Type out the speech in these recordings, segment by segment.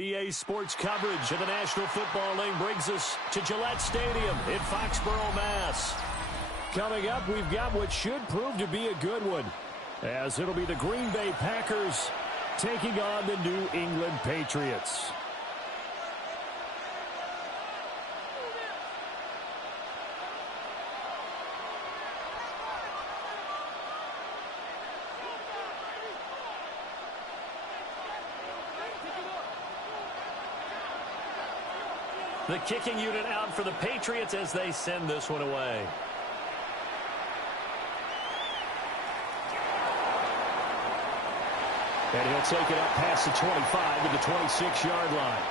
EA Sports coverage of the National Football League brings us to Gillette Stadium in Foxborough, Mass. Coming up, we've got what should prove to be a good one, as it'll be the Green Bay Packers taking on the New England Patriots. The kicking unit out for the Patriots as they send this one away. And he'll take it up past the 25 to the 26-yard line.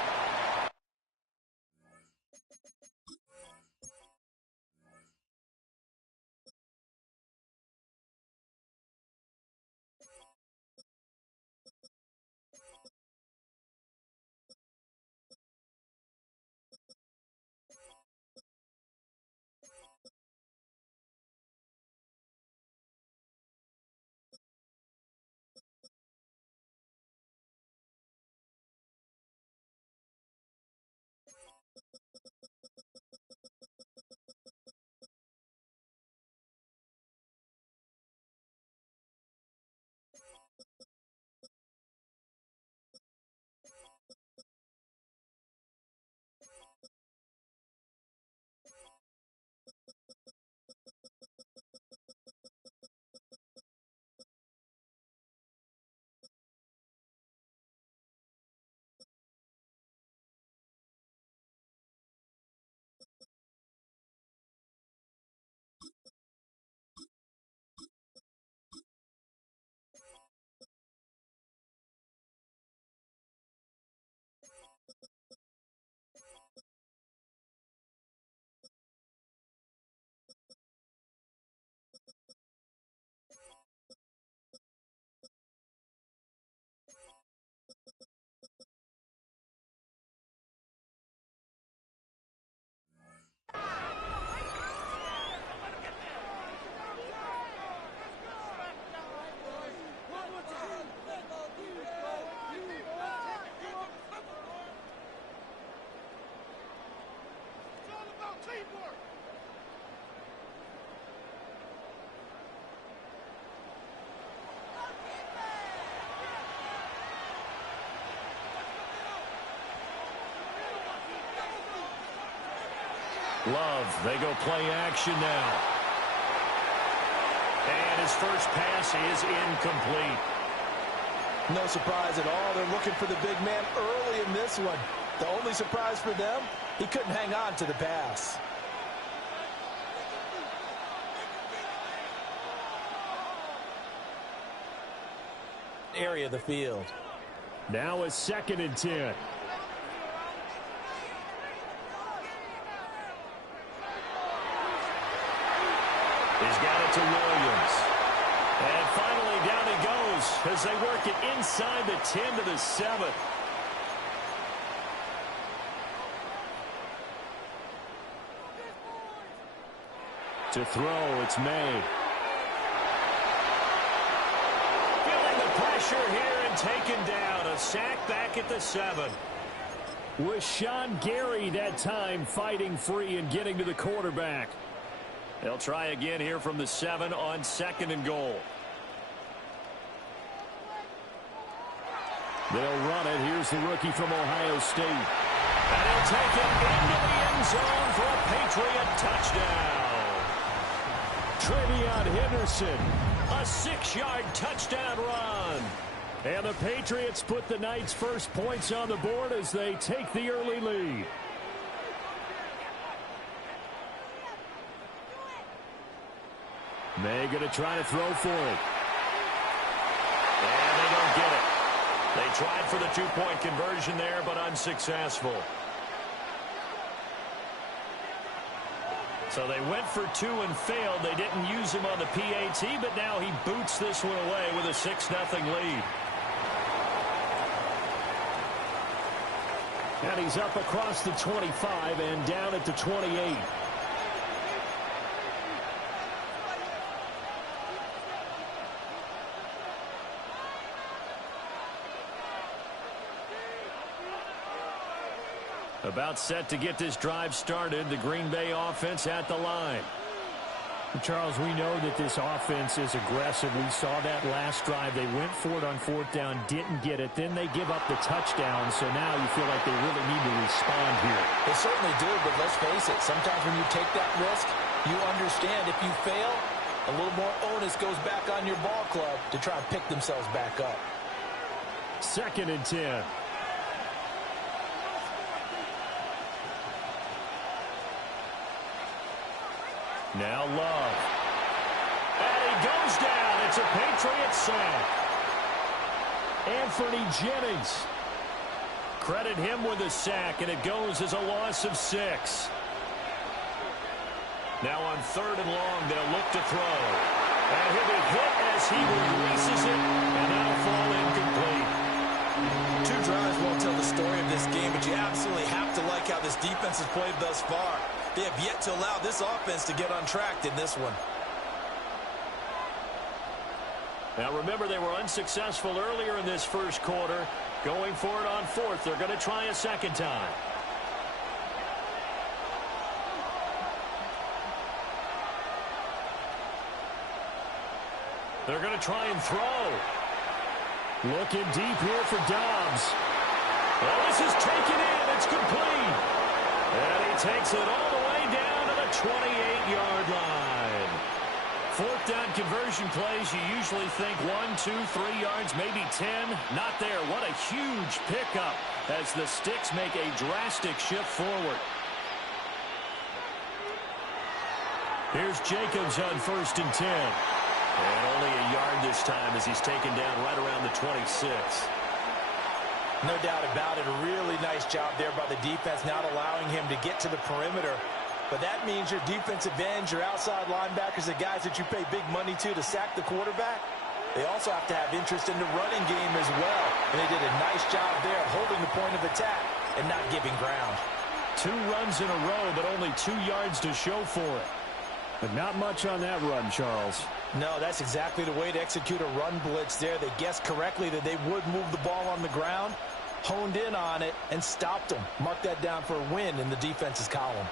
Love, they go play action now. And his first pass is incomplete. No surprise at all. They're looking for the big man early in this one. The only surprise for them, he couldn't hang on to the pass. Area of the field. Now a 2nd and 10. He's got it to Williams. And finally down he goes as they work it inside the 10 to the 7. To throw, it's May. Feeling the pressure here and taken down. A sack back at the 7. Was Sean Gary that time fighting free and getting to the quarterback. They'll try again here from the 7 on 2nd and goal. They'll run it. Here's the rookie from Ohio State. And he'll take it into the end zone for a Patriot touchdown. Trevion Henderson, a 6-yard touchdown run. And the Patriots put the Knights' first points on the board as they take the early lead. May going to try to throw for it. And they don't get it. They tried for the 2-point conversion there, but unsuccessful. So they went for 2 and failed. They didn't use him on the PAT, but now he boots this one away with a 6-0 lead. And he's up across the 25 and down at the 28. About set to get this drive started. The Green Bay offense at the line. Charles, we know that this offense is aggressive. We saw that last drive. They went for it on fourth down, didn't get it. Then they give up the touchdown, so now you feel like they really need to respond here. They certainly do, but let's face it. Sometimes when you take that risk, you understand if you fail, a little more onus goes back on your ball club to try and pick themselves back up. 2nd and 10. Now Love. And he goes down. It's a Patriot sack. Anthony Jennings. Credit him with a sack, and it goes as a loss of 6. Now on 3rd and long, they'll look to throw. And he'll be hit as he releases it, and that'll fall incomplete. 2 drives won't tell the story of this game, but you absolutely have to like how this defense has played thus far. They have yet to allow this offense to get on track in this one. Now remember, they were unsuccessful earlier in this first quarter. Going for it on 4th. They're going to try a second time. They're going to try and throw. Looking deep here for Dobbs. Well, this is taken in. It's complete. And he takes it all the way down to the 28-yard line. 4th down conversion plays, you usually think 1, 2, 3 yards, maybe 10. Not there. What a huge pickup as the Sticks make a drastic shift forward. Here's Jacobs on 1st and 10. And only a yard this time as he's taken down right around the 26. No doubt about it. A really nice job there by the defense, not allowing him to get to the perimeter. But that means your defensive ends, your outside linebackers, the guys that you pay big money to sack the quarterback, they also have to have interest in the running game as well. And they did a nice job there of holding the point of attack and not giving ground. 2 runs in a row, but only 2 yards to show for it. But not much on that run, Charles. No, that's exactly the way to execute a run blitz there. They guessed correctly that they would move the ball on the ground, honed in on it, and stopped them. Mark that down for a win in the defense's column.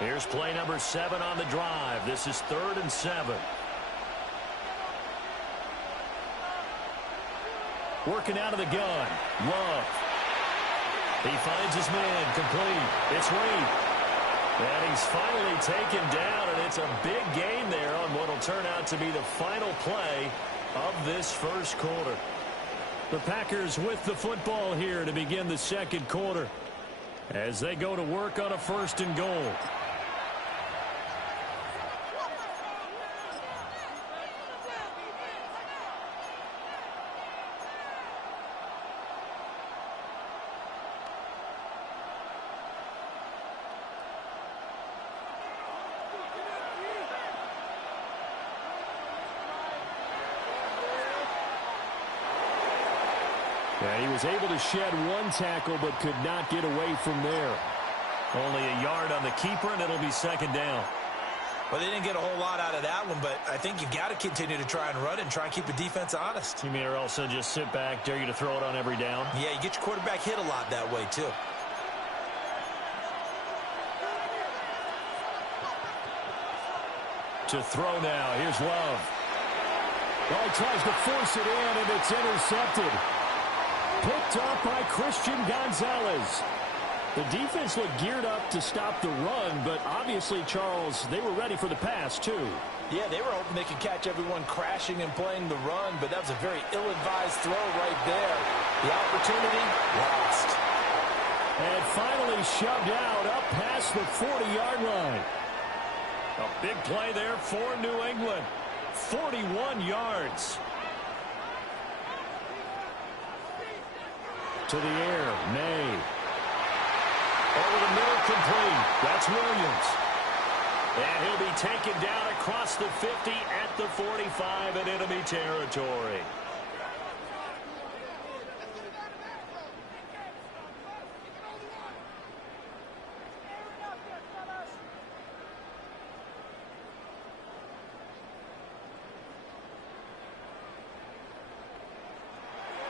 Here's play number 7 on the drive. This is 3rd and 7. Working out of the gun. Love. He finds his man complete. It's Reed. And he's finally taken down, and it's a big gain there on what will turn out to be the final play of this first quarter. The Packers with the football here to begin the second quarter as they go to work on a 1st and goal. Yeah, he was able to shed 1 tackle but could not get away from there. Only a yard on the keeper, and it'll be 2nd down. Well, they didn't get a whole lot out of that one, but I think you've got to continue to try and run it and try and keep the defense honest. You mean or also just sit back, dare you to throw it on every down? Yeah, you get your quarterback hit a lot that way, too. To throw now. Here's Love. Well, he tries to force it in, and it's intercepted. Picked up by Christian Gonzalez. The defense looked geared up to stop the run, but obviously, Charles, they were ready for the pass, too. Yeah, they were hoping they could catch everyone crashing and playing the run, but that was a very ill-advised throw right there. The opportunity lost. And finally shoved out up past the 40-yard line. A big play there for New England. 41 yards. To the air, May. Over the middle, complete. That's Williams. And he'll be taken down across the 50 at the 45 in enemy territory.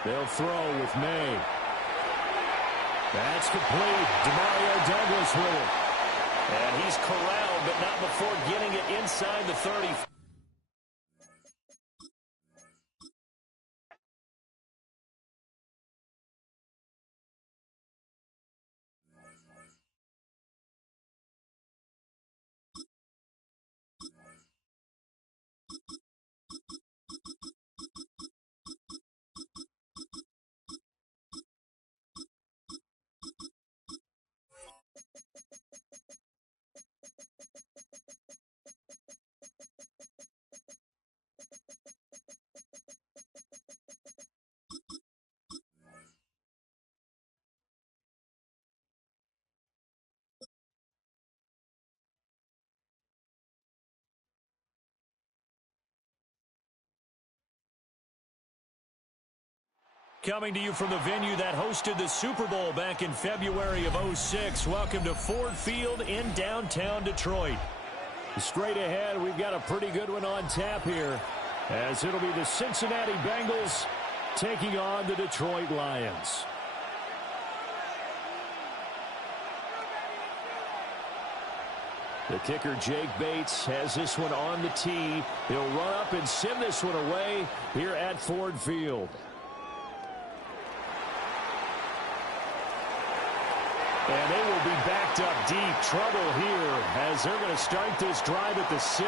They'll throw with May. That's complete. Demario Douglas with it. And he's corralled, but not before getting it inside the 30. Coming to you from the venue that hosted the Super Bowl back in February of '06. Welcome to Ford Field in downtown Detroit. Straight ahead, we've got a pretty good one on tap here, as it'll be the Cincinnati Bengals taking on the Detroit Lions. The kicker, Jake Bates, has this one on the tee. He'll run up and send this one away here at Ford Field. And they will be backed up deep. Trouble here as they're going to start this drive at the 6.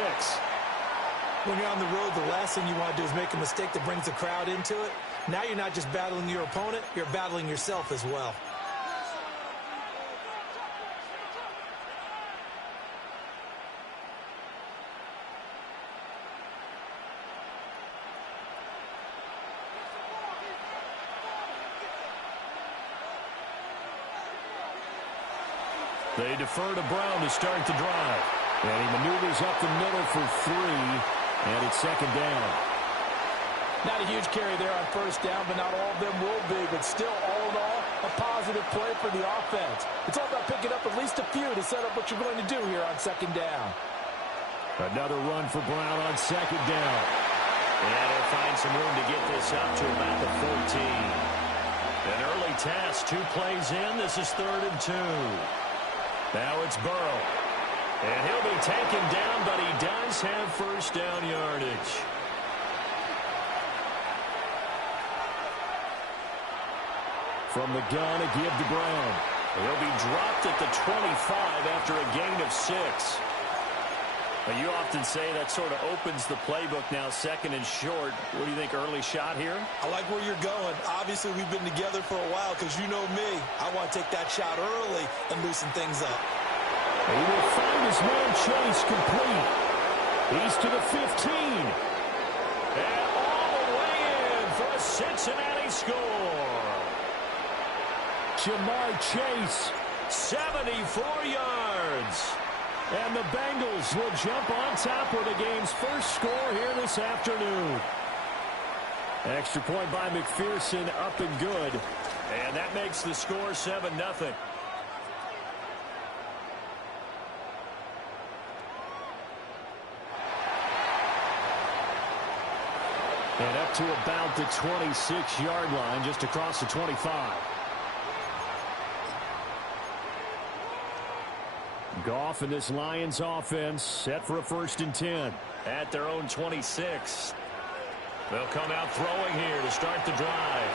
When you're on the road, the last thing you want to do is make a mistake that brings the crowd into it. Now you're not just battling your opponent, you're battling yourself as well. They defer to Brown to start the drive. And he maneuvers up the middle for 3. And it's second down. Not a huge carry there on first down, but not all of them will be. But still, all in all, a positive play for the offense. It's all about picking up at least a few to set up what you're going to do here on second down. Another run for Brown on second down. And he'll find some room to get this up to about the 14. An early task, 2 plays in. This is 3rd and 2. Now it's Burrow. And he'll be taken down, but he does have first down yardage. From the gun, a give to Brown. He'll be dropped at the 25 after a gain of 6. But you often say that sort of opens the playbook now, 2nd and short. What do you think, early shot here? I like where you're going. Obviously, we've been together for a while because you know me. I want to take that shot early and loosen things up. He will find his man Chase complete. He's to the 15. And all the way in for a Cincinnati score. Jamar Chase. 74 yards. And the Bengals will jump on top with the game's first score here this afternoon. Extra point by McPherson, up and good. And that makes the score 7-0. And up to about the 26-yard line, just across the 25. Goff and this Lions offense set for a 1st and 10. At their own 26. They'll come out throwing here to start the drive.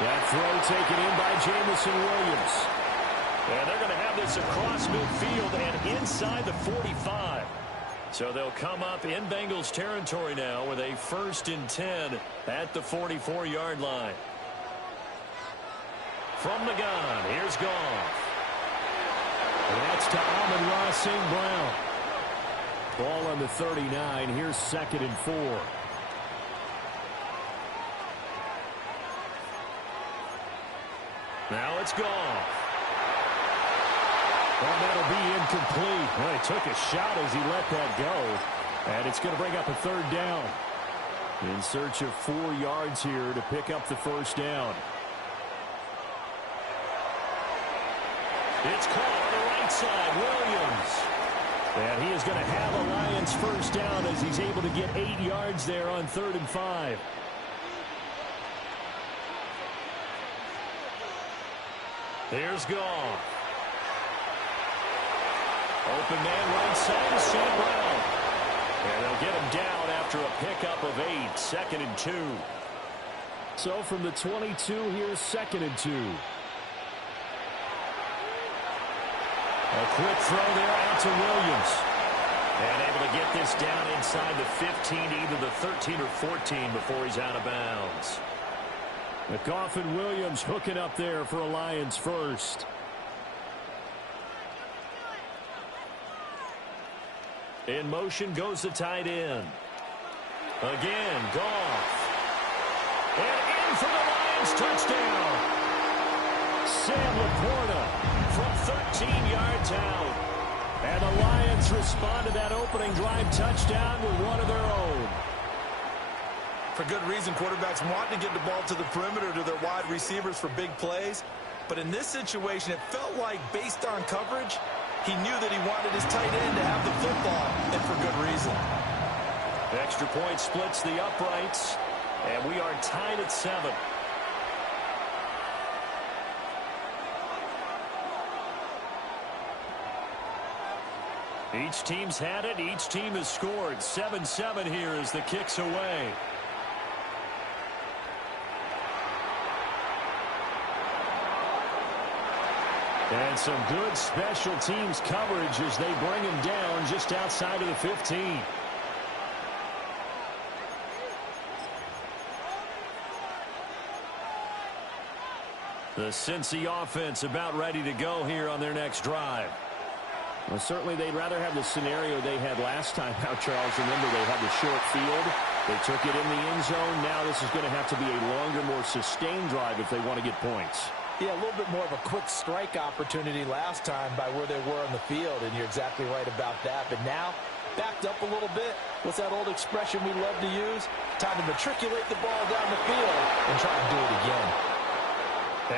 That throw taken in by Jamison Williams. And they're going to have this across midfield and inside the 45. So they'll come up in Bengals territory now with a 1st and 10 at the 44-yard line. From the gun, here's Goff. That's to Amon-Ra St. Brown. Ball on the 39. Here's 2nd and 4. Now it's Goff. Well, that'll be incomplete. Well, he took a shot as he let that go. And it's going to bring up a 3rd down. In search of 4 yards here to pick up the 1st down. It's caught on the right side, Williams. And he is going to have a Lions 1st down as he's able to get 8 yards there on 3rd and 5. Here's Goff. Open man right side, St. Brown. And they'll get him down after a pickup of 8, 2nd and 2. So from the 22, here's 2nd and 2. A quick throw there out to Williams. And able to get this down inside the 15, either the 13 or 14 before he's out of bounds. Goff and Williams hooking up there for a Lions first. In motion goes the tight end. Again, Goff. And in for the Lions touchdown. Sam Laporta From 13 yards out. And the Lions respond to that opening drive touchdown with one of their own. For good reason, quarterbacks want to get the ball to the perimeter to their wide receivers for big plays. But in this situation, it felt like based on coverage, he knew that he wanted his tight end to have the football, and for good reason. Extra point splits the uprights, and we are tied at 7. Each team's had it. Each team has scored. 7-7 here as the kick's away. And some good special teams coverage as they bring him down just outside of the 15. The Cincy offense about ready to go here on their next drive. Well, certainly they'd rather have the scenario they had last time out, Charles. Remember, they had the short field. They took it in the end zone. Now this is going to have to be a longer, more sustained drive if they want to get points. Yeah, a little bit more of a quick strike opportunity last time by where they were on the field, and you're exactly right about that. But now, backed up a little bit. What's that old expression we love to use? Time to matriculate the ball down the field and try to do it again.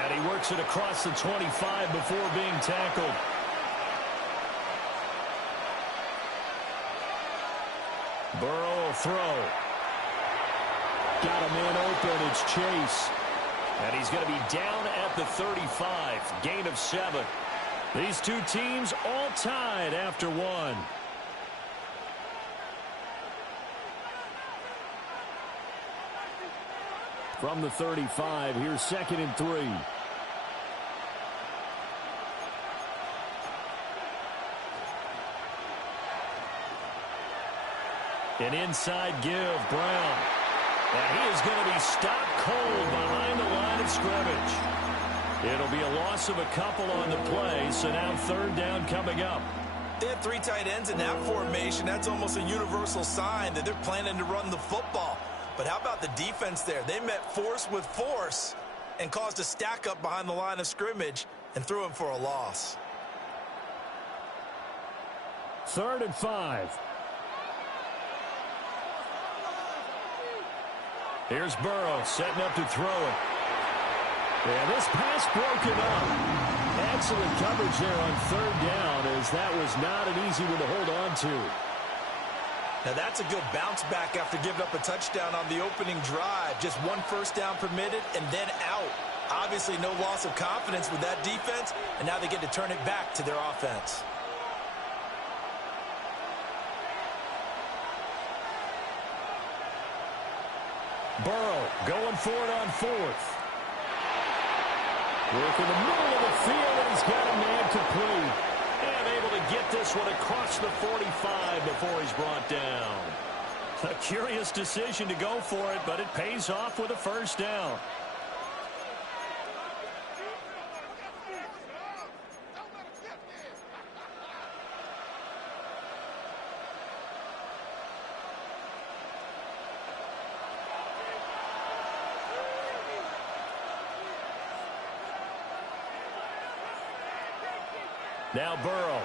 And he works it across the 25 before being tackled. Burrow will throw. Got a man open. It's Chase. And he's going to be down at the 35. Gain of 7. These two teams all tied after 1. From the 35, here's 2nd and 3. An inside give, Brown. And he is going to be stopped cold behind the line of scrimmage. It'll be a loss of a couple on the play, so now 3rd down coming up. They have 3 tight ends in that formation. That's almost a universal sign that they're planning to run the football. But how about the defense there? They met force with force and caused a stack up behind the line of scrimmage and threw him for a loss. 3rd and 5. Here's Burrow setting up to throw it. And this pass broken up. Excellent coverage there on 3rd down, as that was not an easy one to hold on to. Now that's a good bounce back after giving up a touchdown on the opening drive. Just 1 first down permitted and then out. Obviously no loss of confidence with that defense, and now they get to turn it back to their offense. Burrow going for it on 4th. Work in the middle of the field, and he's got a man complete. And able to get this one across the 45 before he's brought down. A curious decision to go for it, but it pays off with a 1st down. Now Burrow.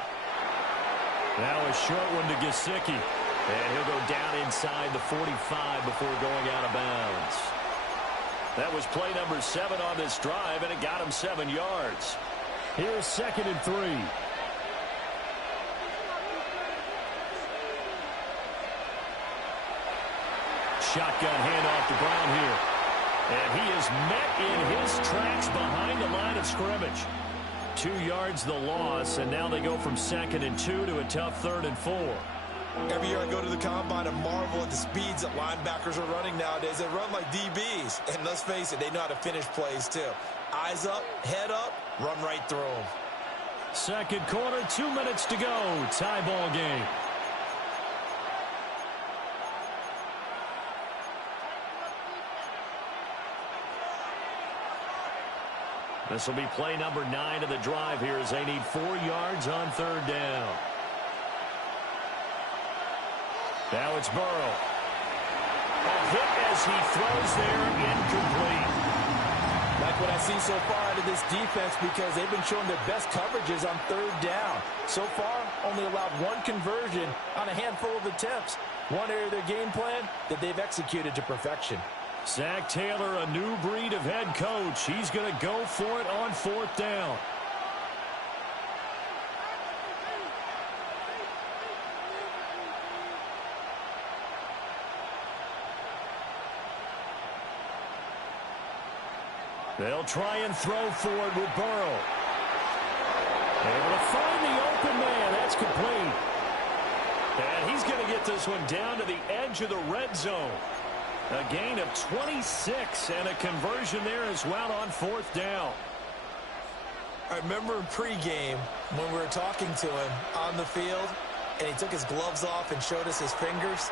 Now a short one to Gesicki. And he'll go down inside the 45 before going out of bounds. That was play number 7 on this drive, and it got him 7 yards. Here's 2nd and 3. Shotgun handoff to Brown here. And he is met in his tracks behind the line of scrimmage. 2 yards the loss, and now they go from 2nd and 2 to a tough 3rd and 4. Every year I go to the combine and marvel at the speeds that linebackers are running nowadays. They run like DBs. And let's face it, they know how to finish plays too. Eyes up, head up, run right through them. Second quarter, 2 minutes to go. Tie ball game. This will be play number 9 of the drive here as they need 4 yards on 3rd down. Now it's Burrow. A hit as he throws there, incomplete. Like what I see so far out of this defense, because they've been showing their best coverages on 3rd down. So far, only allowed 1 conversion on a handful of attempts. One area of their game plan that they've executed to perfection. Zach Taylor, a new breed of head coach. He's going to go for it on 4th down. They'll try and throw for it with Burrow. Able to find the open man. That's complete. And he's going to get this one down to the edge of the red zone. A gain of 26 and a conversion there as well on 4th down. I remember in pregame when we were talking to him on the field, and he took his gloves off and showed us his fingers.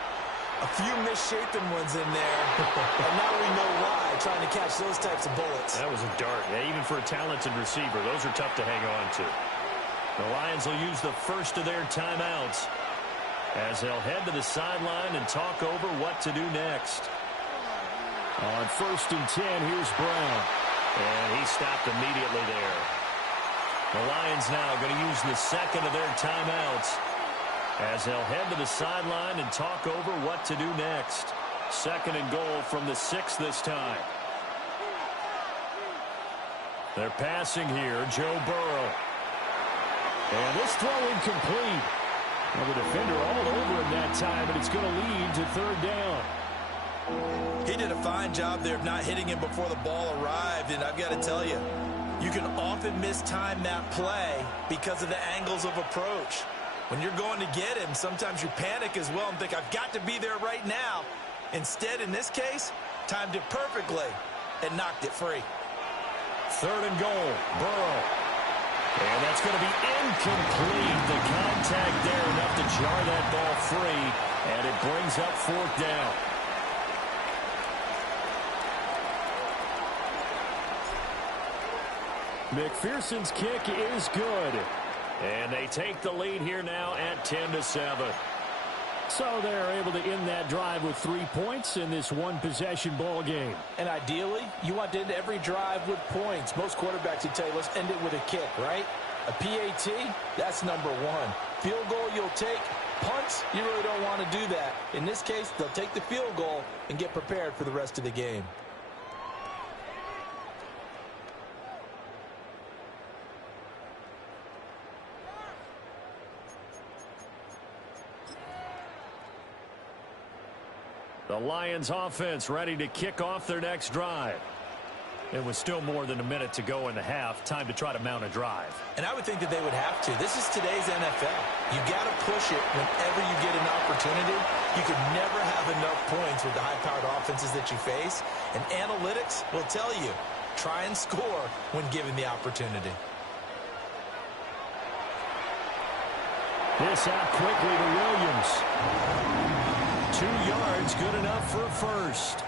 A few misshapen ones in there, and now we know why, trying to catch those types of bullets. That was a dart. Yeah, even for a talented receiver, those are tough to hang on to. The Lions will use the first of their timeouts as they'll head to the sideline and talk over what to do next. On 1st and 10, here's Brown. And he stopped immediately there. The Lions now going to use the second of their timeouts as they'll head to the sideline and talk over what to do next. 2nd and goal from the 6 this time. They're passing here, Joe Burrow. And this throw incomplete. Well, the defender all over him that time, and it's going to lead to 3rd down. He did a fine job there of not hitting him before the ball arrived, and I've got to tell you, you can often mistime that play because of the angles of approach. When you're going to get him, sometimes you panic as well and think, I've got to be there right now. Instead, in this case, timed it perfectly and knocked it free. 3rd and goal, Burrow. And that's going to be incomplete. The contact there enough to jar that ball free, and it brings up 4th down. McPherson's kick is good. And they take the lead here now at 10-7. So they're able to end that drive with 3 points in this one-possession ball game. And ideally, you want to end every drive with points. Most quarterbacks would tell you, let's end it with a kick, right? A PAT, that's number 1. Field goal you'll take. Punts, you really don't want to do that. In this case, they'll take the field goal and get prepared for the rest of the game. The Lions offense ready to kick off their next drive. It was still more than a minute to go in the half. Time to try to mount a drive. And I would think that they would have to. This is today's NFL. You got to push it whenever you get an opportunity. You could never have enough points with the high-powered offenses that you face. And analytics will tell you, try and score when given the opportunity. This out quickly to Williams. 2 yards, good enough for a first.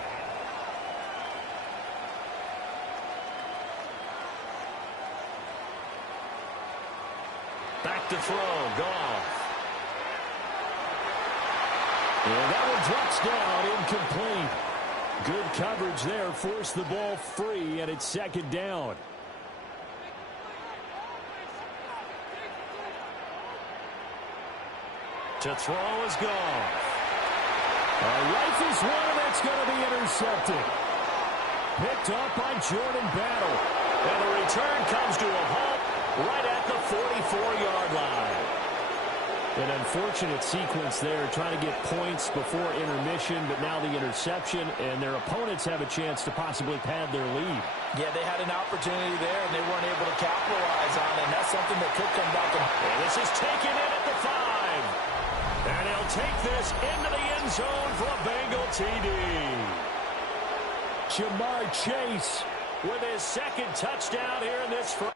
Back to throw, Goff. And that one drops down, incomplete. Good coverage there, forced the ball free, and it's 2nd down. To throw is Goff. Rifles one, and that's going to be intercepted. Picked up by Jordan Battle. And the return comes to a halt right at the 44-yard line. An unfortunate sequence there, trying to get points before intermission, but now the interception, and their opponents have a chance to possibly pad their lead. Yeah, they had an opportunity there, and they weren't able to capitalize on it, and that's something that could come back. And this is taken in at the 5. And he'll take this into the end zone for a Bengal TD. Jamar Chase With his second touchdown here in this first.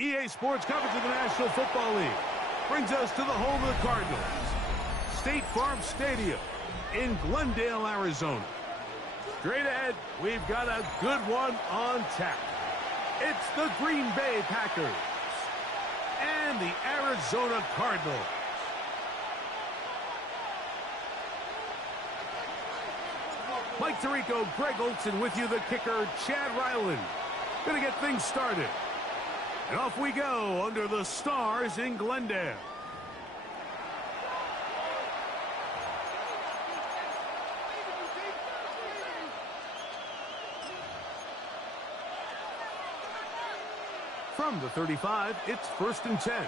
EA Sports coverage of the National Football League brings us to the home of the Cardinals, State Farm Stadium in Glendale, Arizona. Straight ahead, we've got a good one on tap. It's the Green Bay Packers and the Arizona Cardinals. Mike Tirico, Greg Olson with you, the kicker, Chad Ryland. Gonna get things started. And off we go under the stars in Glendale. From the 35, it's 1st and 10.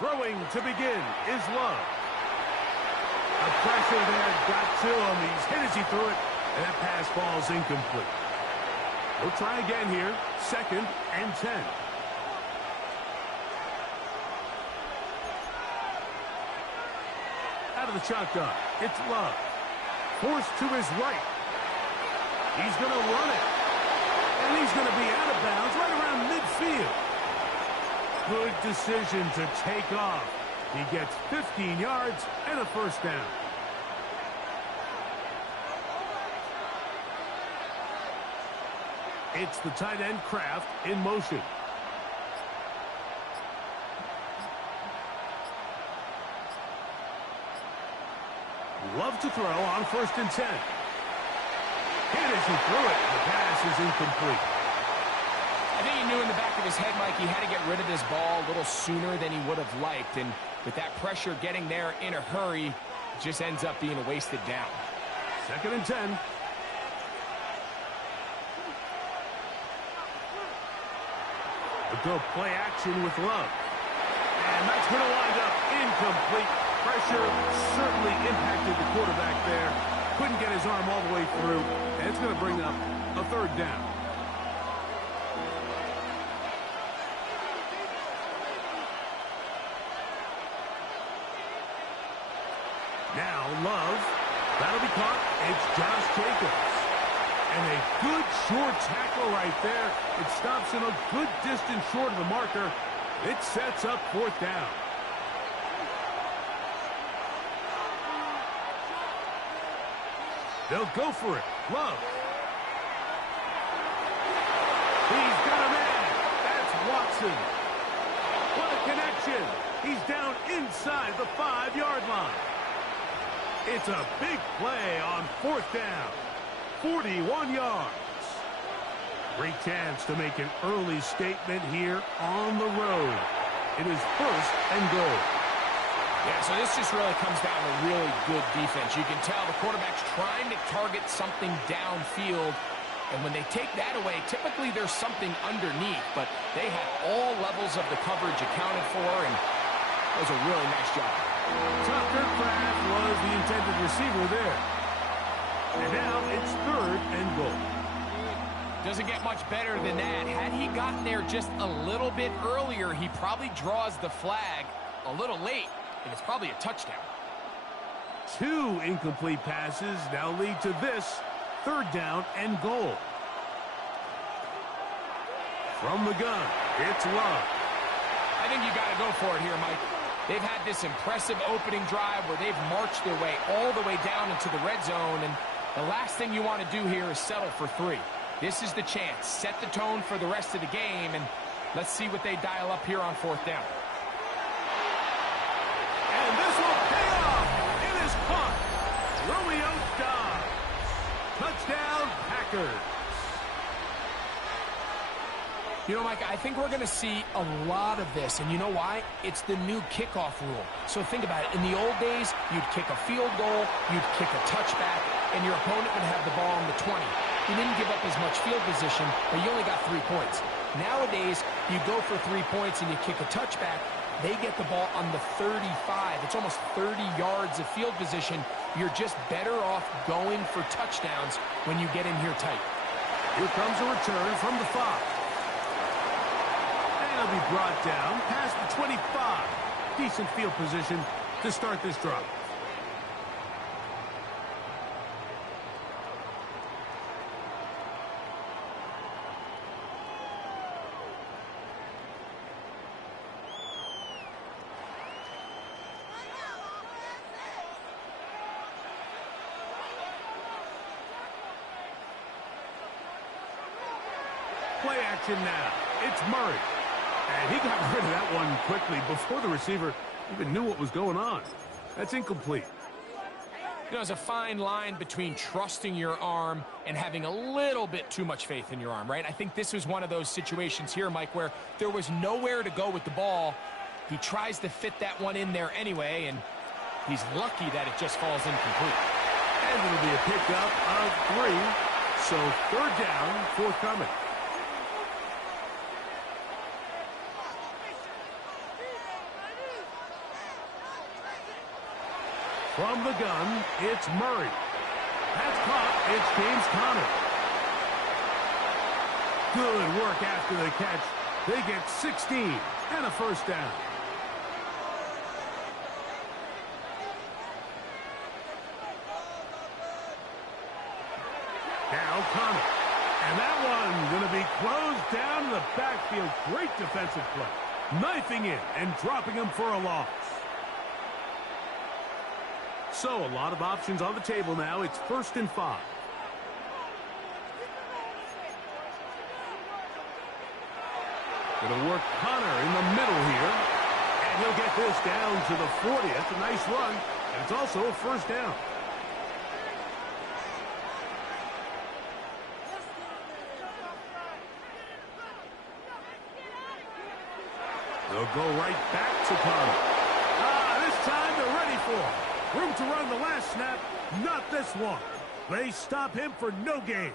Throwing to begin is Love. A pressure there got to him. He's hit as he threw it, and that pass ball's incomplete. We'll try again here. 2nd and 10. Out of the shotgun, it's Love. Forced to his right. He's going to run it. And he's going to be out of bounds right around midfield. Good decision to take off. He gets 15 yards and a first down. It's the tight end Kraft in motion. Love to throw on 1st and 10. And as he threw it, the pass is incomplete. I think he knew in the back of his head, Mike, he had to get rid of this ball a little sooner than he would have liked. And with that pressure getting there in a hurry, it just ends up being a wasted down. 2nd and 10. A go play action with Love. And that's going to wind up incomplete. Pressure certainly impacted the quarterback there. Couldn't get his arm all the way through. And it's going to bring up a 3rd down. Now Love. That'll be caught. It's Josh Jacobs. And a good short tackle right there. It stops him a good distance short of the marker. It sets up 4th down. They'll go for it. Love. He's got a man. That's Watson. What a connection. He's down inside the 5-yard line. It's a big play on 4th down. 41 yards. Great chance to make an early statement here on the road. It is 1st and goal. Yeah, so this just really comes down to really good defense. You can tell the quarterback's trying to target something downfield, and when they take that away, typically there's something underneath, but they had all levels of the coverage accounted for, and that was a really nice job. Tucker Kraft was the intended receiver there. And now it's 3rd and goal. Doesn't get much better than that. Had he gotten there just a little bit earlier, he probably draws the flag a little late. And it's probably a touchdown. 2 incomplete passes now lead to this 3rd down and goal. From the gun, it's Love. I think you got to go for it here, Mike. They've had this impressive opening drive where they've marched their way all the way down into the red zone, and the last thing you want to do here is settle for 3. This is the chance. Set the tone for the rest of the game, and let's see what they dial up here on 4th down. And this will pay off. It is caught. Romeo Dobbs. Touchdown, Packers. You know, Mike, I think we're going to see a lot of this, and you know why? It's the new kickoff rule. So think about it. In the old days, you'd kick a field goal, you'd kick a touchback, and your opponent would have the ball on the 20. You didn't give up as much field position, but you only got 3 points. Nowadays, you go for 3 points and you kick a touchback, they get the ball on the 35. It's almost 30 yards of field position. You're just better off going for touchdowns when you get in here tight. Here comes a return from the 5. And he'll be brought down past the 25. Decent field position to start this drive. Play action now. It's Murray. And he got rid of that one quickly before the receiver even knew what was going on. That's incomplete. You know, there's a fine line between trusting your arm and having a little bit too much faith in your arm, right? I think this was one of those situations here, Mike, where there was nowhere to go with the ball. He tries to fit that one in there anyway, and he's lucky that it just falls incomplete. And it'll be a pickup of 3. So 3rd down, forthcoming. From the gun, it's Murray. That's caught. It's James Conner. Good work after the catch. They get 16 and a first down. Now Conner. And that one going to be closed down in the backfield. Great defensive play. knifing in and dropping him for a loss. So a lot of options on the table now. It's 1st and 5. Going to work Connor in the middle here. And he'll get this down to the 40. That's a nice run. And it's also a 1st down. They'll go right back to Connor. This time they're ready for him. Room to run the last snap. Not this one. They stop him for no gain.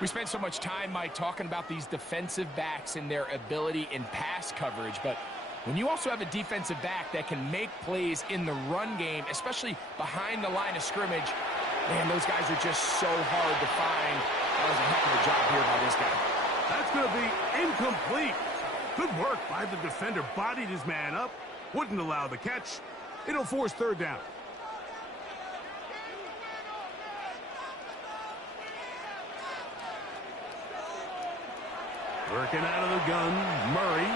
We spent so much time, Mike, talking about these defensive backs and their ability in pass coverage, but when you also have a defensive back that can make plays in the run game, especially behind the line of scrimmage, man, those guys are just so hard to find. That was a heck of a job here by this guy. That's going to be incomplete. Good work by the defender. Bodied his man up. Wouldn't allow the catch. It'll force 3rd down. Working out of the gun, Murray.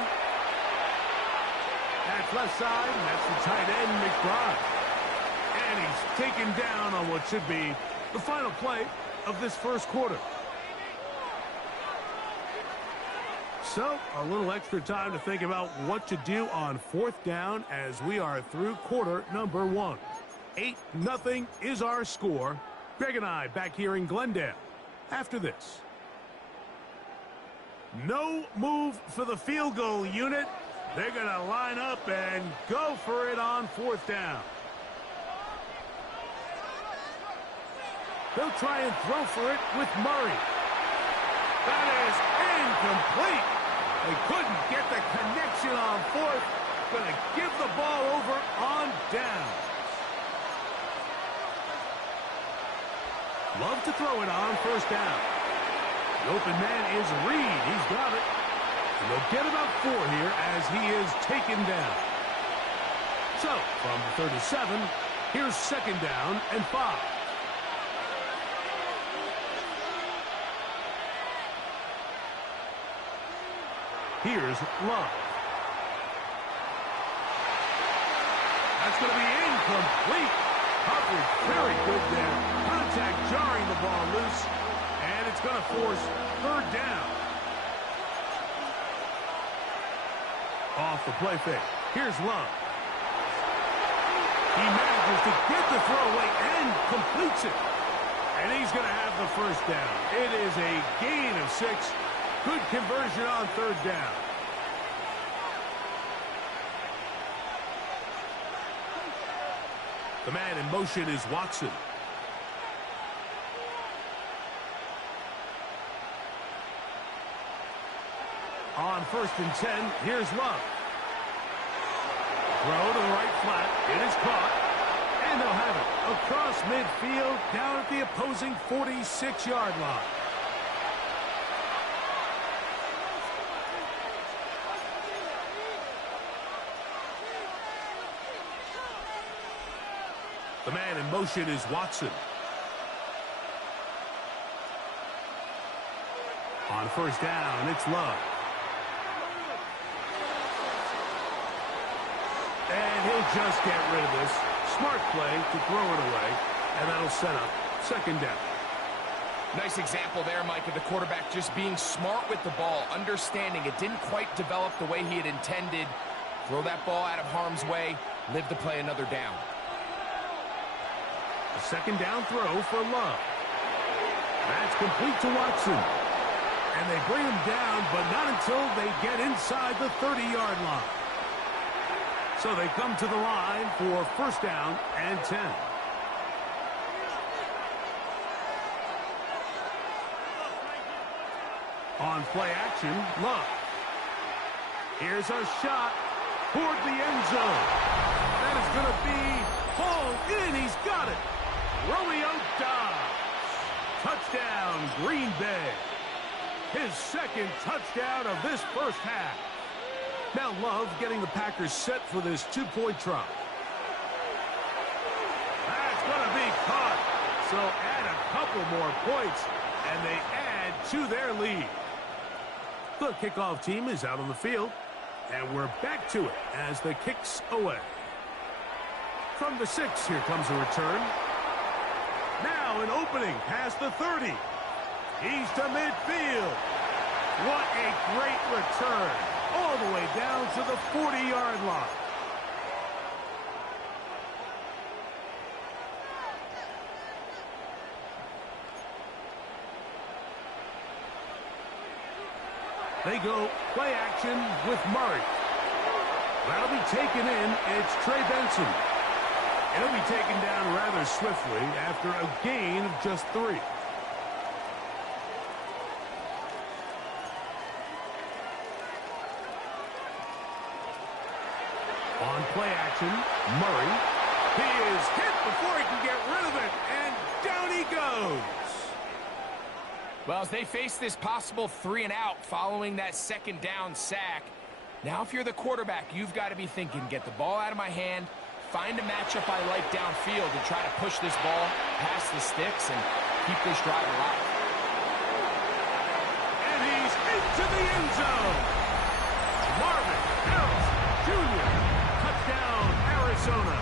That's left side, and that's the tight end, McBride. And he's taken down on what should be the final play of this 1st quarter. So, a little extra time to think about what to do on 4th down as we are through quarter number 1. 8-0 is our score. Greg and I back here in Glendale after this. No move for the field goal unit. They're going to line up and go for it on 4th down. They'll try and throw for it with Murray. That is incomplete. They couldn't get the connection on 4th. Going to give the ball over on down. Love to throw it on 1st down. The open man is Reed. He's got it. And they'll get about 4 here as he is taken down. So, from the 37, here's 2nd down and 5. Here's Love. That's going to be incomplete. Coverage very good there. Contact jarring the ball loose. And it's going to force 3rd down. Off the play fake. Here's Love. He manages to get the throwaway and completes it. And he's going to have the 1st down. It is a gain of 6. Good conversion on 3rd down. The man in motion is Watson. On 1st and 10, here's Love. Throw to the right flat. It is caught. And they'll have it across midfield down at the opposing 46-yard line. The man in motion is Watson. On 1st down, it's Love. And he'll just get rid of this. Smart play to throw it away. And that'll set up 2nd down. Nice example there, Mike, of the quarterback just being smart with the ball, understanding it didn't quite develop the way he had intended. Throw that ball out of harm's way, live to play another down. A 2nd down throw for Love. That's complete to Watson. And they bring him down, but not until they get inside the 30-yard line. So they come to the line for 1st down and 10. On play action, Love. Here's a shot toward the end zone. That is going to be hauled in. He's got it. Romeo Dobbs. Touchdown, Green Bay. His 2nd touchdown of this 1st half. Now Love getting the Packers set for this 2-point try. That's going to be caught. So add a couple more points, and they add to their lead. The kickoff team is out on the field. And we're back to it as the kick's away. From the 6, here comes a return. Now an opening past the 30. He's to midfield. What a great return. All the way down to the 40-yard line. They go play action with Murray. That'll be taken in. It's Trey Benson. He'll be taken down rather swiftly after a gain of just 3. On play action, Murray. He is hit before he can get rid of it, and down he goes. Well, as they face this possible 3-and-out following that second down sack, now if you're the quarterback, you've got to be thinking, get the ball out of my hand, find a matchup I like downfield, and try to push this ball past the sticks and keep this drive alive. And he's into the end zone. Marvin Harris Jr. Touchdown, Arizona.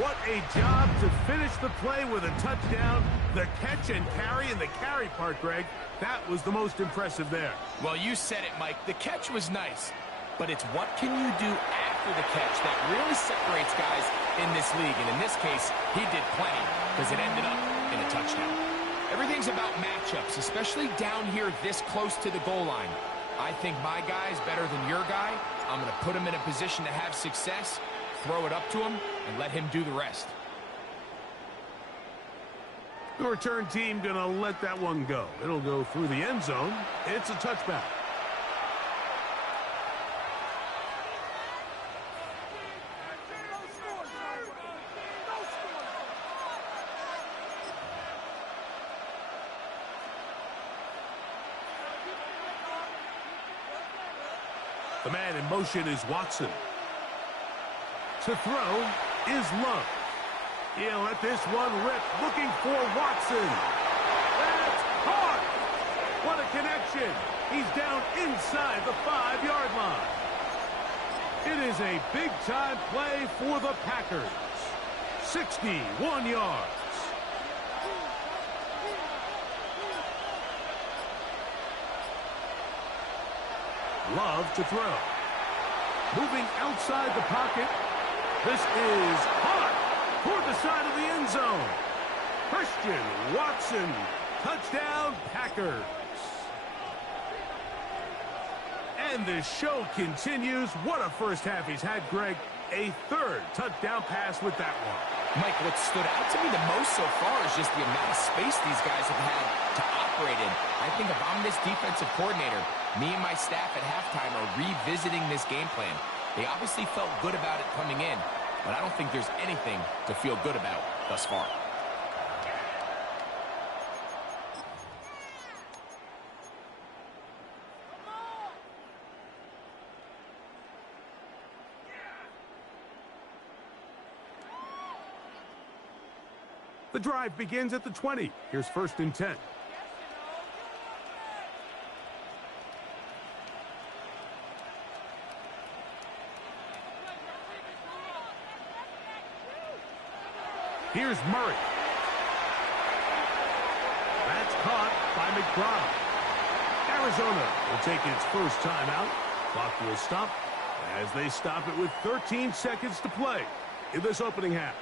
What a job to finish the play with a touchdown. The catch and carry, and the carry part, Greg, that was the most impressive there. Well, you said it, Mike. The catch was nice, but it's what can you do after the catch that really separates guys in this league. And in this case, he did plenty because it ended up in a touchdown. Everything's about matchups, especially down here this close to the goal line. I think my guy's better than your guy. I'm going to put him in a position to have success, throw it up to him, and let him do the rest. The return team going to let that one go. It'll go through the end zone. It's a touchback. The man in motion is Watson. To throw is Love. He'll let this one rip, looking for Watson. That's caught. What a connection. He's down inside the 5-yard line. It is a big-time play for the Packers. 61 yards. Love to throw. Moving outside the pocket. This is hot toward the side of the end zone. Christian Watson. Touchdown, Packers. And the show continues. What a first half he's had, Greg. A third touchdown pass with that one. Mike, what stood out to me the most so far is just the amount of space these guys have had to operate in. I think if I'm this defensive coordinator, me and my staff at halftime are revisiting this game plan. They obviously felt good about it coming in, but I don't think there's anything to feel good about thus far. The drive begins at the 20. Here's 1st and 10. Here's Murray. That's caught by McBride. Arizona will take its first timeout. Clock will stop as they stop it with 13 seconds to play in this opening half.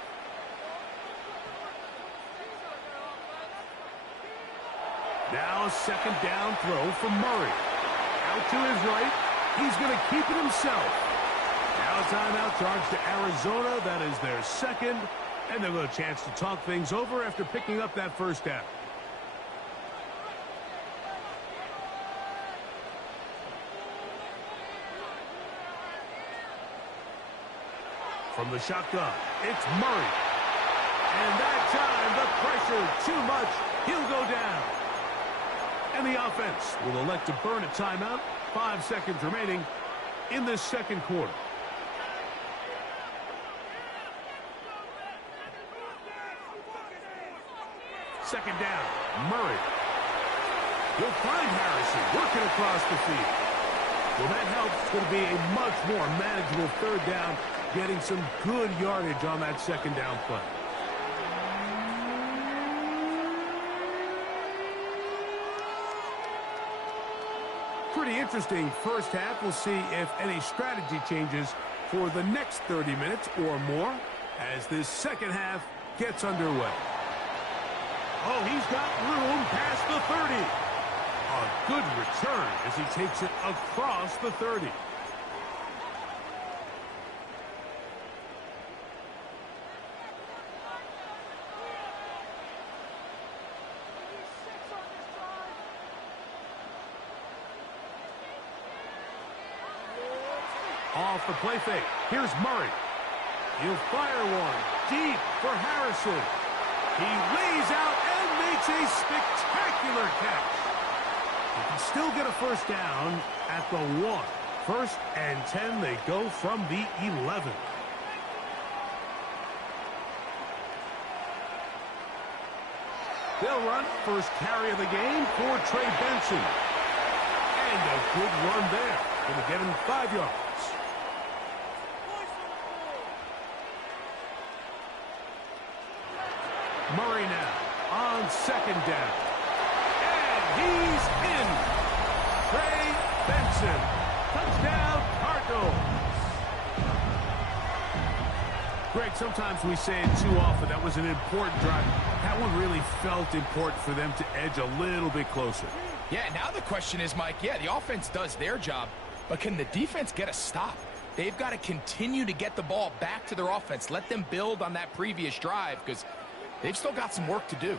Now a second down throw from Murray. Out to his right. He's going to keep it himself. Now a timeout charge to Arizona. That is their second. And they'll get a chance to talk things over after picking up that first down. From the shotgun, it's Murray. And that time, the pressure too much. He'll go down. And the offense will elect to burn a timeout. 5 seconds remaining in this second quarter. Second down, Murray. He'll find Harrison working across the field. Well, that helps. It's going to be a much more manageable third down, getting some good yardage on that second down play. Pretty interesting first half. We'll see if any strategy changes for the next 30 minutes or more as this second half gets underway. Oh, he's got room past the 30. A good return as he takes it across the 30. Off the play fake. Here's Murray. He'll fire one deep for Harrison. He lays out and makes a spectacular catch. He can still get a first down at the 1. First and 10, they go from the 11. They'll run first carry of the game for Trey Benson. And a good run there. Going to get him 5 yards. Murray now on second down. And he's in. Trey Benson. Touchdown, Cardinals. Greg, sometimes we say it too often. That was an important drive. That one really felt important for them to edge a little bit closer. Yeah, now the question is, Mike, yeah, the offense does their job, but can the defense get a stop? They've got to continue to get the ball back to their offense. Let them build on that previous drive because they've still got some work to do.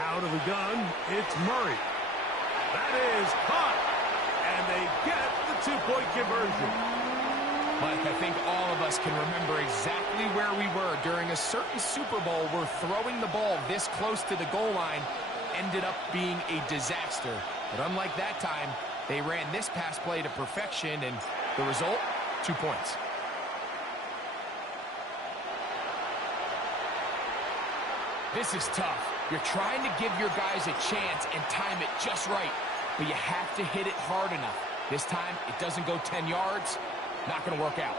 Out of the gun, it's Murray. That is caught. And they get the two-point conversion. Mike, I think all of us can remember exactly where we were during a certain Super Bowl where throwing the ball this close to the goal line ended up being a disaster. But unlike that time, they ran this pass play to perfection, and the result, 2 points. This is tough. You're trying to give your guys a chance and time it just right, but you have to hit it hard enough. This time, it doesn't go 10 yards. Not going to work out.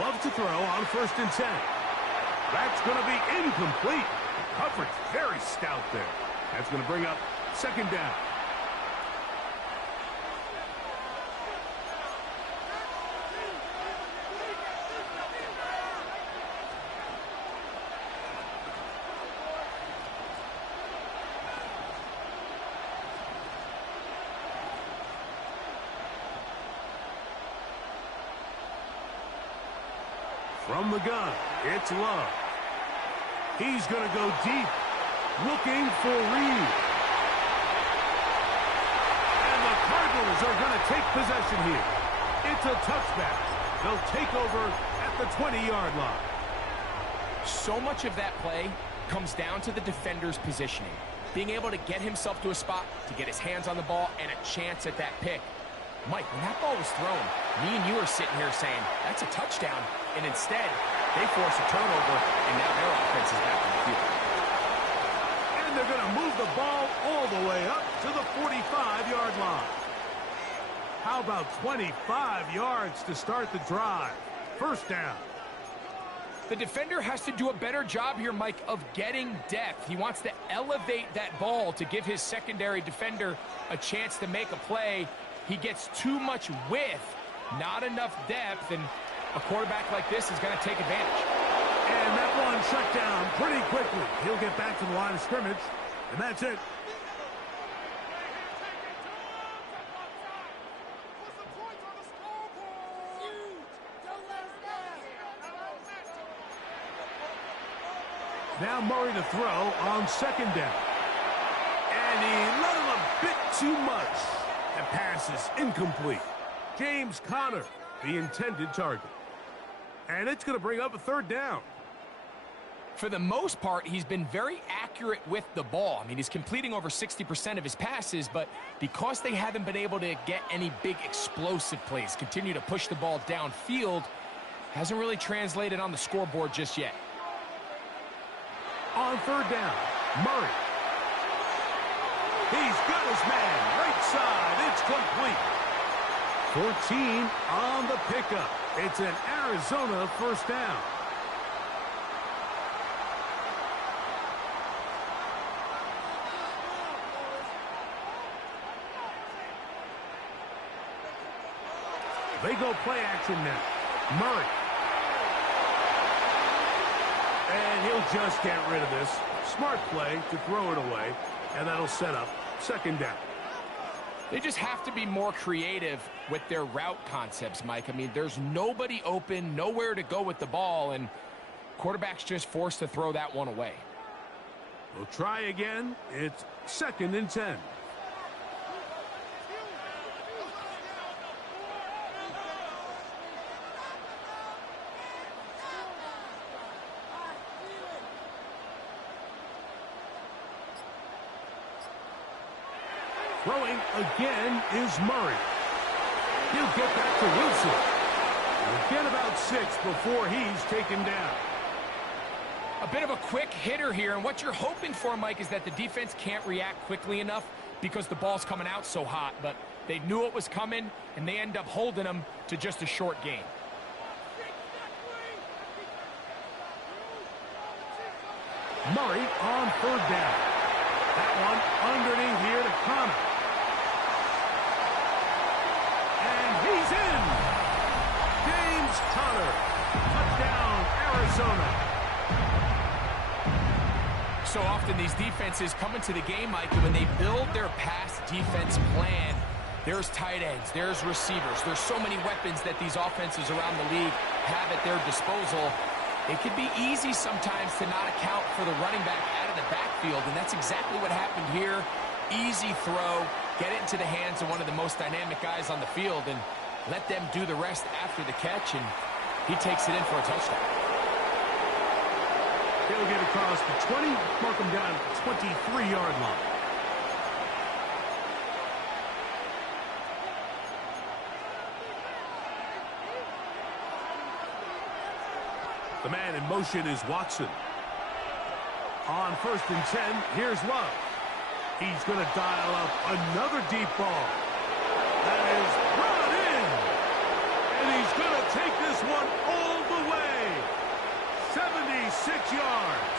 Love to throw on first and 10. That's going to be incomplete. Coverage very stout there. That's going to bring up second down. From the gun, it's Love. He's going to go deep, looking for Reed. And the Cardinals are going to take possession here. It's a touchback. They'll take over at the 20-yard line. So much of that play comes down to the defender's positioning. Being able to get himself to a spot, to get his hands on the ball, and a chance at that pick. Mike, when that ball was thrown, me and you are sitting here saying, that's a touchdown. And instead, they force a turnover, and now their offense is back on the field. And they're going to move the ball all the way up to the 45-yard line. How about 25 yards to start the drive? First down. The defender has to do a better job here, Mike, of getting depth. He wants to elevate that ball to give his secondary defender a chance to make a play. He gets too much width, not enough depth, and a quarterback like this is going to take advantage. And that one shut down pretty quickly. He'll get back to the line of scrimmage, and that's it. Now Murray to throw on second down. And he let him a bit too much. That pass is incomplete. James Conner, the intended target. And it's going to bring up a third down. For the most part, he's been very accurate with the ball. I mean, he's completing over 60% of his passes, but because they haven't been able to get any big explosive plays, continue to push the ball downfield, hasn't really translated on the scoreboard just yet. On third down, Murray. He's got his man. Right side. It's complete. 14 on the pickup. It's an Arizona first down. They go play action now. Murray. And he'll just get rid of this. Smart play to throw it away. And that'll set up second down. They just have to be more creative with their route concepts, Mike. I mean, there's nobody open, nowhere to go with the ball, and quarterback's just forced to throw that one away. We'll try again. It's 2nd and 10. Throwing again is Murray. He'll get back to Wilson. He'll get about 6 before he's taken down. A bit of a quick hitter here, and what you're hoping for, Mike, is that the defense can't react quickly enough because the ball's coming out so hot, but they knew it was coming, and they end up holding them to just a short gain. Murray on third down. That one underneath here to Connor. And he's in. James Conner. Touchdown, Arizona. So often these defenses come into the game, Mike, and when they build their pass defense plan, there's tight ends, there's receivers, there's so many weapons that these offenses around the league have at their disposal. It could be easy sometimes to not account for the running back out of the backfield, and that's exactly what happened here. Easy throw, get it into the hands of one of the most dynamic guys on the field, and let them do the rest after the catch, and he takes it in for a touchdown. He'll get across the 20, mark him down at the 23-yard line. The man in motion is Watson. On 1st and 10, here's Love. He's going to dial up another deep ball. That is brought in. And he's going to take this one all the way. 76 yards.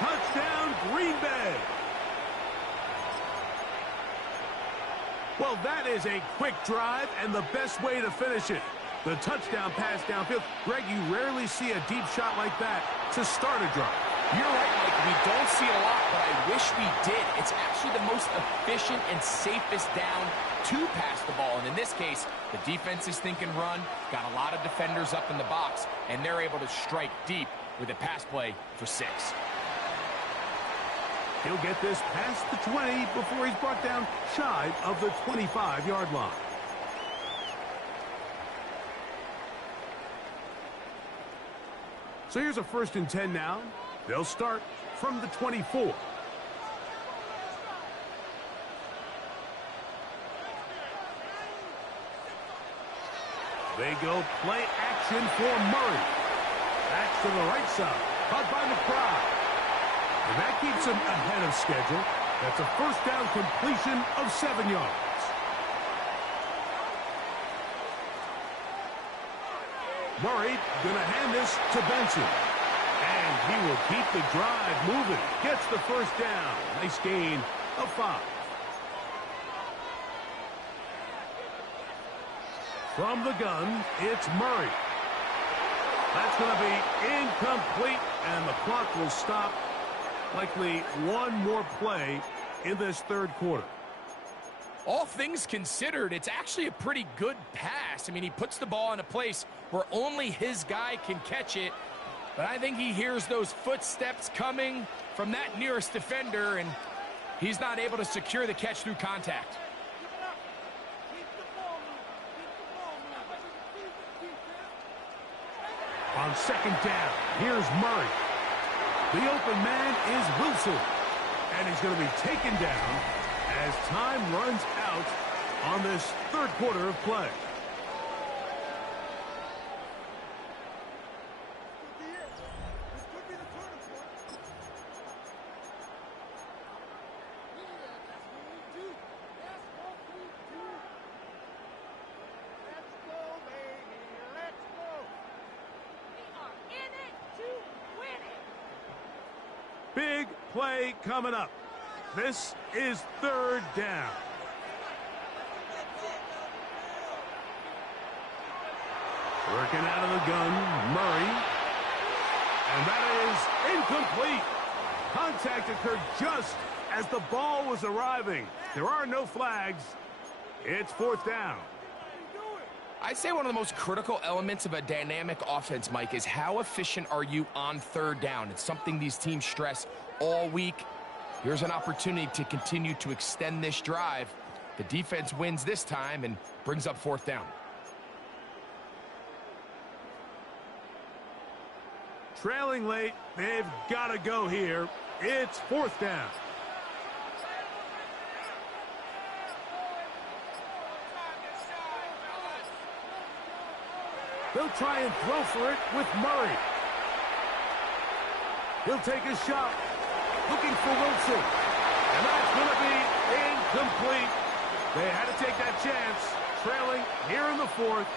Touchdown, Green Bay. Well, that is a quick drive and the best way to finish it. The touchdown pass downfield. Greg, you rarely see a deep shot like that to start a drive. You're right, Mike. We don't see it a lot, but I wish we did. It's actually the most efficient and safest down to pass the ball. And in this case, the defense is thinking run, got a lot of defenders up in the box, and they're able to strike deep with a pass play for 6. He'll get this past the 20 before he's brought down shy of the 25-yard line. So here's a 1st and 10 now. They'll start from the 24. They go play action for Murray. Back to the right side. Caught by McBride. And that keeps him ahead of schedule. That's a first down completion of 7 yards. Murray going to hand this to Benson. And he will keep the drive moving. Gets the first down. Nice gain of 5. From the gun, it's Murray. That's going to be incomplete, and the clock will stop. Likely one more play in this 3rd quarter. All things considered, it's actually a pretty good pass. I mean, he puts the ball in a place where only his guy can catch it. But I think he hears those footsteps coming from that nearest defender, and he's not able to secure the catch through contact. On 2nd down, here's Murray. The open man is Wilson. And he's going to be taken down as time runs out on this 3rd quarter of play. Big play coming up. This is third down. Working out of the gun, Murray. And that is incomplete. Contact occurred just as the ball was arriving. There are no flags. It's fourth down. I'd say one of the most critical elements of a dynamic offense, Mike, is how efficient are you on third down. It's something these teams stress all week. Here's an opportunity to continue to extend this drive. The defense wins this time and brings up fourth down. Trailing late, they've got to go here. It's fourth down. They'll try and throw for it with Murray. He'll take a shot. Looking for Wilson. And that's going to be incomplete. They had to take that chance. Trailing here in the fourth.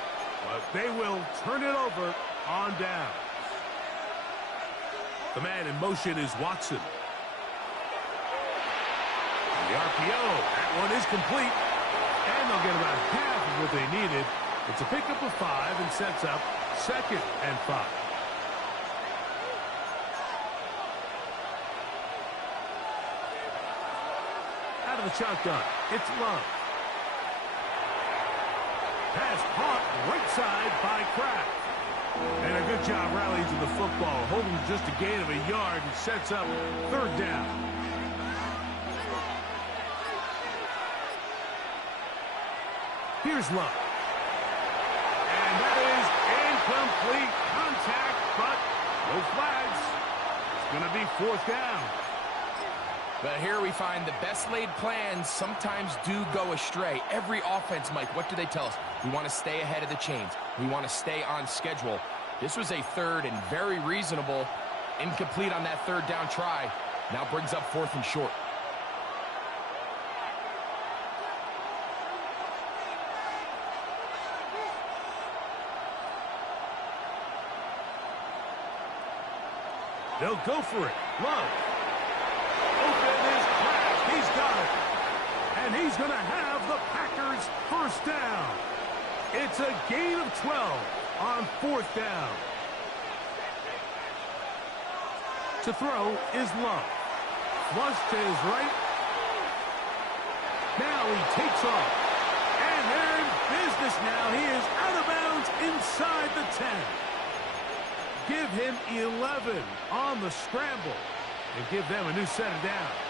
But they will turn it over on down. The man in motion is Watson. The RPO. That one is complete. And they'll get about half of what they needed. It's a pickup of 5 and sets up 2nd and 5. Out of the shotgun, it's Love. Pass caught right side by Kraft. And a good job rallying to the football, holding just a gain of a yard and sets up third down. Here's Love. And that is incomplete contact, but no flags. It's going to be fourth down. But here we find the best laid plans sometimes do go astray. Every offense, Mike, what do they tell us? We want to stay ahead of the chains. We want to stay on schedule. This was a third and very reasonable. Incomplete on that third down try. Now brings up fourth and short. They'll go for it. Love. Open is Kraft. He's got it. And he's going to have the Packers first down. It's a gain of 12 on fourth down. To throw is Love. Flush to his right. Now he takes off. And they're in business now. He is out of bounds inside the 10. Give him 11 on the scramble and give them a new set of downs.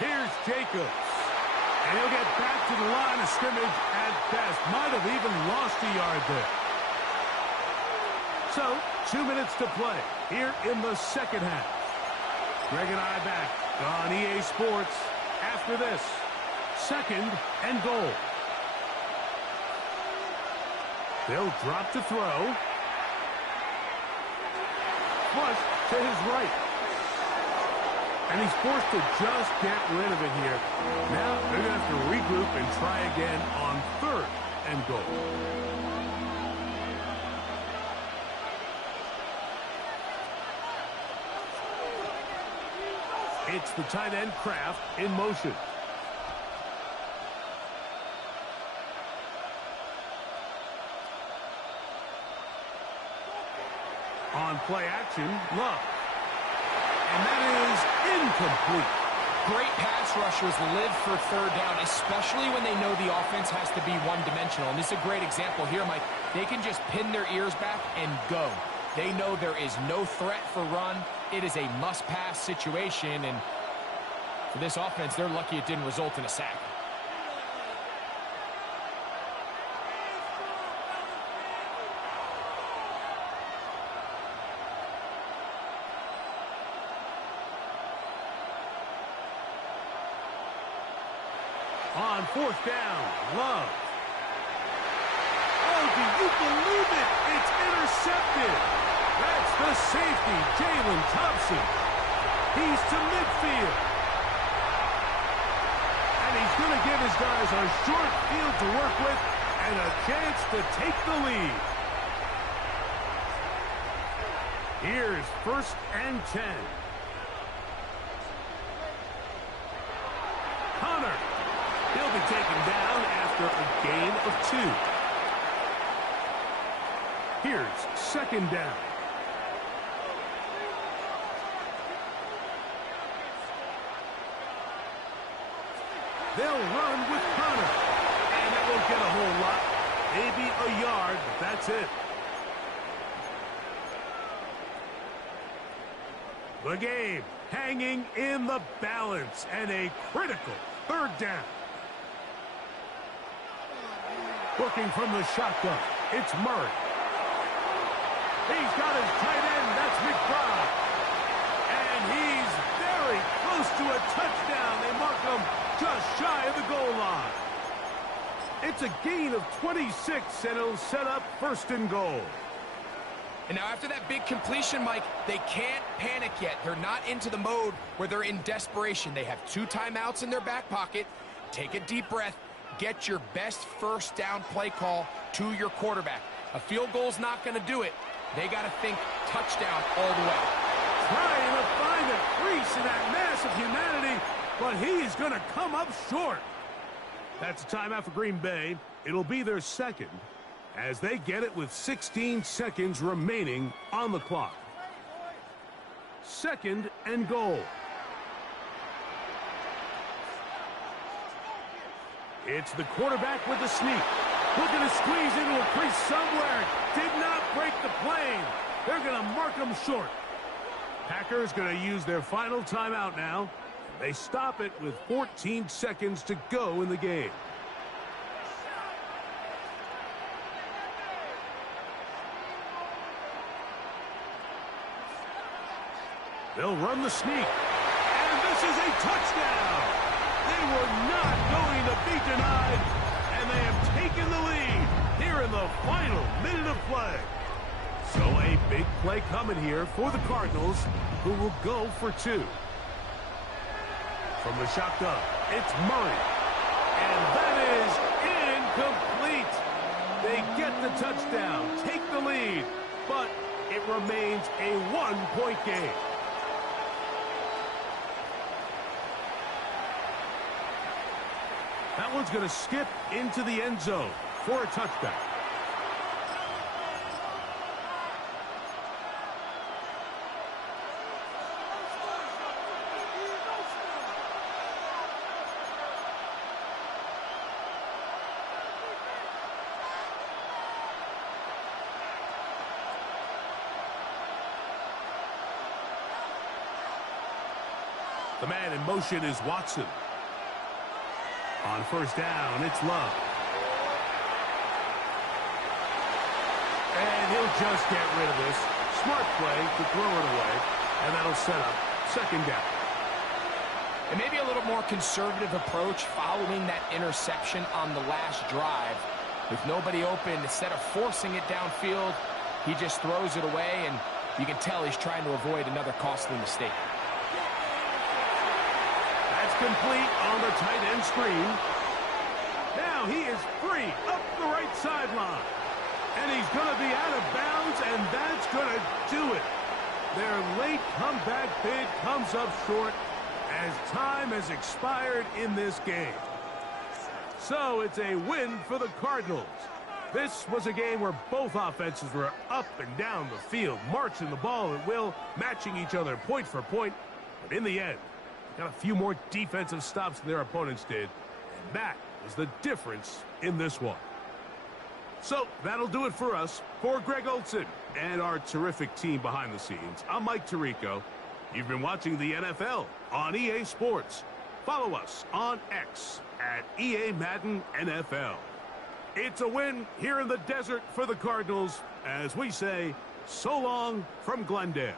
Here's Jacobs. And he'll get back to the line of scrimmage at best. Might have even lost a yard there. So, 2 minutes to play here in the second half. Greg and I back on EA Sports after this. 2nd and goal. They'll drop to throw. Flush to his right. And he's forced to just get rid of it here. Now they're going to have to regroup and try again on 3rd and goal. It's the tight end Kraft in motion. On play action, Love. And that is incomplete. Great pass rushers live for third down, especially when they know the offense has to be one-dimensional. And this is a great example here, Mike. They can just pin their ears back and go. They know there is no threat for run. It is a must-pass situation. And for this offense, they're lucky it didn't result in a sack. On 4th down, Love. Oh, do you believe it? It's intercepted. That's the safety, Jalen Thompson. He's to midfield. And he's going to give his guys a short field to work with and a chance to take the lead. Here's 1st and 10. Connor. He'll be taken down after a gain of 2. Here's 2nd down. They'll run with Connor. And that won't get a whole lot. Maybe a yard, but that's it. The game hanging in the balance and a critical 3rd down. Working from the shotgun, it's Murray. He's got his tight end, that's McBride. And he's very close to a touchdown. They mark him just shy of the goal line. It's a gain of 26, and it'll set up 1st and goal. And now after that big completion, Mike, they can't panic yet. They're not into the mode where they're in desperation. They have 2 timeouts in their back pocket. Take a deep breath. Get your best 1st down play call to your quarterback. A field goal's not going to do it. They got to think touchdown all the way. Trying to find a crease in that mass of humanity, but he's going to come up short. That's a timeout for Green Bay. It'll be their 2nd as they get it with 16 seconds remaining on the clock. 2nd and goal. It's the quarterback with the sneak. Looking to squeeze into a crease somewhere. Did not break the plane. They're going to mark him short. Packers going to use their final timeout now. They stop it with 14 seconds to go in the game. They'll run the sneak. And this is a touchdown. They were not going to be denied. And they have taken the lead here in the final minute of play. So a big play coming here for the Cardinals, who will go for 2. From the shotgun, it's Murray. And that is incomplete. They get the touchdown, take the lead, but it remains a 1-point game. That one's going to skip into the end zone for a touchback. The man in motion is Watson. On 1st down, it's Love. And he'll just get rid of this. Smart play to throw it away. And that'll set up 2nd down. And maybe a little more conservative approach following that interception on the last drive. With nobody open, instead of forcing it downfield, he just throws it away, and you can tell he's trying to avoid another costly mistake. Complete on the tight end screen. Now he is free up the right sideline. And he's going to be out of bounds, and that's going to do it. Their late comeback bid comes up short as time has expired in this game. So it's a win for the Cardinals. This was a game where both offenses were up and down the field, marching the ball at will, matching each other point for point. But in the end, got a few more defensive stops than their opponents did. And that was the difference in this one. So that'll do it for us. For Greg Olson and our terrific team behind the scenes, I'm Mike Tirico. You've been watching the NFL on EA Sports. Follow us on X at EA Madden NFL. It's a win here in the desert for the Cardinals as we say, so long from Glendale.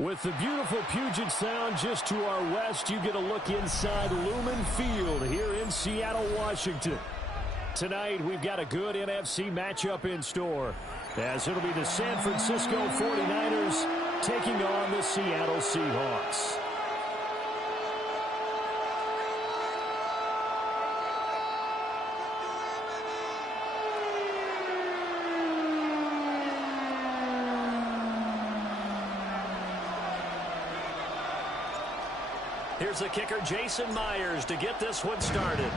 With the beautiful Puget Sound just to our west, you get a look inside Lumen Field here in Seattle, Washington. Tonight, we've got a good NFC matchup in store, as it'll be the San Francisco 49ers taking on the Seattle Seahawks. Here's the kicker, Jason Myers, to get this one started.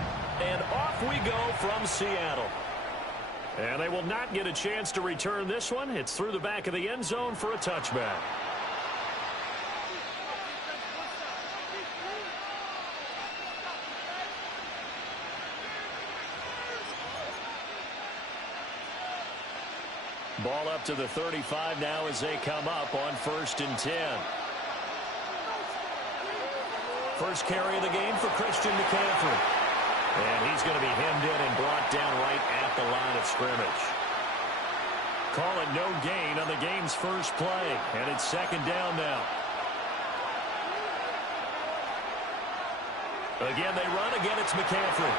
And off we go from Seattle. And they will not get a chance to return this one. It's through the back of the end zone for a touchback. Ball up to the 35 now as they come up on 1st and 10. First carry of the game for Christian McCaffrey. And he's going to be hemmed in and brought down right at the line of scrimmage. Call it no gain on the game's first play. And it's 2nd down now. Again, they run. Again, it's McCaffrey.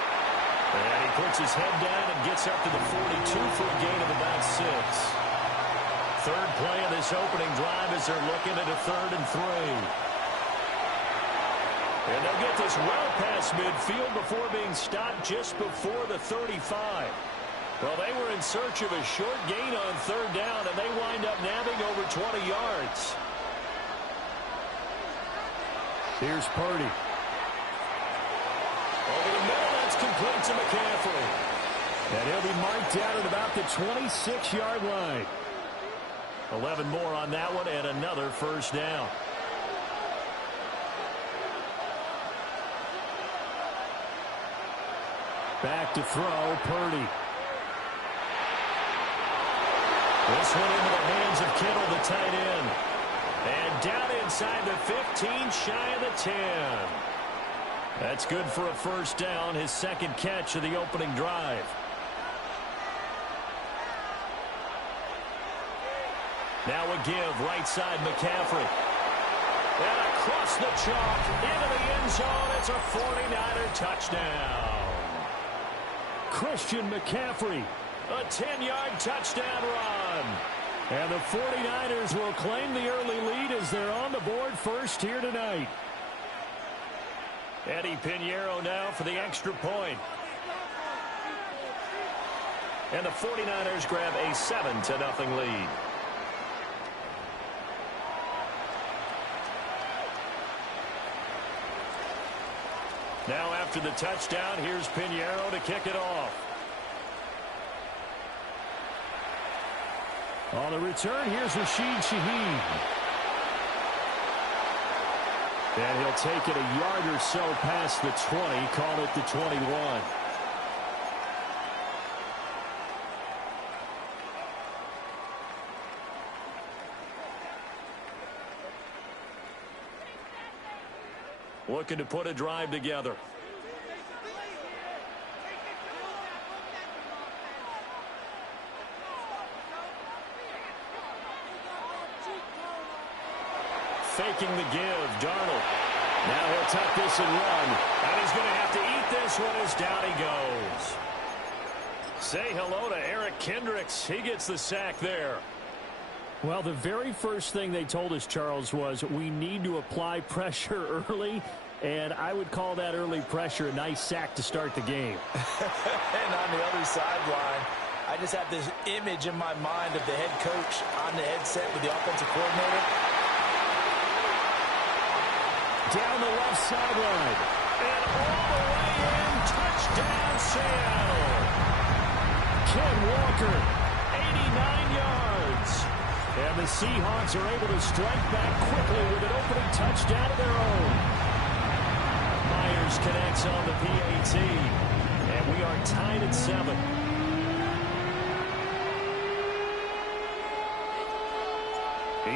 And he puts his head down and gets up to the 42 for a gain of about 6. Third play of this opening drive as they're looking at a 3rd and 3. And they'll get this well past midfield before being stopped just before the 35. Well, they were in search of a short gain on 3rd down, and they wind up nabbing over 20 yards. Here's Purdy. Over the middle, that's complete to McCaffrey. And he'll be marked down at about the 26-yard line. 11 more on that one, and another 1st down. Back to throw, Purdy. This one into the hands of Kittle, the tight end. And down inside the 15, shy of the 10. That's good for a 1st down, his 2nd catch of the opening drive. Now a give, right side McCaffrey. And across the chalk, into the end zone, it's a 49er touchdown. Christian McCaffrey. A 10-yard touchdown run. And the 49ers will claim the early lead as they're on the board first here tonight. Eddie Pinheiro now for the extra point. And the 49ers grab a 7-0 lead. Now after the touchdown, here's Pinheiro to kick it off. On the return, here's Rashid Shaheed. And he'll take it a yard or so past the 20, call it the 21. Looking to put a drive together. Faking the give, Darnold. Now he'll tuck this and run. And he's going to have to eat this one as down he goes. Say hello to Eric Kendricks. He gets the sack there. Well, the very first thing they told us, Charles, was we need to apply pressure early, and I would call that early pressure a nice sack to start the game. And on the other sideline, I just have this image in my mind of the head coach on the headset with the offensive coordinator. Down the left sideline. And all the way in, touchdown Seattle. Ken Walker, 89 yards. and the Seahawks are able to strike back quickly with an opening touchdown of their own. Myers connects on the PAT, and we are tied at 7.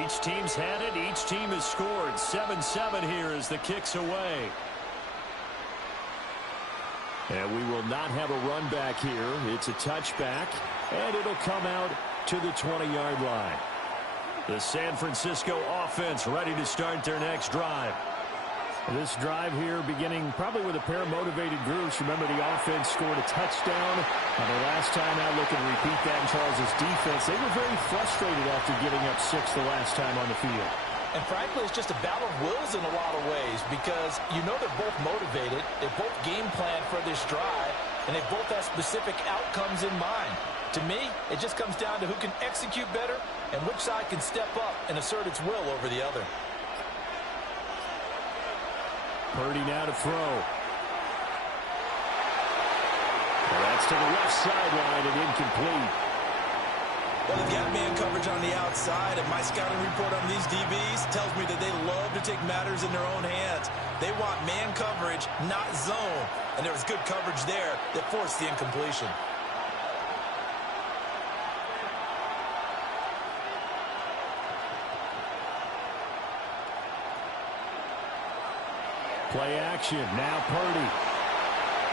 Each team's had it. Each team has scored. 7-7 here as the kick's away. And we will not have a run back here. It's a touchback, and it'll come out to the 20-yard line. The San Francisco offense ready to start their next drive. This drive here beginning probably with a pair of motivated groups. Remember, the offense scored a touchdown on their last time out. Looking to repeat that in Charles' defense. They were very frustrated after giving up 6 the last time on the field. And frankly, it's just a battle of wills in a lot of ways because you know they're both motivated. They both game plan for this drive, and they both have specific outcomes in mind. To me, it just comes down to who can execute better and which side can step up and assert its will over the other. Purdy now to throw. Well, that's to the left sideline and incomplete. Well, they've got man coverage on the outside, and my scouting report on these DBs tells me that they love to take matters in their own hands. They want man coverage, not zone. And there was good coverage there that forced the incompletion. Play action. Now Purdy.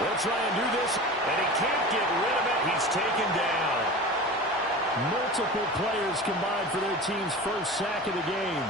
They'll try and do this, and he can't get rid of it. He's taken down. Multiple players combined for their team's first sack of the game.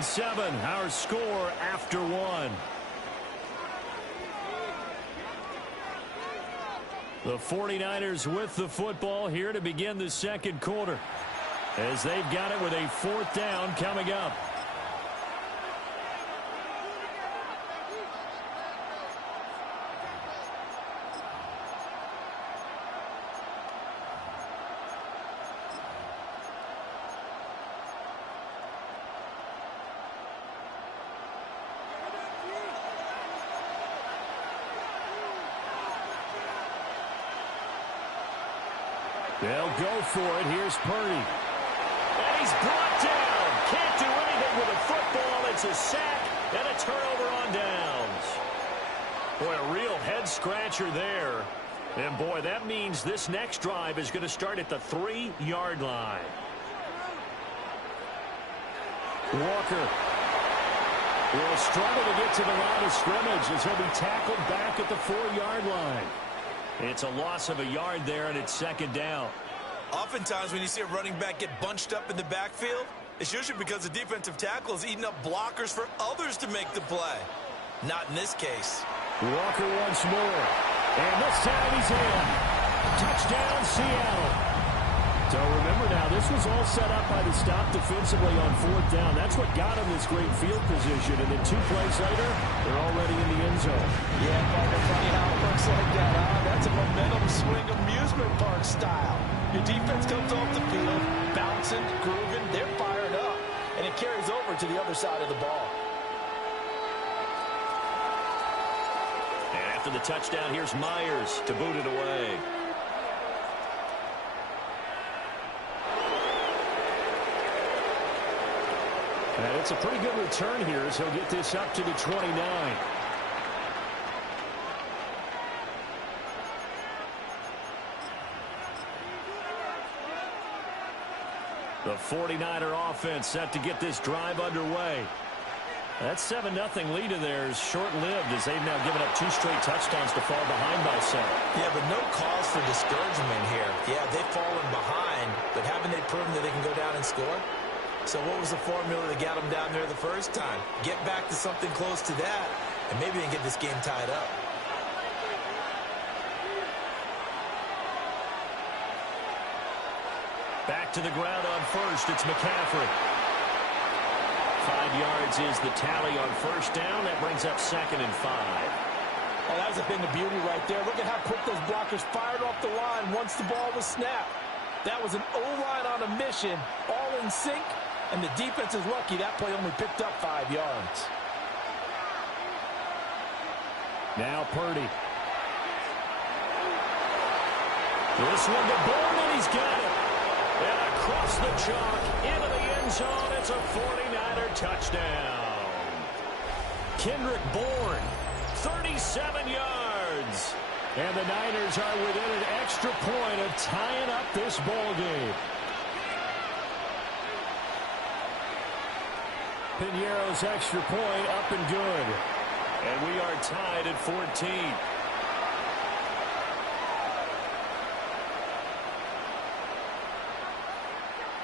Seven, our score after one. The 49ers with the football here to begin the second quarter, as they've got it with a 4th down coming up. They'll go for it. Here's Purdy. And he's brought down. Can't do anything with a football. It's a sack and a turnover on downs. Boy, a real head-scratcher there. And, boy, that means this next drive is going to start at the 3-yard line. Walker will struggle to get to the line of scrimmage as he'll be tackled back at the 4-yard line. It's a loss of a yard there, and it's 2nd down. Oftentimes when you see a running back get bunched up in the backfield, it's usually because the defensive tackle is eating up blockers for others to make the play. Not in this case. Walker once more. And this time he's in. Touchdown, Seattle. So remember now, this was all set up by the stop defensively on 4th down. That's what got him this great field position. And then 2 plays later, they're already in the end zone. Yeah, Parker, funny how it works like that, huh? That's a momentum swing amusement park style. Your defense comes off the field, bouncing, grooving, they're fired up. And it carries over to the other side of the ball. And after the touchdown, here's Myers to boot it away. And it's a pretty good return here as he'll get this up to the 29. The 49er offense set to get this drive underway. That 7-0 lead of theirs short-lived as they've now given up 2 straight touchdowns to fall behind by 7. Yeah, but no cause for discouragement here. Yeah, they've fallen behind, but haven't they proven that they can go down and score? So what was the formula that got them down there the first time? Get back to something close to that, and maybe they can get this game tied up. Back to the ground on first. It's McCaffrey. 5 yards is the tally on 1st down. That brings up 2nd and 5. Oh, that was a thing of beauty right there. Look at how quick those blockers fired off the line once the ball was snapped. That was an O-line on a mission, all in sync. And the defense is lucky that play only picked up 5 yards. Now Purdy. This one to Bourne, and he's got it. And across the chalk, into the end zone, it's a 49er touchdown. Kendrick Bourne, 37 yards. And the Niners are within an extra point of tying up this ball game. Piñeiro's extra point up and good. And we are tied at 14.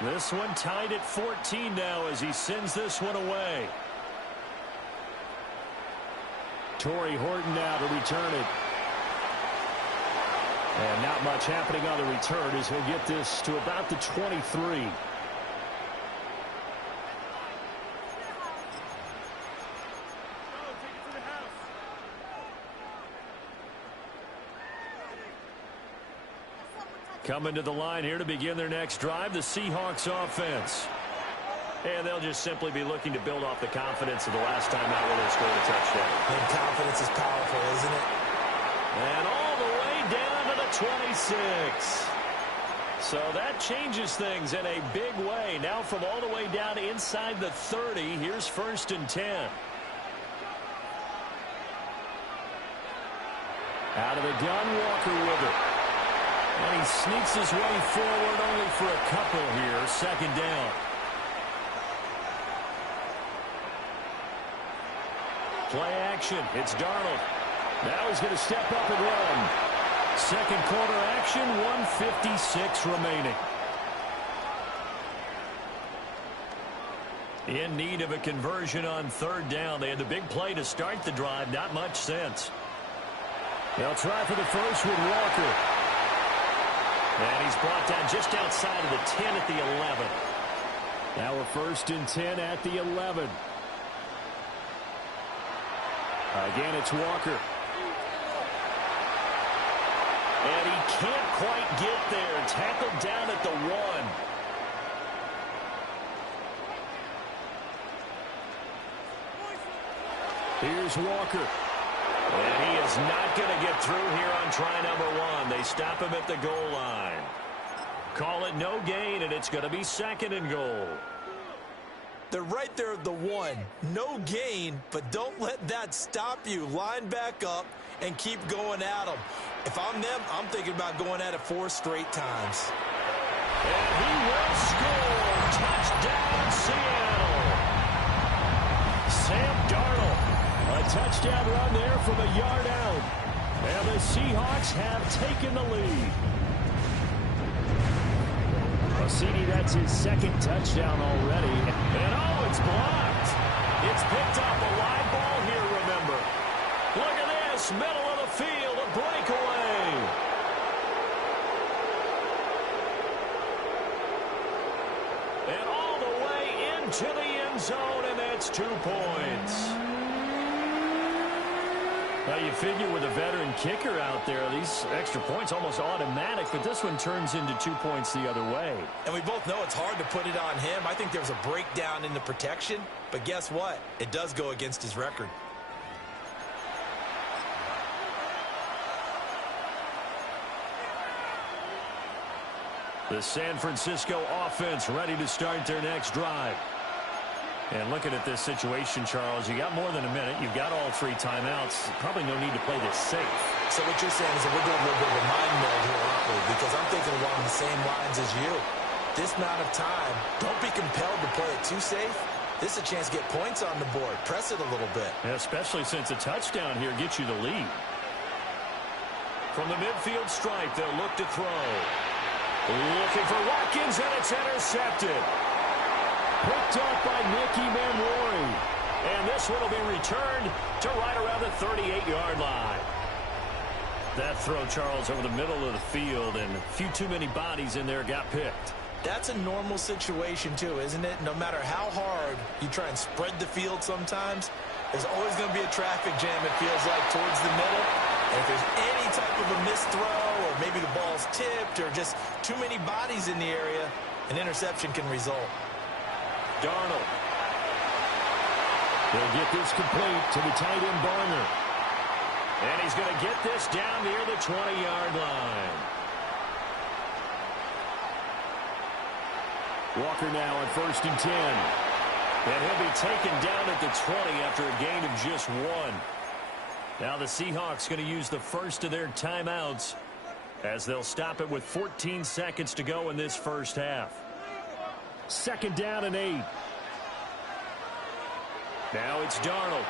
This one tied at 14 now as he sends this one away. Torrey Horton now to return it. And not much happening on the return as he'll get this to about the 23. Coming to the line here to begin their next drive, the Seahawks offense. And they'll just simply be looking to build off the confidence of the last time out where they scored a touchdown. And confidence is powerful, isn't it? And all the way down to the 26. So that changes things in a big way. Now from all the way down inside the 30, here's 1st and 10. Out of the gun, Walker with it. And he sneaks his way forward only for a couple here. 2nd down. Play action. It's Darnold. Now he's going to step up and run. 2nd quarter action, 1:56 remaining. In need of a conversion on 3rd down. They had the big play to start the drive. Not much sense. They'll try for the first with Walker. And he's brought down just outside of the 10 at the 11. Now a 1st and 10 at the 11. Again, it's Walker. And he can't quite get there. Tackled down at the 1. Here's Walker. And he is not going to get through here on try number 1. They stop him at the goal line. Call it no gain, and it's going to be 2nd and goal. They're right there at the 1. No gain, but don't let that stop you. Line back up and keep going at them. If I'm them, I'm thinking about going at it 4 straight times. And he will score. Touchdown, Seattle. Sam Darnold. A touchdown run there from a yard out. And the Seahawks have taken the lead. Rossini, that's his 2nd touchdown already. And oh, it's blocked. It's picked up. A live ball here, remember. Look at this. Middle of the field. A breakaway. And all the way into the end zone, and that's 2 points. Now, you figure with a veteran kicker out there, these extra points almost automatic, but this one turns into 2 points the other way. And we both know it's hard to put it on him. I think there was a breakdown in the protection, but guess what? It does go against his record. The San Francisco offense ready to start their next drive. And looking at this situation, Charles, you got more than a minute. You've got all 3 timeouts. Probably no need to play this safe. So what you're saying is that we're doing a little bit of a mind meld here, aren't we? Because I'm thinking along the same lines as you. This amount of time, don't be compelled to play it too safe. This is a chance to get points on the board. Press it a little bit. Yeah, especially since a touchdown here gets you the lead. From the midfield stripe, they'll look to throw. Looking for Watkins, and it's intercepted. Picked up by Nicky Manwari. And this one will be returned to right around the 38-yard line. That throw, Charles, over the middle of the field, and a few too many bodies in there got picked. That's a normal situation, too, isn't it? No matter how hard you try and spread the field sometimes, there's always going to be a traffic jam, it feels like, towards the middle. And if there's any type of a missed throw, or maybe the ball's tipped, or just too many bodies in the area, an interception can result. Darnold. He'll get this complete to the tight end Barner. And he's going to get this down near the 20-yard line. Walker now on 1st and 10. And he'll be taken down at the 20 after a gain of just 1. Now the Seahawks going to use the first of their timeouts as they'll stop it with 14 seconds to go in this first half. 2nd down and 8. Now it's Darnold.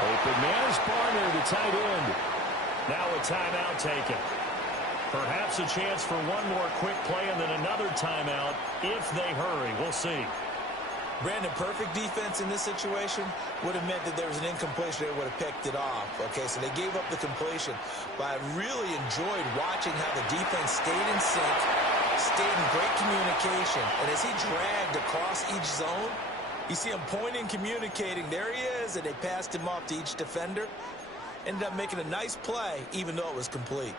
Open man is Barner, the tight end. Now a timeout taken. Perhaps a chance for one more quick play and then another timeout if they hurry. We'll see. Brandon, perfect defense in this situation would have meant that there was an incompletion. They would have picked it off. Okay, so they gave up the completion. But I really enjoyed watching how the defense stayed in sync, stayed in great communication. And as he dragged across each zone, you see him pointing, communicating. There he is, and they passed him off to each defender. Ended up making a nice play, even though it was complete.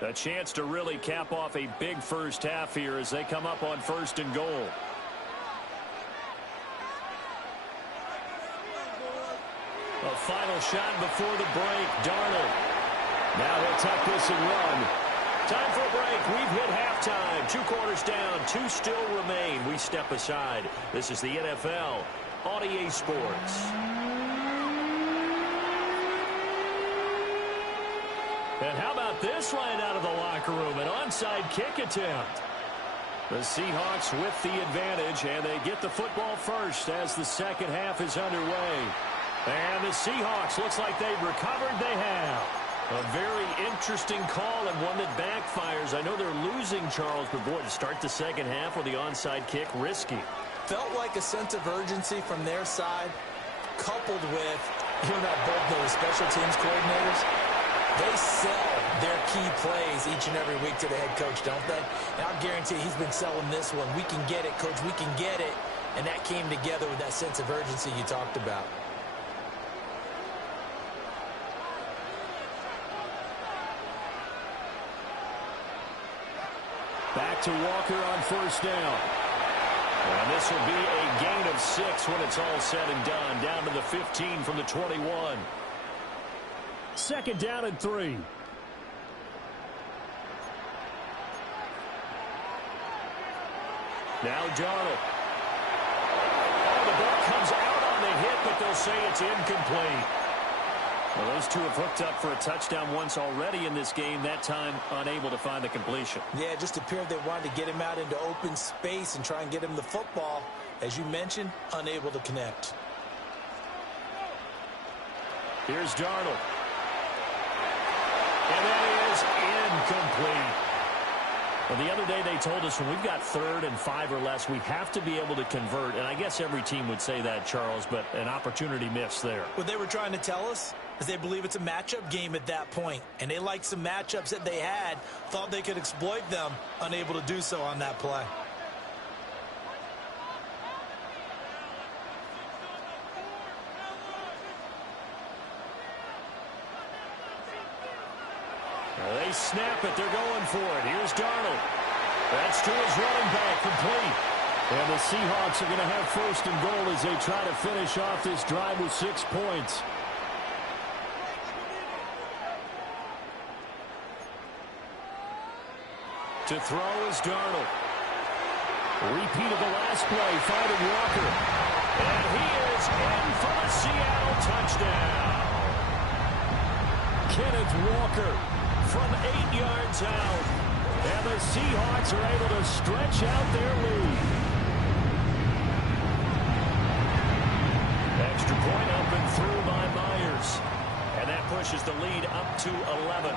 A chance to really cap off a big first half here as they come up on 1st and goal. A final shot before the break. Darnold. Now he'll tuck this and run. Time for a break. We've hit halftime. 2 quarters down. 2 still remain. We step aside. This is the NFL on EA Sports. And how about this right out of the locker room? An onside kick attempt. The Seahawks with the advantage, and they get the football first as the second half is underway. And the Seahawks, looks like they've recovered. They have. A very interesting call and one that backfires. I know they're losing, Charles, but boy, to start the second half with the onside kick, risky. Felt like a sense of urgency from their side, coupled with, you and I both know the special teams coordinators. They sell their key plays each and every week to the head coach, don't they? And I'll guarantee he's been selling this one. We can get it, coach. We can get it. And that came together with that sense of urgency you talked about. Back to Walker on 1st down. And this will be a gain of 6 when it's all said and done. Down to the 15 from the 21. 2nd down and 3. Now Darnold. Oh, the ball comes out on the hit, but they'll say it's incomplete. Well, those two have hooked up for a touchdown once already in this game, that time unable to find the completion. Yeah, it just appeared they wanted to get him out into open space and try and get him the football. As you mentioned, unable to connect. Here's Darnold. And that is incomplete. Well, the other day they told us when we've got 3rd and 5 or less, we have to be able to convert. And I guess every team would say that, Charles, but an opportunity missed there. What they were trying to tell us is they believe it's a matchup game at that point. And they liked some matchups that they had, thought they could exploit them, unable to do so on that play. They snap it. They're going for it. Here's Darnold. That's to his running back, complete. And the Seahawks are going to have 1st and goal as they try to finish off this drive with 6 points. To throw is Darnold. Repeat of the last play, finding Walker. And he is in for the Seattle touchdown. Kenneth Walker from 8 yards out. And the Seahawks are able to stretch out their lead. Extra point up and through by Myers. And that pushes the lead up to 11.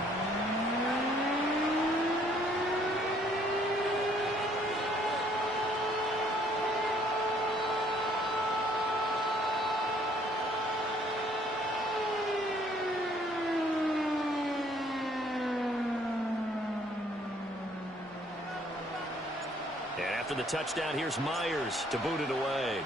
And after the touchdown, here's Myers to boot it away.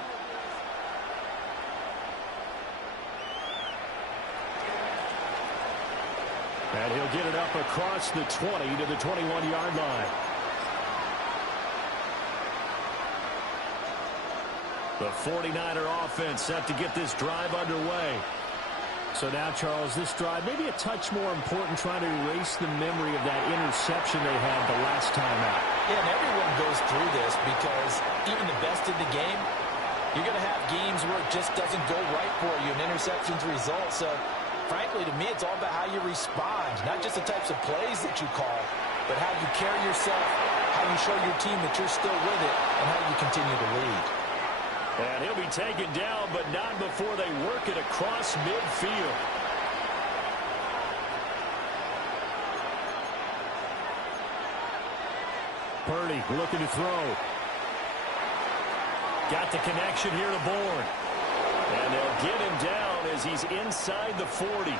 And he'll get it up across the 20 to the 21-yard line. The 49er offense set to get this drive underway. So now, Charles, this drive maybe a touch more important, trying to erase the memory of that interception they had the last time out. Yeah, and everyone goes through this because even the best in the game You're going to have games where it just doesn't go right for you, and interceptions result. So, frankly, to me, it's all about how you respond, not just the types of plays that you call, but how you carry yourself, how you show your team that you're still with it, and how you continue to lead. And he'll be taken down, but not before they work it across midfield. Purdy looking to throw. Got the connection here to Bourne. And they'll get him down as he's inside the 40.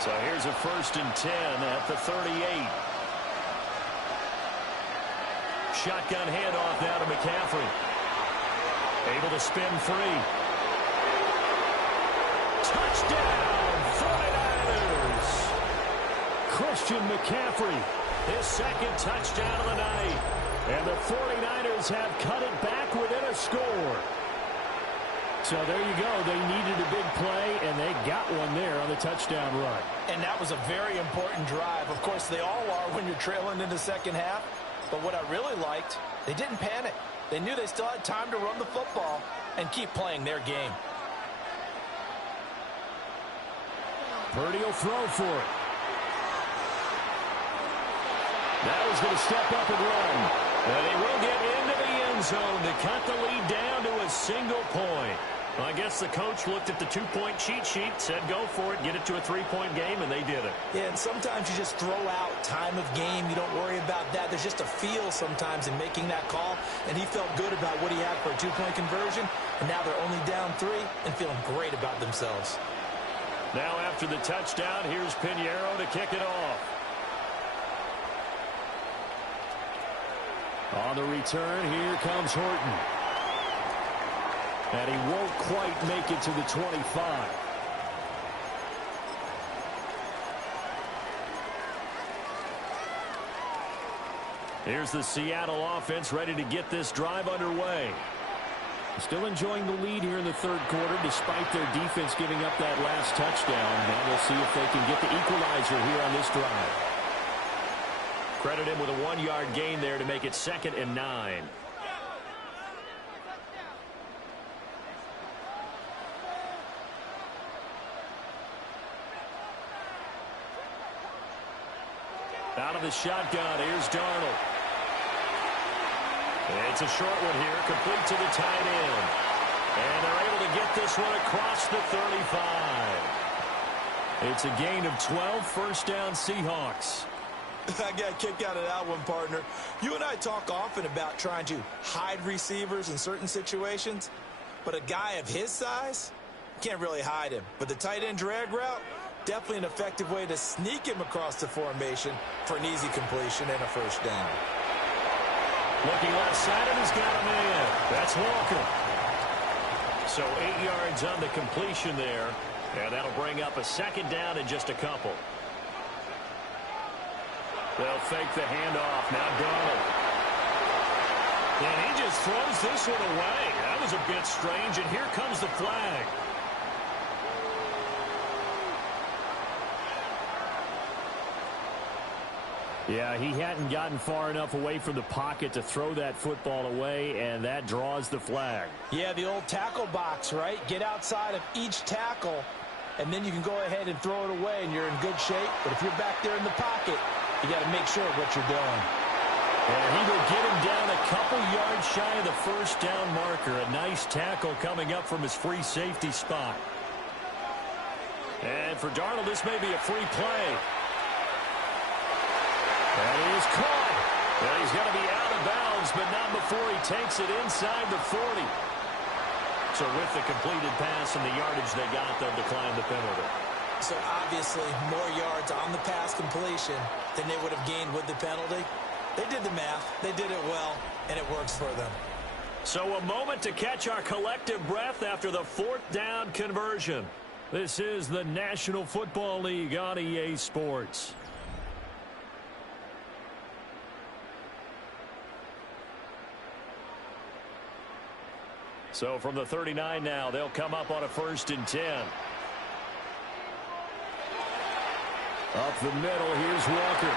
So here's a 1st and 10 at the 38. Shotgun handoff now to McCaffrey. Able to spin free. Touchdown, 49ers! Christian McCaffrey. His 2nd touchdown of the night. And the 49ers have cut it back within a score. So there you go. They needed a big play, and they got one there on the touchdown run. And that was a very important drive. Of course, they all are when you're trailing in the second half. But what I really liked, they didn't panic. They knew they still had time to run the football and keep playing their game. Purdy will throw for it. Now he's going to step up and run. And he will get into the end zone to cut the lead down to a single point. Well, I guess the coach looked at the 2-point cheat sheet, said go for it, get it to a 3-point game, and they did it. Yeah, and sometimes you just throw out time of game. You don't worry about that. There's just a feel sometimes in making that call, and he felt good about what he had for a 2-point conversion, and now they're only down 3 and feeling great about themselves. Now after the touchdown, here's Pinheiro to kick it off. On the return, here comes Horton. And he won't quite make it to the 25. Here's the Seattle offense ready to get this drive underway. Still enjoying the lead here in the 3rd quarter despite their defense giving up that last touchdown. Now we'll see if they can get the equalizer here on this drive. Credit him with a 1-yard gain there to make it 2nd and 9. Out of the shotgun, here's Darnold. It's a short one here, complete to the tight end. And they're able to get this one across the 35. It's a gain of 12, 1st down Seahawks. I got a kick out of that one, partner. You and I talk often about trying to hide receivers in certain situations, but a guy of his size, can't really hide him. But the tight end drag route, definitely an effective way to sneak him across the formation for an easy completion and a 1st down. Looking left side, and he's got him in. That's Walker. So 8 yards on the completion there, and that'll bring up a 2nd down in just a couple. They'll fake the handoff. Now Darnold. And he just throws this one away. That was a bit strange, and here comes the flag. Yeah, he hadn't gotten far enough away from the pocket to throw that football away, and that draws the flag. Yeah, the old tackle box, right? Get outside of each tackle, and then you can go ahead and throw it away, and you're in good shape. But if you're back there in the pocket, you got to make sure of what you're doing. And he will get him down a couple yards shy of the 1st down marker. A nice tackle coming up from his free safety spot. And for Darnold, this may be a free play. And he is caught. And he's going to be out of bounds, but not before he takes it inside the 40. So with the completed pass and the yardage they got, they'll decline the penalty. So obviously more yards on the pass completion than they would have gained with the penalty. They did the math. They did it well, and it works for them. So a moment to catch our collective breath after the 4th down conversion. This is the National Football League on EA Sports. So from the 39 now, they'll come up on a 1st and 10. Up the middle, here's Walker.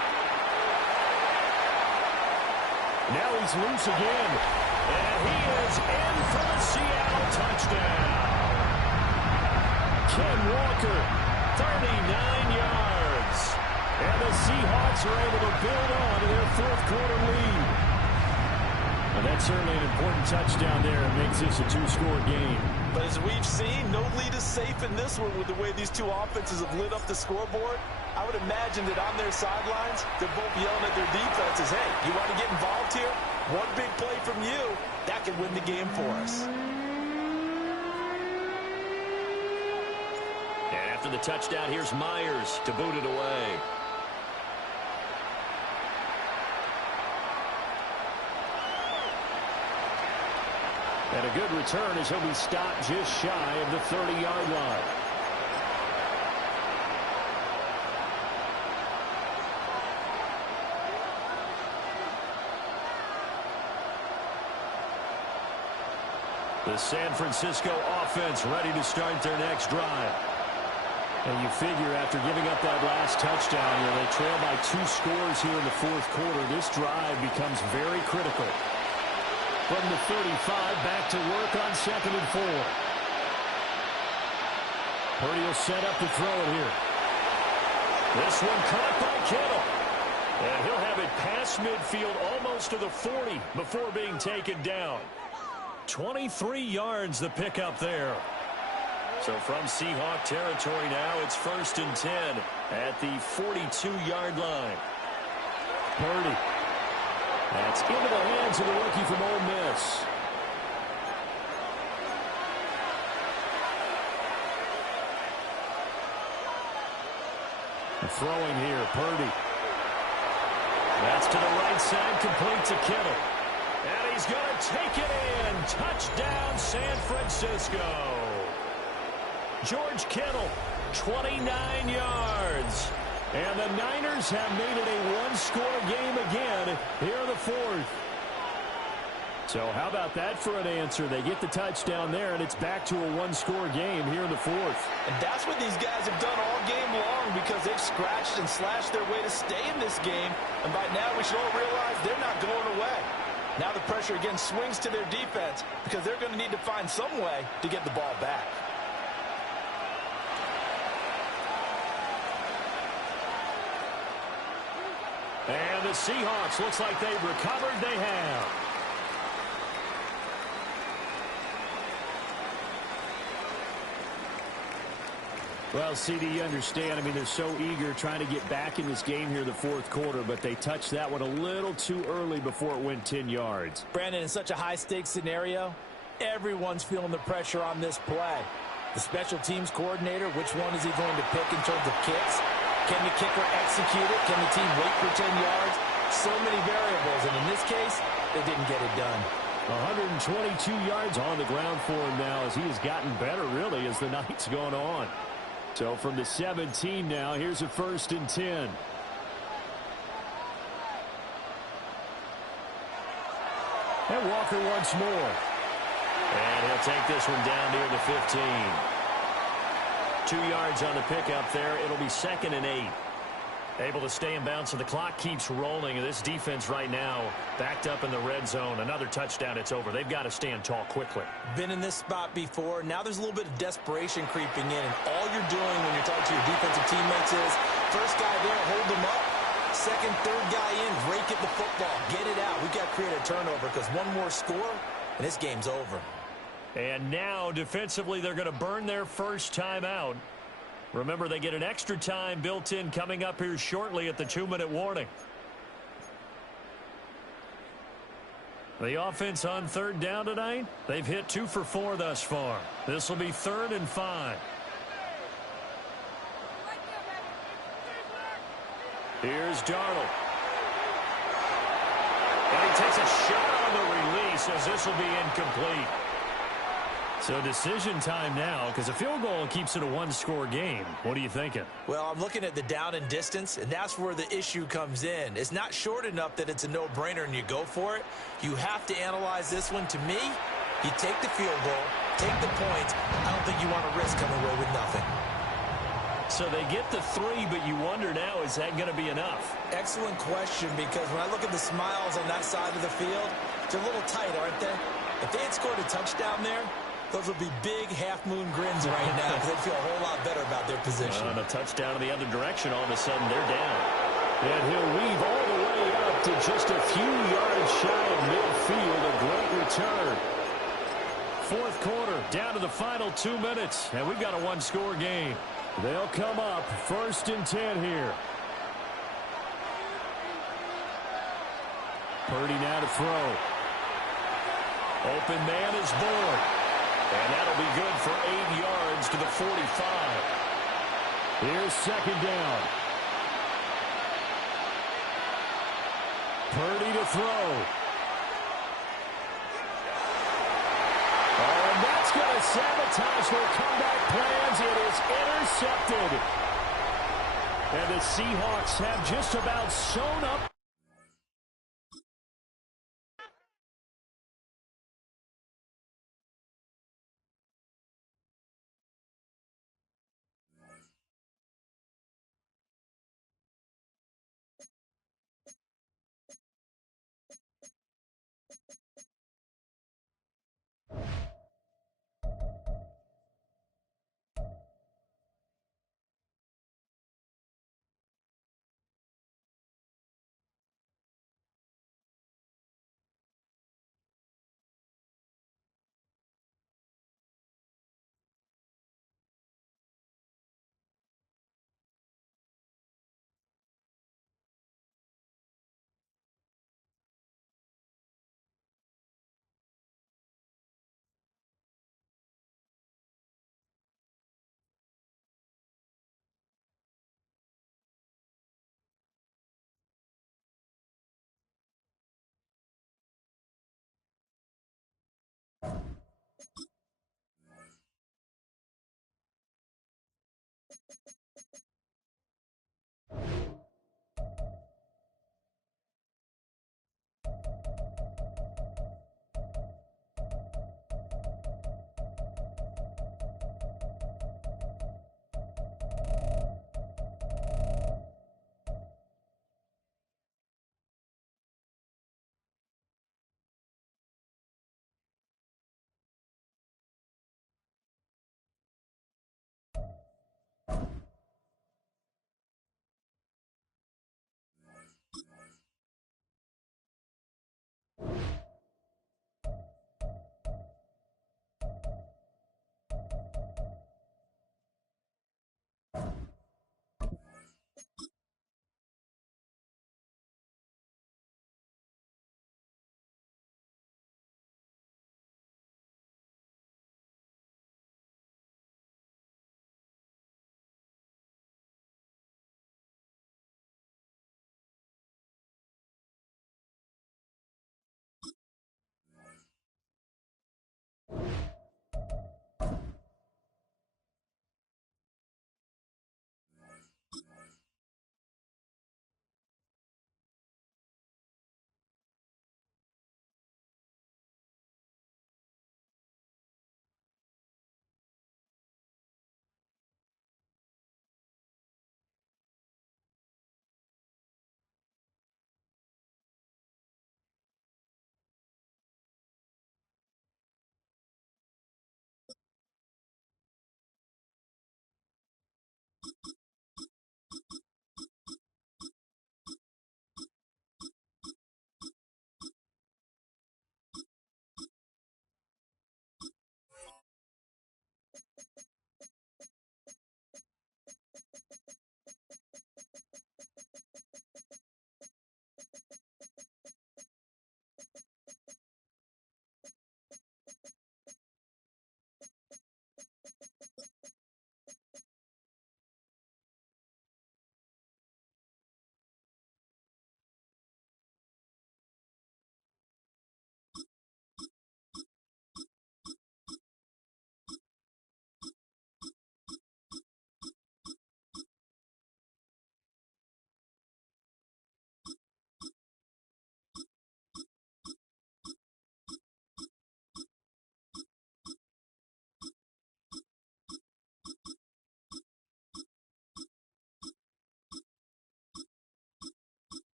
Now he's loose again. And he is in for the Seattle touchdown. Ken Walker, 39 yards. And the Seahawks are able to build on to their fourth quarter lead. And that's certainly an important touchdown there. It makes this a two-score game. But as we've seen, no lead is safe in this one with the way these two offenses have lit up the scoreboard. I would imagine that on their sidelines, they're both yelling at their defenses, hey, you want to get involved here? One big play from you, that could win the game for us. And after the touchdown, here's Myers to boot it away. And a good return as he'll be stopped just shy of the 30-yard line. The San Francisco offense ready to start their next drive. And you figure after giving up that last touchdown, they trail by 2 scores here in the fourth quarter. This drive becomes very critical. From the 35, back to work on 2nd and 4. Purdy will set up to throw it here. This one caught by Kittle. And he'll have it past midfield almost to the 40 before being taken down. 23 yards the pickup there. So from Seahawk territory now, it's 1st and 10 at the 42-yard line. Purdy. That's into the hands of the rookie from Ole Miss. Throwing here, Purdy. That's to the right side, complete to Kittle. And he's going to take it in. Touchdown, San Francisco. George Kittle, 29 yards. And the Niners have made it a one-score game again here in the fourth. So how about that for an answer? They get the touchdown there, and it's back to a one-score game here in the fourth. And that's what these guys have done all game long because they've scratched and slashed their way to stay in this game. And by now we should all realize they're not going away. Now the pressure again swings to their defense because they're going to need to find some way to get the ball back. And the Seahawks, looks like they've recovered. They have. Well, CD, you understand. I mean, they're so eager trying to get back in this game here in the fourth quarter, but they touched that one a little too early before it went 10 yards. Brandon, in such a high-stakes scenario, everyone's feeling the pressure on this play. The special teams coordinator, which one is he going to pick in terms of kicks? Can the kicker execute it? Can the team wait for 10 yards? So many variables, and in this case, they didn't get it done. 122 yards on the ground for him now as he has gotten better, really, as the night's gone on. So from the 17 now, here's a 1st and 10. And Walker once more. And he'll take this one down near the 15. 2 yards on the pickup there. It'll be 2nd and 8. Able to stay in bounds, and the clock keeps rolling. And this defense right now backed up in the red zone. Another touchdown, it's over. They've got to stand tall quickly. Been in this spot before. Now there's a little bit of desperation creeping in. And all you're doing when you're talking to your defensive teammates is, first guy there, hold them up. Second, third guy in, rake at the football. Get it out. We've got to create a turnover because one more score, and this game's over. And now, defensively, they're going to burn their first time out. Remember, they get an extra time built in coming up here shortly at the 2-minute warning. The offense on 3rd down tonight, they've hit 2 for 4 thus far. This will be 3rd and 5. Here's Darnold. And he takes a shot on the release as this will be incomplete. So decision time now because a field goal keeps it a one-score game. What are you thinking? Well, I'm looking at the down and distance, and that's where the issue comes in. It's not short enough that it's a no-brainer and you go for it. You have to analyze this one. To me, you take the field goal, take the points. I don't think you want to risk coming away with nothing. So they get the 3, but you wonder now, is that going to be enough? Excellent question, because when I look at the smiles on that side of the field, they're a little tight, aren't they? If they had scored a touchdown there, those would be big half-moon grins right now because they'd feel a whole lot better about their position. On a touchdown in the other direction, all of a sudden they're down. And he'll weave all the way up to just a few yards shy of midfield. A great return. Fourth quarter, down to the final 2 minutes, and we've got a one-score game. They'll come up 1st and 10 here. Purdy now to throw. Open man is born. And that'll be good for 8 yards to the 45. Here's 2nd down. Purdy to throw. Oh, and that's going to sabotage their comeback plans. It is intercepted. And the Seahawks have just about sewn up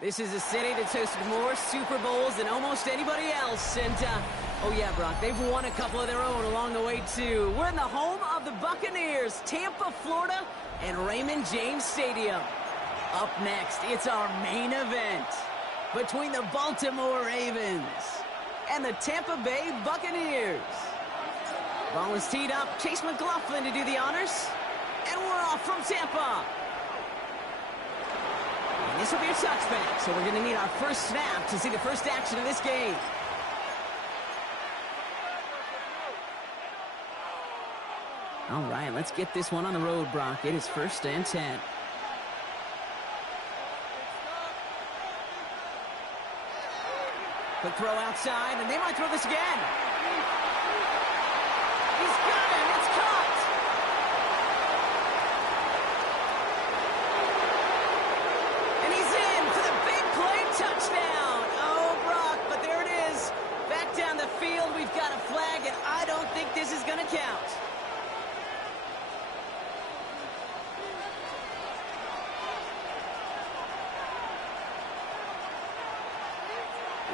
This is a city that's hosted more Super Bowls than almost anybody else. And, oh yeah, Brock, they've won a couple of their own along the way, too. We're in the home of the Buccaneers, Tampa, Florida, and Raymond James Stadium. Up next, it's our main event between the Baltimore Ravens and the Tampa Bay Buccaneers. Ball is teed up. Chase McLaughlin to do the honors. And we're off from Tampa. And this will be a touchback, so we're going to need our first snap to see the first action of this game. All right, let's get this one on the road, Brock. It is 1st and 10. Quick throw outside, and they might throw this again. He's got him. It's caught. And he's in for the big play touchdown. Oh, Brock, but there it is. Back down the field, we've got a flag, and I don't think this is going to count.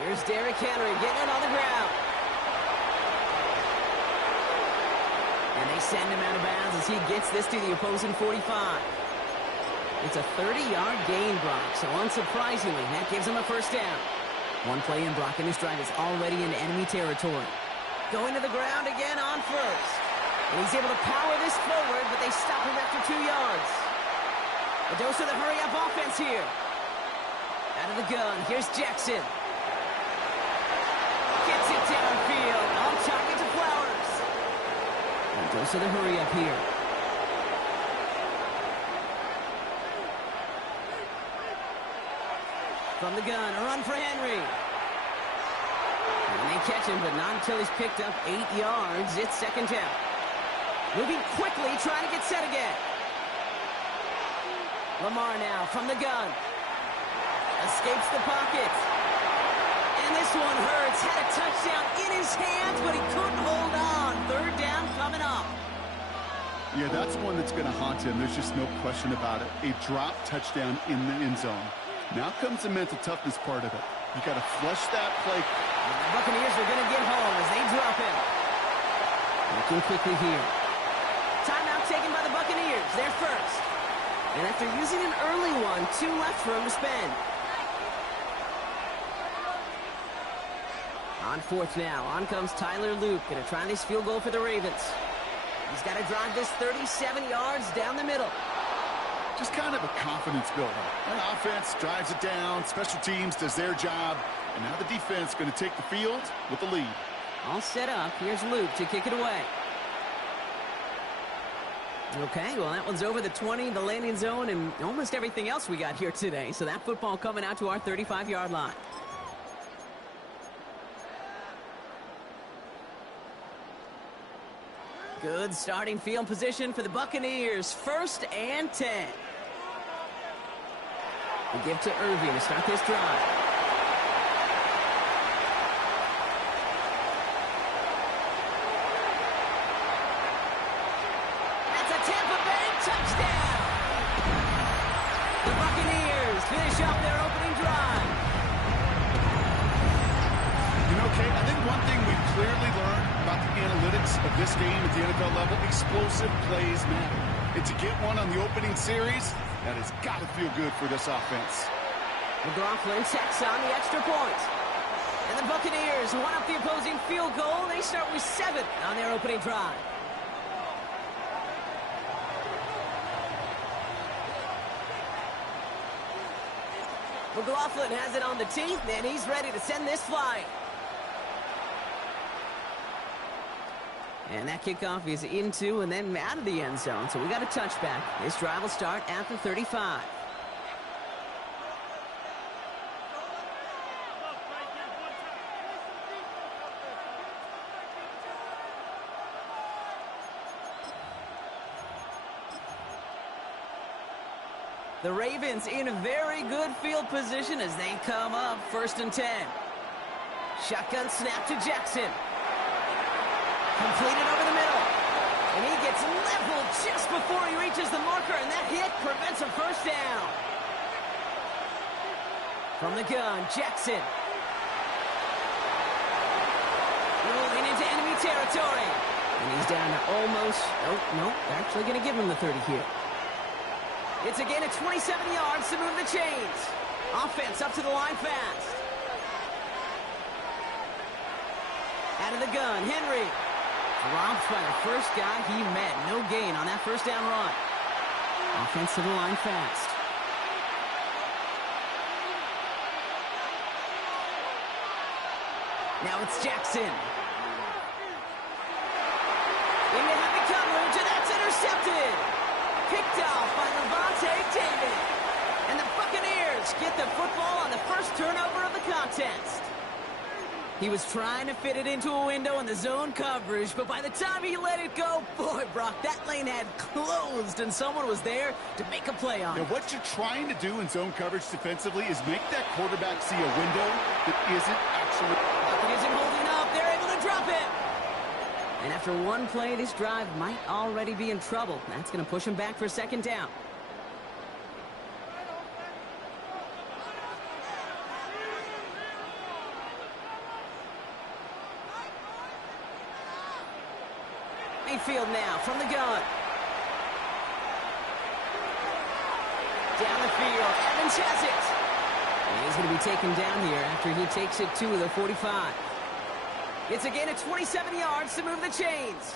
Here's Derrick Henry getting it on the ground. And they send him out of bounds as he gets this to the opposing 45. It's a 30-yard gain, Brock, so unsurprisingly, that gives him a first down. One play in, Brock, and this drive is already in enemy territory. Going to the ground again on first. And he's able to power this forward, but they stop him after 2 yards. A dose of the hurry-up offense here. Out of the gun, here's Jackson. Gets it downfield. On target to Flowers. And goes to the hurry up here. From the gun, a run for Henry. And they catch him, but not until he's picked up 8 yards. It's 2nd down. Moving quickly, trying to get set again. Lamar now from the gun. Escapes the pocket. And this one hurts. Had a touchdown in his hands, but he couldn't hold on. 3rd down coming up. Yeah, that's one that's going to haunt him. There's just no question about it. A drop touchdown in the end zone. Now comes the mental toughness part of it. You got to flush that play. And the Buccaneers are going to get home as they drop him. Looking quickly here. Timeout taken by the Buccaneers. They're first. And after using an early one, 2 left for him to spend. On 4th now, on comes Tyler Luke. Going to try this field goal for the Ravens. He's got to drive this 37 yards down the middle. Just kind of a confidence builder. An offense drives it down, special teams does their job, and now the defense going to take the field with the lead. All set up. Here's Luke to kick it away. Okay, well, that one's over the 20, the landing zone, and almost everything else we got here today. So that football coming out to our 35-yard line. Good starting field position for the Buccaneers. 1st and 10. We give to Irving to start this drive. That's a Tampa Bay touchdown. The Buccaneers finish off their opening drive. You know, Kate, I think one thing we've clearly learned about the analytics of this game at the NFL level, explosive plays matter. And to get one on the opening series, that has got to feel good for this offense. McLaughlin tacks on the extra point. And the Buccaneers one up the opposing field goal. They start with 7 on their opening drive. McLaughlin has it on the tee, and he's ready to send this flying. And that kickoff is into and then out of the end zone. So we got a touchback. This drive will start at the 35. The Ravens in a very good field position as they come up 1st and 10. Shotgun snap to Jackson. Completed over the middle. And he gets leveled just before he reaches the marker, and that hit prevents a first down. From the gun, Jackson. Rolling into enemy territory. And he's down to almost... Oh, no, they're actually going to give him the 30 here. It's a gain of 27 yards to move the chains. Offense up to the line fast. Out of the gun, Henry. Dropped by the first guy he met. No gain on that first down run. Offense to the line fast. Now it's Jackson. Into heavy coverage, and that's intercepted. Picked off by Levante David. And the Buccaneers get the football on the first turnover of the contest. He was trying to fit it into a window in the zone coverage, but by the time he let it go, boy, Brock, that lane had closed, and someone was there to make a play on it. Now, what you're trying to do in zone coverage defensively is make that quarterback see a window that isn't actually... It isn't holding up. They're able to drop it. And after one play, this drive might already be in trouble. That's going to push him back for second down. Mayfield now from the gun. Down the field. Evans has it. And he's going to be taken down here after he takes it to the 45. It's a gain of 27 yards to move the chains.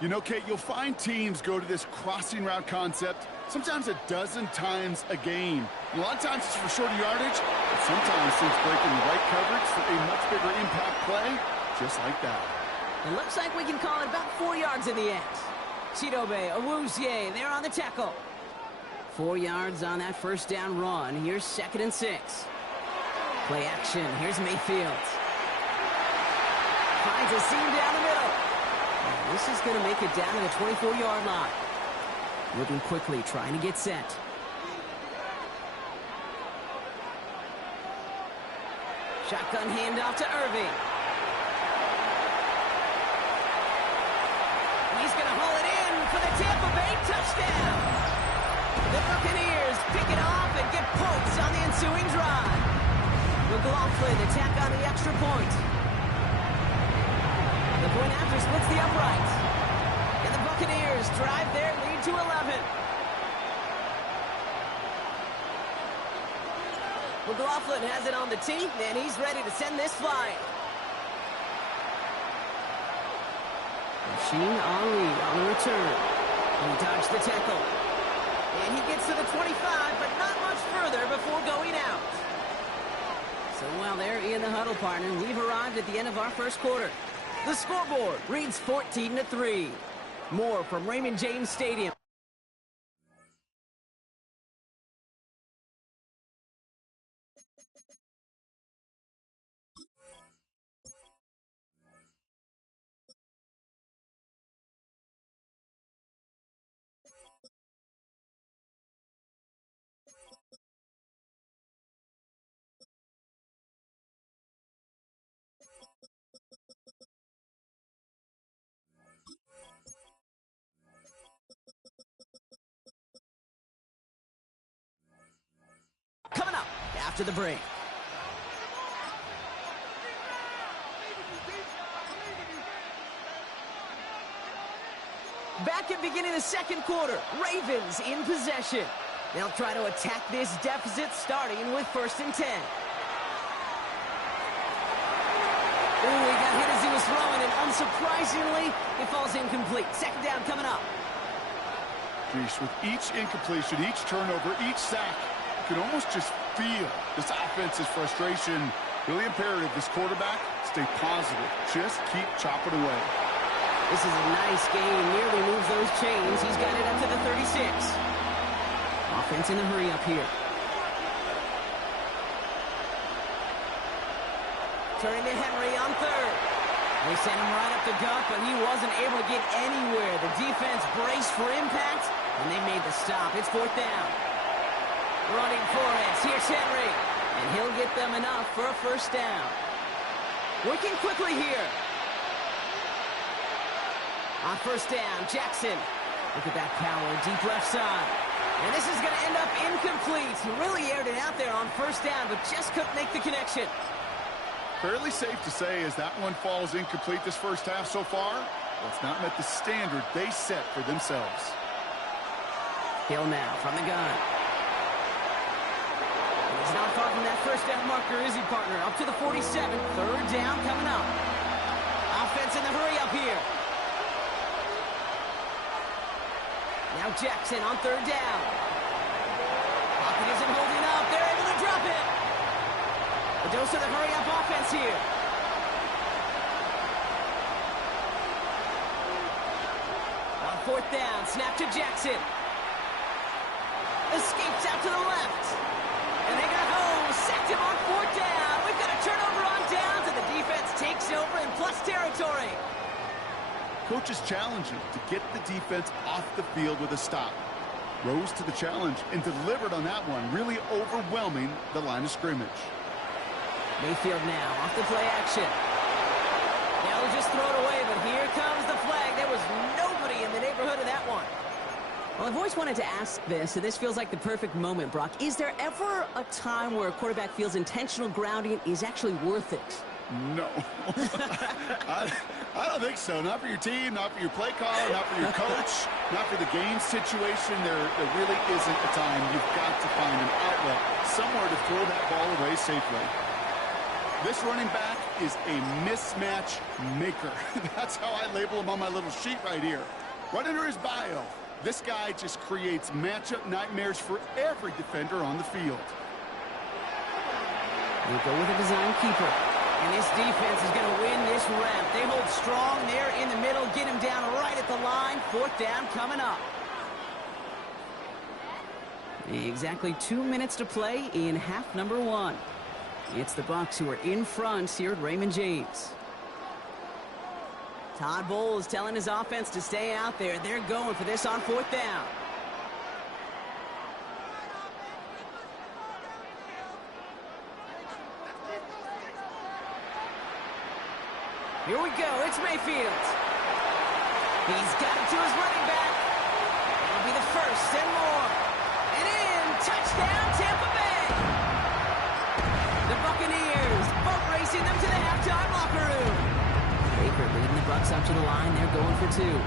You know, Kate, you'll find teams go to this crossing route concept sometimes a dozen times a game. And a lot of times it's for shorter yardage, but sometimes teams breaking the right coverage for a much bigger impact play, just like that. It looks like we can call it about 4 yards in the end. Chidobe Awuzie, they're on the tackle. 4 yards on that first down run. Here's 2nd and 6. Play action. Here's Mayfield. Finds a seam down the middle. And this is going to make it down to the 24-yard line. Moving quickly, trying to get set. Shotgun handoff to Irving. He's going to haul it in for the Tampa Bay touchdown. The Buccaneers pick it off and get points on the ensuing drive. McLaughlin attack on the extra point. The point after splits the upright. And the Buccaneers drive their lead to 11. McLaughlin has it on the tee, and he's ready to send this flying. Machine Henry on the return. He dodged the tackle. And he gets to the 25, but not much further before going out. So while they're in the huddle, partner, we've arrived at the end of our first quarter. The scoreboard reads 14-3. More from Raymond James Stadium. Coming up after the break. Back at beginning of the second quarter, Ravens in possession. They'll try to attack this deficit starting with 1st and 10. Ooh, he got hit as he was throwing, and unsurprisingly, it falls incomplete. Second down coming up. With each incompletion, each turnover, each sack, you can almost just feel this offense's frustration. Really imperative, this quarterback, stay positive. Just keep chopping away. This is a nice game. Nearly moves those chains. He's got it up to the 36. Offense in a hurry up here. Turning to Henry on 3rd. They sent him right up the gut, but he wasn't able to get anywhere. The defense braced for impact, and they made the stop. It's 4th down. Running for it. Here's Henry. And he'll get them enough for a first down. Working quickly here. On 1st down, Jackson. Look at that power, deep left side. And this is going to end up incomplete. incomplete. Really aired it out there on first down, but just couldn't make the connection. Fairly safe to say as that one falls incomplete this first half so far, well, it's not met the standard they set for themselves. Hill now from the gun. And he's not far from that first down marker, is he, partner? Up to the 47. Third down coming up. Offense in the hurry up here. Now Jackson on third down. Pocket isn't holding up. They're able to drop it. A dose of the hurry-up offense here. On fourth down, snap to Jackson. Escapes out to the left. And they got home. Sacked him on fourth down. We've got a turnover on downs, and the defense takes over in plus territory. Coach's challenging to get the defense off the field with a stop. Rose to the challenge and delivered on that one, really overwhelming the line of scrimmage. Mayfield now off the play action. They'll just throw it away, but here comes the flag. There was nobody in the neighborhood of that one. Well, I've always wanted to ask this, and this feels like the perfect moment, Brock. Is there ever a time where a quarterback feels intentional grounding is actually worth it? No. I don't think so. Not for your team, not for your play caller, not for your coach, not for the game situation. There really isn't a time. You've got to find an outlet, somewhere to throw that ball away safely. This running back is a mismatch maker. That's how I label him on my little sheet right here. Right under his bio, this guy just creates matchup nightmares for every defender on the field. They go with a design keeper. And this defense is going to win this round. They hold strong there in the middle, get him down right at the line. Fourth down coming up. Exactly 2 minutes to play in half number one. It's the Bucs who are in front here at Raymond James. Todd Bowles telling his offense to stay out there. They're going for this on fourth down. Here we go. It's Mayfield. He's got it to his running back. It'll be the first and more. And in. Touchdown, Tampa Bay. The Buccaneers boat racing them to the halftime locker room. Baker leading the Bucs up to the line. They're going for two.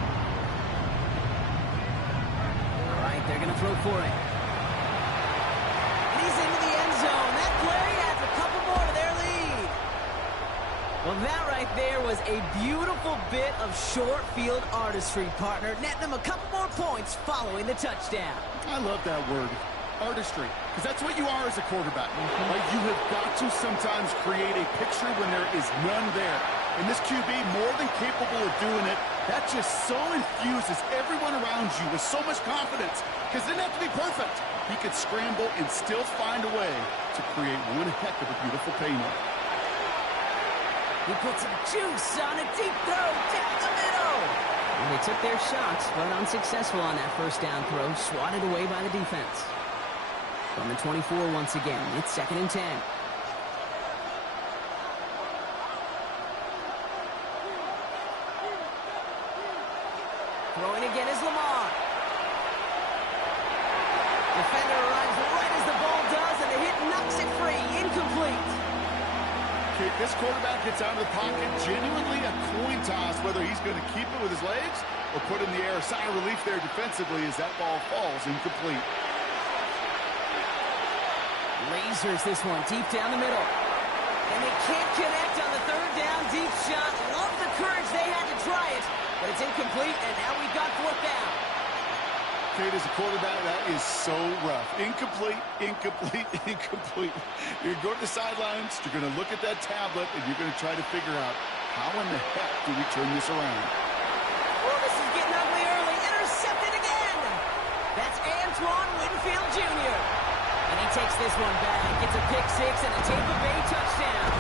All right, they're going to throw for it. And he's into the end zone. That play adds a couple more to their lead. Well, that right there was a beautiful bit of short field artistry, partner, netting them a couple more points following the touchdown. I love that word, artistry, because that's what you are as a quarterback. Like, you have got to sometimes create a picture when there is none there. And this QB, more than capable of doing it, that just so infuses everyone around you with so much confidence, because it didn't have to be perfect. He could scramble and still find a way to create one heck of a beautiful painting. He put some juice on a deep throw down the middle. And they took their shots, but unsuccessful on that first down throw, swatted away by the defense. From the 24 once again, it's 2nd and 10. Throwing again is Lamar. Defender arrives right as the ball does, and the hit knocks it free. Incomplete. This quarterback gets out of the pocket, genuinely a coin toss, whether he's going to keep it with his legs or put it in the air. A sigh of relief there defensively as that ball falls incomplete. Lasers this one deep down the middle. And they can't connect on the third down deep shot. Love the courage they had to try it, but it's incomplete, and now we've got fourth down. Kate, as a quarterback, that is so rough. Incomplete, incomplete, incomplete. You're going to the sidelines, you're going to look at that tablet, and you're going to try to figure out how in the heck do we turn this around. Oh, this is getting ugly early. Intercepted again. That's Antoine Winfield Jr. And he takes this one back, gets a pick six and a Tampa Bay touchdown.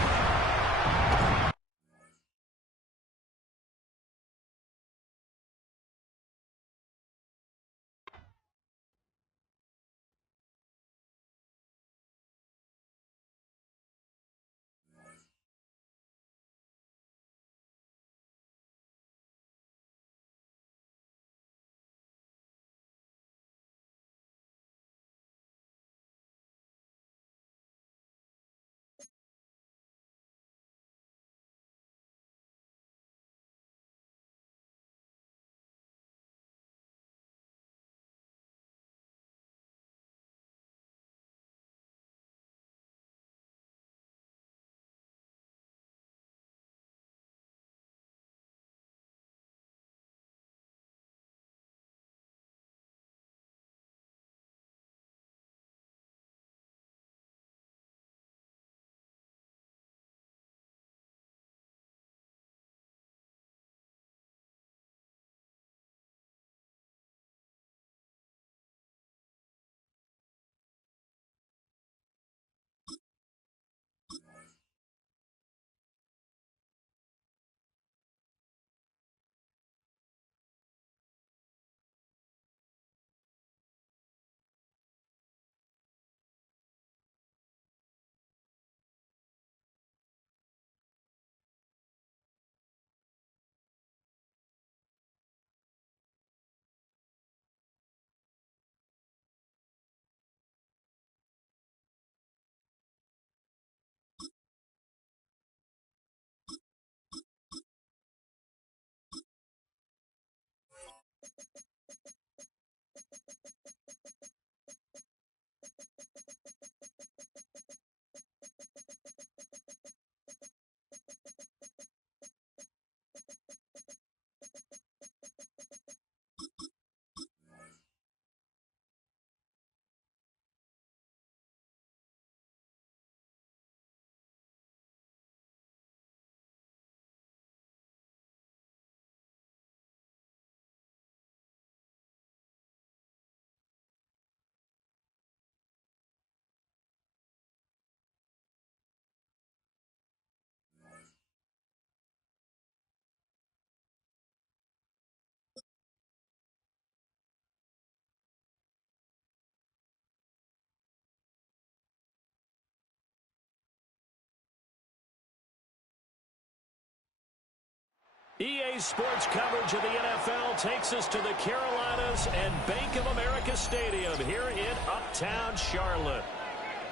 EA Sports coverage of the NFL takes us to the Carolinas and Bank of America Stadium here in Uptown Charlotte.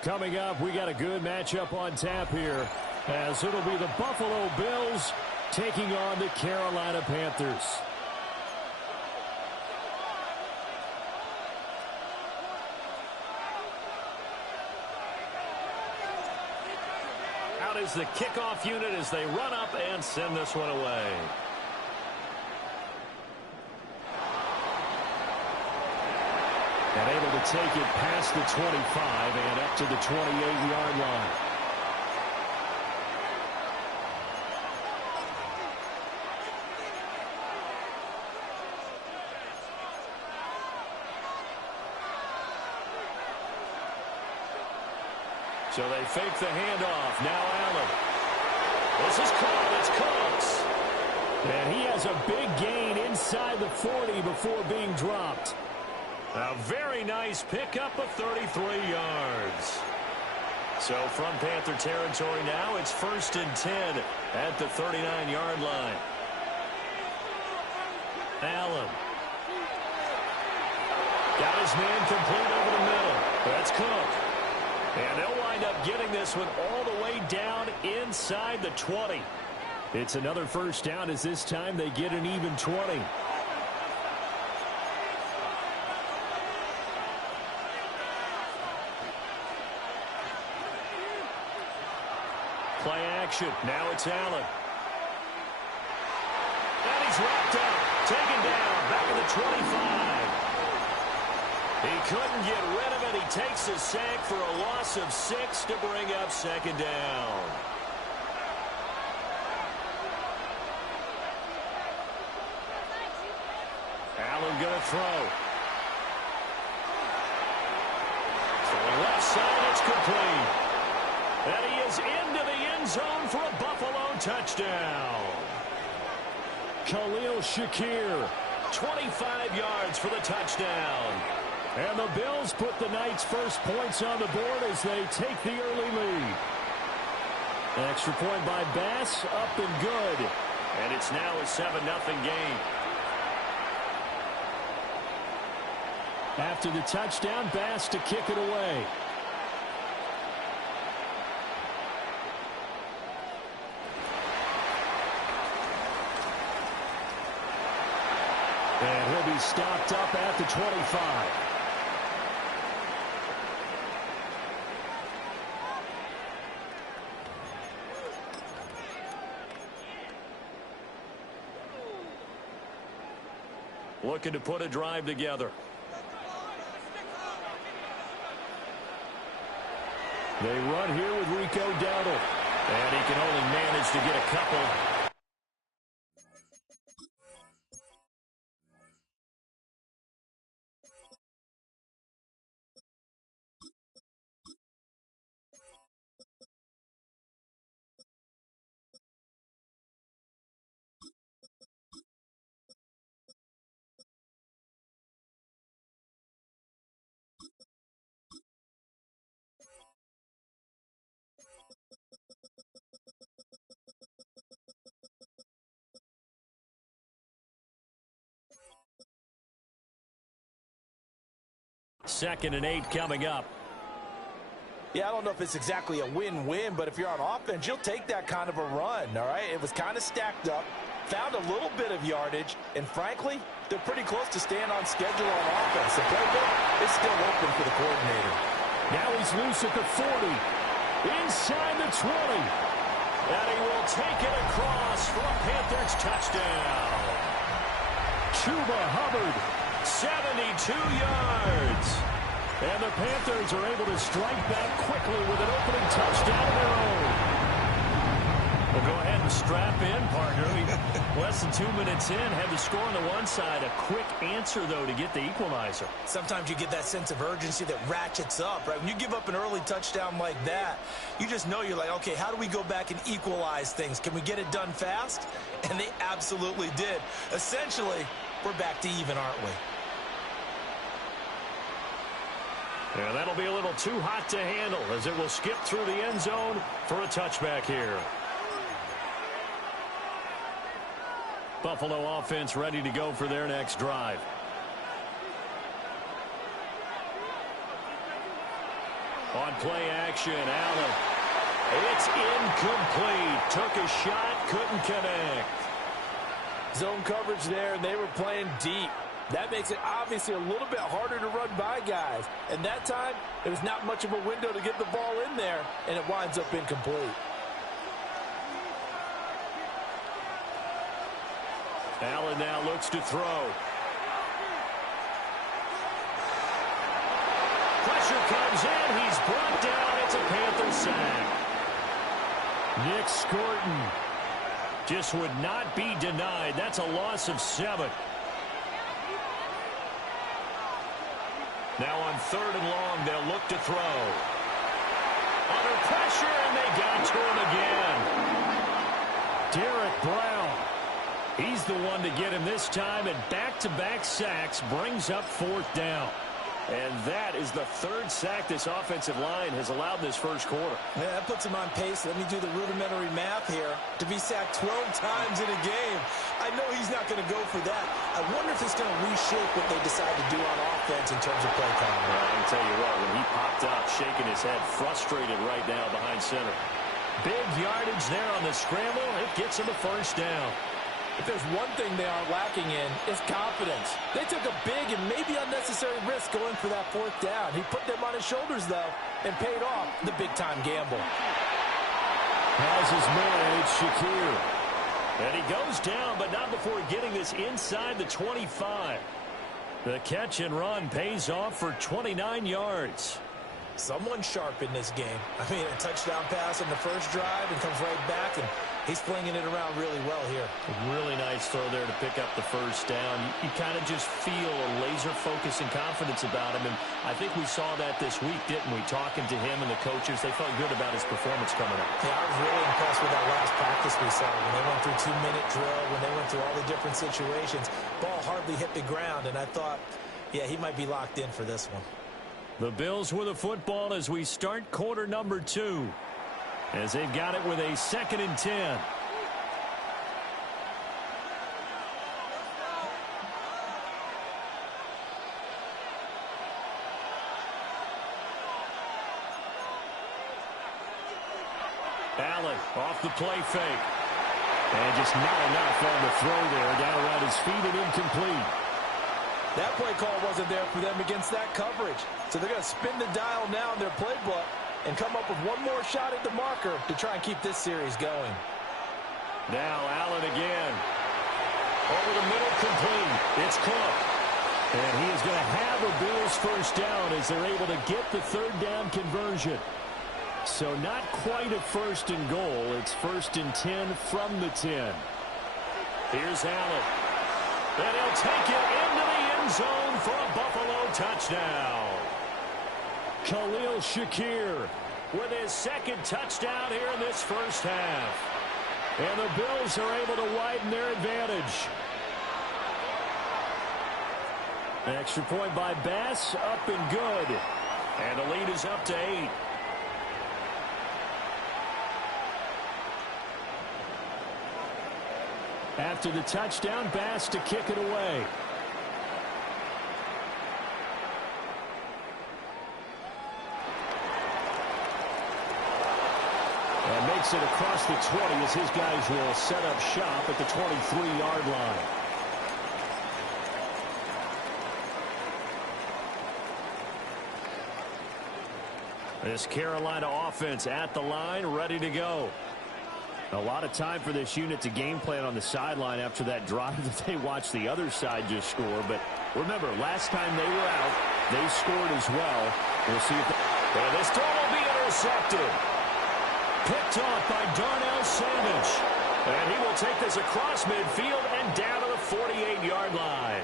Coming up, we got a good matchup on tap here, as it'll be the Buffalo Bills taking on the Carolina Panthers. Out is the kickoff unit as they run up and send this one away. And able to take it past the 25 and up to the 28-yard line. So they fake the handoff. Now Allen. This is caught. It's Cooks. And he has a big gain inside the 40 before being dropped. A very nice pickup of 33 yards. So from Panther territory now, it's 1st and 10 at the 39-yard line. Allen. Got his man complete over the middle. That's Cook. And they'll wind up getting this one all the way down inside the 20. It's another first down, as this time they get an even 20. Play action. Now it's Allen. And he's wrapped up. Taken down. Back at the 25. He couldn't get rid of it. He takes a sack for a loss of 6 to bring up 2nd down. Allen going to throw. To the left side, it's complete. And he is into the end zone for a Buffalo touchdown. Khalil Shakir. 25 yards for the touchdown. And the Bills put the Knights' first points on the board as they take the early lead. An extra point by Bass, up and good. And it's now a 7-0 game. After the touchdown, Bass to kick it away. And he'll be stopped up at the 25. Looking to put a drive together. They run here with Rico Dowdle. And he can only manage to get a couple. Second and 8 coming up. Yeah, I don't know if it's exactly a win-win, but if you're on offense, you'll take that kind of a run, all right? It was kind of stacked up, found a little bit of yardage, and frankly, they're pretty close to staying on schedule on offense. The playbook is still open for the coordinator. Now he's loose at the 40, inside the 20. And he will take it across for a Panthers touchdown. Chuba Hubbard. 72 yards. And the Panthers are able to strike back quickly with an opening touchdown of their own. Well, go ahead and strap in, partner. Less than 2 minutes in, had the score on the one side. A quick answer, though, to get the equalizer. Sometimes you get that sense of urgency that ratchets up, right? When you give up an early touchdown like that, you just know you're like, okay, how do we go back and equalize things? Can we get it done fast? And they absolutely did. Essentially, we're back to even, aren't we? And that'll be a little too hot to handle as it will skip through the end zone for a touchback here. Buffalo offense ready to go for their next drive. On play action, Allen. It's incomplete. Took a shot, couldn't connect. Zone coverage there, and they were playing deep. That makes it obviously a little bit harder to run by guys. And that time, it was not much of a window to get the ball in there, and it winds up incomplete. Allen now looks to throw. Pressure comes in. He's brought down. It's a Panther sack. Nick Scorton just would not be denied. That's a loss of 7. Now on 3rd and long, they'll look to throw. Under pressure, and they got to him again. Derek Brown. He's the one to get him this time, and back-to-back sacks brings up 4th down. And that is the 3rd sack this offensive line has allowed this first quarter. Yeah, that puts him on pace. Let me do the rudimentary math here. To be sacked 12 times in a game, I know he's not going to go for that. I wonder if it's going to reshape what they decide to do on offense in terms of play calling. Well, I can tell you what, when he popped up, shaking his head, frustrated right now behind center. Big yardage there on the scramble. It gets him a 1st down. If there's one thing they are lacking in, it's confidence. They took a big and maybe unnecessary risk going for that 4th down. He put them on his shoulders, though, and paid off the big-time gamble. Has his man, it's Shakir. And he goes down, but not before getting this inside the 25. The catch and run pays off for 29 yards. Someone sharp in this game. I mean, a touchdown pass on the first drive and comes right back, and he's flinging it around really well here. A really nice throw there to pick up the 1st down. You kind of just feel a laser focus and confidence about him, and I think we saw that this week, didn't we? Talking to him and the coaches, they felt good about his performance coming up. Yeah, I was really impressed with that last practice we saw. When they went through 2-minute drill, when they went through all the different situations, ball hardly hit the ground, and I thought, yeah, he might be locked in for this one. The Bills with the football as we start quarter number 2. As they've got it with a 2nd and 10. Allen off the play fake. And just not enough on the throw there. Down around his feet and incomplete. That play call wasn't there for them against that coverage. So they're going to spin the dial now in their playbook and come up with one more shot at the marker to try and keep this series going. Now Allen again. Over the middle, complete. It's Cook. And he is going to have a Bills 1st down as they're able to get the 3rd down conversion. So not quite a 1st and goal. It's 1st and 10 from the 10. Here's Allen. And he'll take it into the end zone for a Buffalo touchdown. Khalil Shakir with his 2nd touchdown here in this first half. And the Bills are able to widen their advantage. An extra point by Bass, up and good. And the lead is up to 8. After the touchdown, Bass to kick it away. And makes it across the 20 as his guys will set up shop at the 23-yard line. This Carolina offense at the line, ready to go. A lot of time for this unit to game plan on the sideline after that drive that they watched the other side just score. But remember, last time they were out, they scored as well. We'll see if and this throw will be intercepted. Picked off by Darnell Savage. And he will take this across midfield and down to the 48-yard line.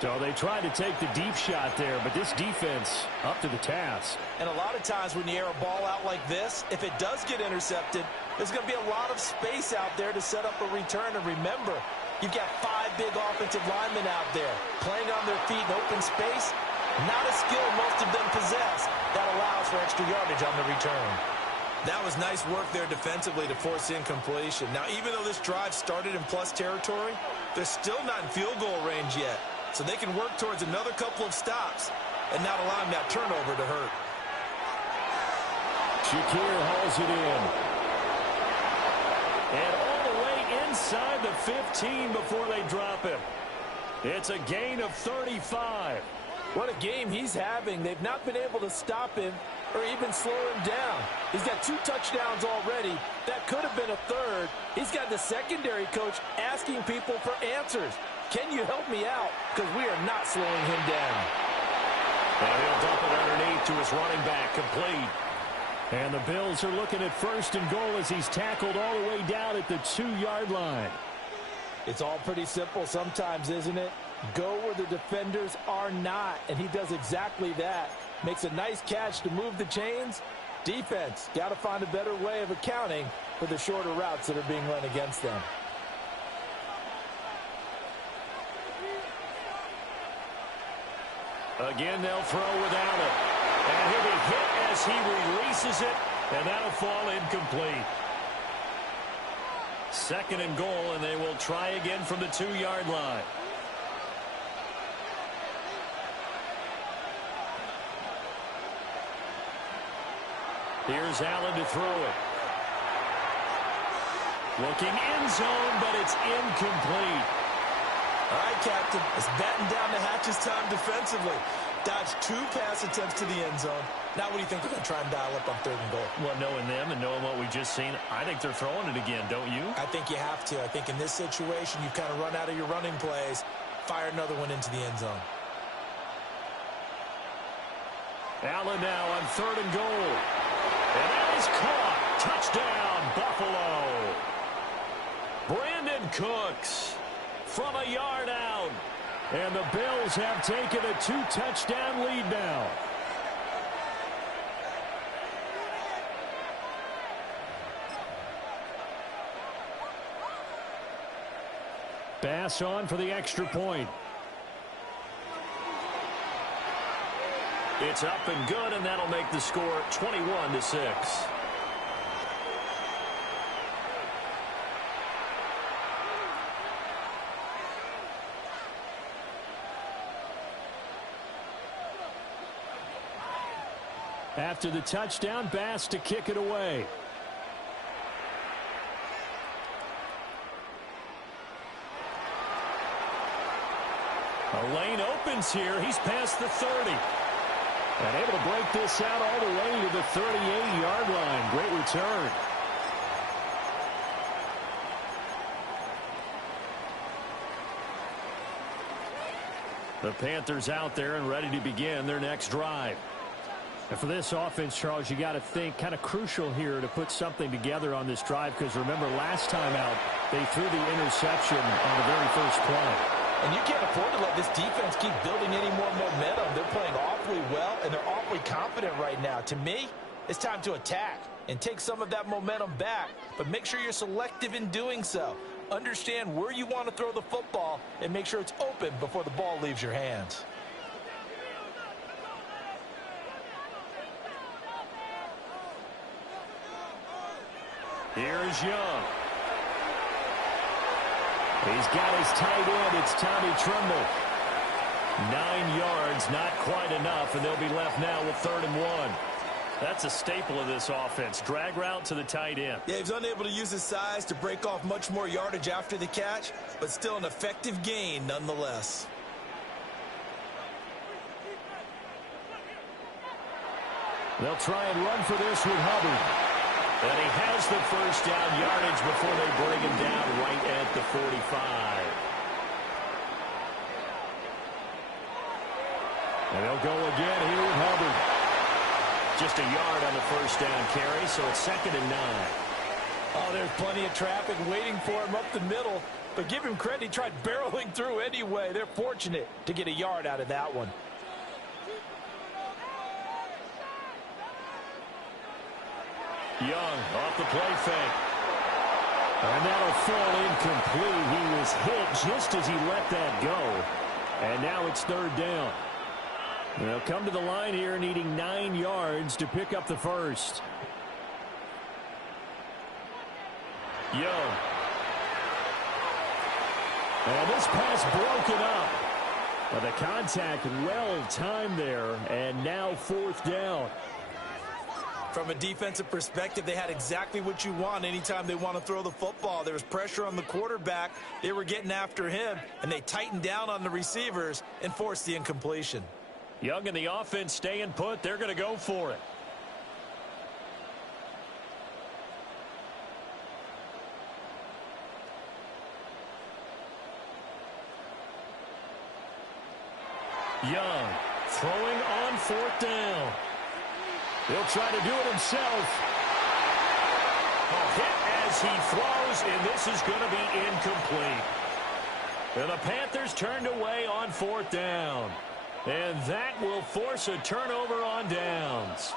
So they tried to take the deep shot there, but this defense up to the task. And a lot of times when you air a ball out like this, if it does get intercepted, there's going to be a lot of space out there to set up a return. And remember, you've got 5 big offensive linemen out there playing on their feet in open space. Not a skill most of them possess that allows for extra yardage on the return. That was nice work there defensively to force incompletion. Now, even though this drive started in plus territory, they're still not in field goal range yet. So they can work towards another couple of stops and not allowing that turnover to hurt. Shakir hauls it in. And all the way inside the 15 before they drop him. It's a gain of 35. What a game he's having. They've not been able to stop him or even slow him down. He's got 2 touchdowns already. That could have been a third. He's got the secondary coach asking people for answers. Can you help me out? Because we are not slowing him down. And he'll dump it underneath to his running back, complete. And the Bills are looking at 1st and goal as he's tackled all the way down at the 2-yard line. It's all pretty simple sometimes, isn't it? Go where the defenders are not, and he does exactly that. Makes a nice catch to move the chains. Defense, got to find a better way of accounting for the shorter routes that are being run against them. Again, they'll throw without it. And he'll be hit as he releases it, and that'll fall incomplete. 2nd and goal, and they will try again from the 2-yard line. Here's Allen to throw it. Looking end zone, but it's incomplete. All right, Captain. It's batten down the hatches time defensively. Dodged 2 pass attempts to the end zone. Now what do you think they're going to try and dial up on 3rd and goal? Well, knowing them and knowing what we just seen, I think they're throwing it again, don't you? I think you have to. I think in this situation, you've kind of run out of your running plays. Fire another one into the end zone. Allen now on 3rd and goal. And that is caught. Touchdown, Buffalo. Brandon Cooks from a yard out. And the Bills have taken a 2-touchdown lead now. Pass on for the extra point. It's up and good, and that'll make the score 21-6. After the touchdown, Bass to kick it away. A lane opens here. He's past the 30. And able to break this out all the way to the 38-yard line. Great return. The Panthers out there and ready to begin their next drive. And for this offense, Charles, you got to think kind of crucial here to put something together on this drive, because remember last time out they threw the interception on the very first play. And you can't afford to let this defense keep building any more momentum. They're playing awfully well, and they're awfully confident right now. To me, it's time to attack and take some of that momentum back, but make sure you're selective in doing so. Understand where you want to throw the football and make sure it's open before the ball leaves your hands. Here's Young. He's got his tight end. It's Tommy Tremble. 9 yards, not quite enough, and they'll be left now with 3rd and 1. That's a staple of this offense. Drag route to the tight end. Yeah, he's unable to use his size to break off much more yardage after the catch, but still an effective gain nonetheless. They'll try and run for this with Hubbard. And he has the first down yardage before they bring him down right at the 45. And they'll go again here with Hubbard. Just a yard on the first down carry, so it's 2nd and 9. Oh, there's plenty of traffic waiting for him up the middle. But give him credit, he tried barreling through anyway. They're fortunate to get a yard out of that one. Young off the play fake. And that'll fall incomplete. He was hit just as he let that go. And now it's 3rd down. They'll come to the line here needing 9 yards to pick up the first. Young. And this pass broken up. But the contact well timed there, and now 4th down. From a defensive perspective, they had exactly what you want anytime they want to throw the football. There was pressure on the quarterback. They were getting after him, and they tightened down on the receivers and forced the incompletion. Young and the offense staying put. They're going to go for it. Young throwing on 4th down. He'll try to do it himself. A hit as he throws, and this is going to be incomplete. And the Panthers turned away on 4th down. And that will force a turnover on downs.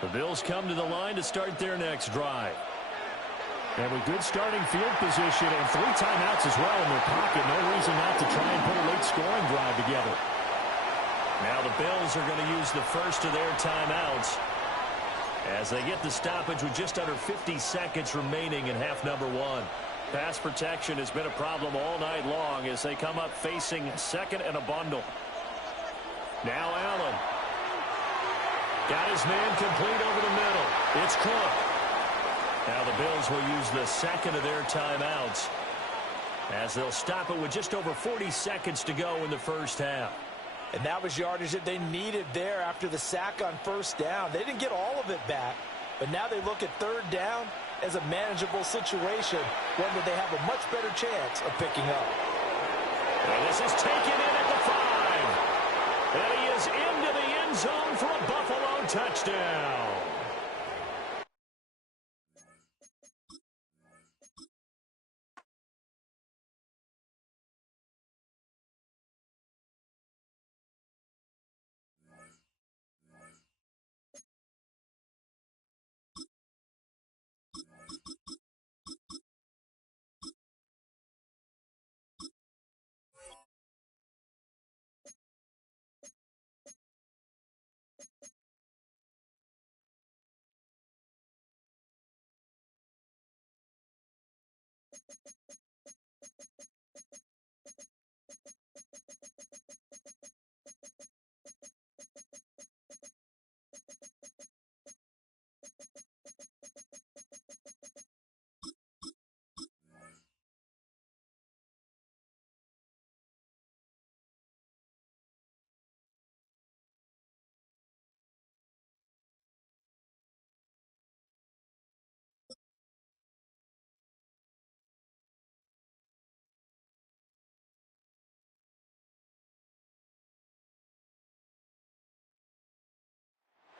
The Bills come to the line to start their next drive. And with good starting field position and 3 timeouts as well in their pocket, no reason not to try and put a late scoring drive together. Now the Bills are going to use the first of their timeouts as they get the stoppage with just under 50 seconds remaining in half number 1. Pass protection has been a problem all night long as they come up facing 2nd and a bundle. Now Allen. Got his man complete over the middle. It's Cook. Now the Bills will use the 2nd of their timeouts as they'll stop it with just over 40 seconds to go in the first half. And that was yardage that they needed there after the sack on 1st down. They didn't get all of it back, but now they look at 3rd down as a manageable situation, one that they have a much better chance of picking up. And this is taken in at the 5. And he is into the end zone for a Buffalo touchdown.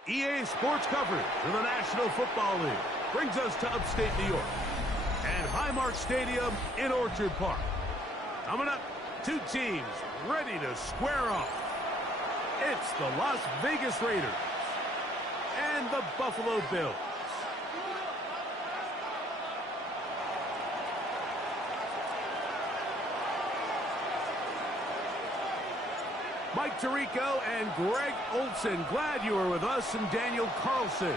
EA Sports coverage of the National Football League brings us to upstate New York and Highmark Stadium in Orchard Park. Coming up, 2 teams ready to square off. It's the Las Vegas Raiders and the Buffalo Bills. Mike Tirico and Greg Olson, glad you were with us, and Daniel Carlson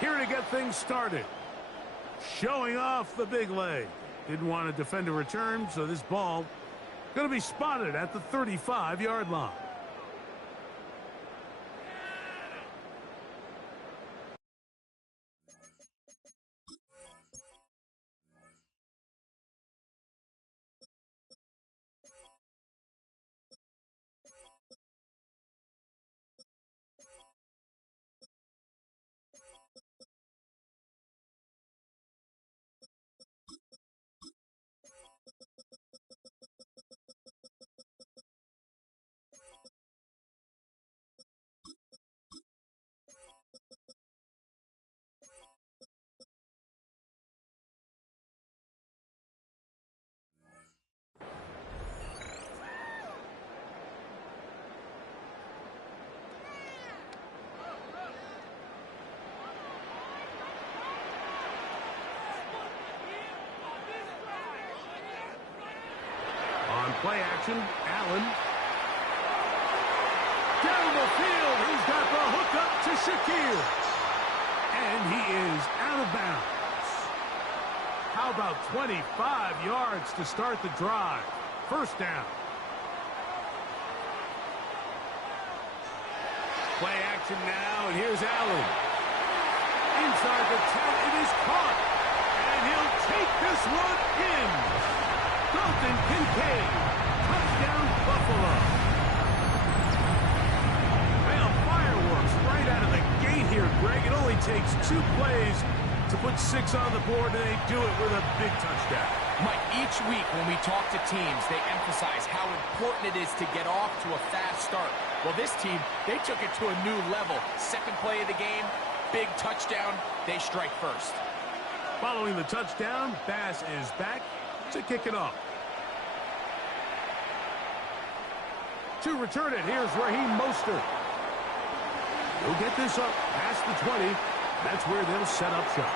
here to get things started. Showing off the big leg. Didn't want to defend a return, so this ball going to be spotted at the 35-yard line. Play action, Allen. Down the field, he's got the hook up to Shakir. And he is out of bounds. How about 25 yards to start the drive? First down. Play action now, and here's Allen. Inside the 10, it is caught. And he'll take this one in. Dalton Kincaid. Touchdown, Buffalo. Well, fireworks right out of the gate here, Greg. It only takes 2 plays to put 6 on the board, and they do it with a big touchdown. Mike, each week when we talk to teams, they emphasize how important it is to get off to a fast start. Well, this team, they took it to a new level. Second play of the game, big touchdown, they strike first. Following the touchdown, Bass is back to kick it off. To return it, here's Raheem Mostert. He'll get this up past the 20. That's where they'll set up shop.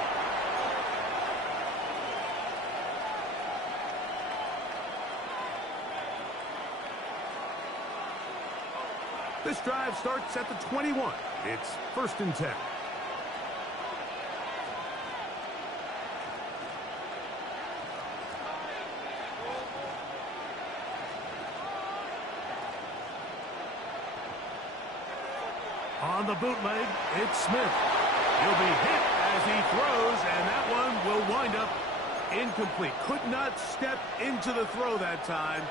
This drive starts at the 21. It's 1st and 10. On the bootleg, it's Smith. He'll be hit as he throws, and that one will wind up incomplete. Could not step into the throw that time.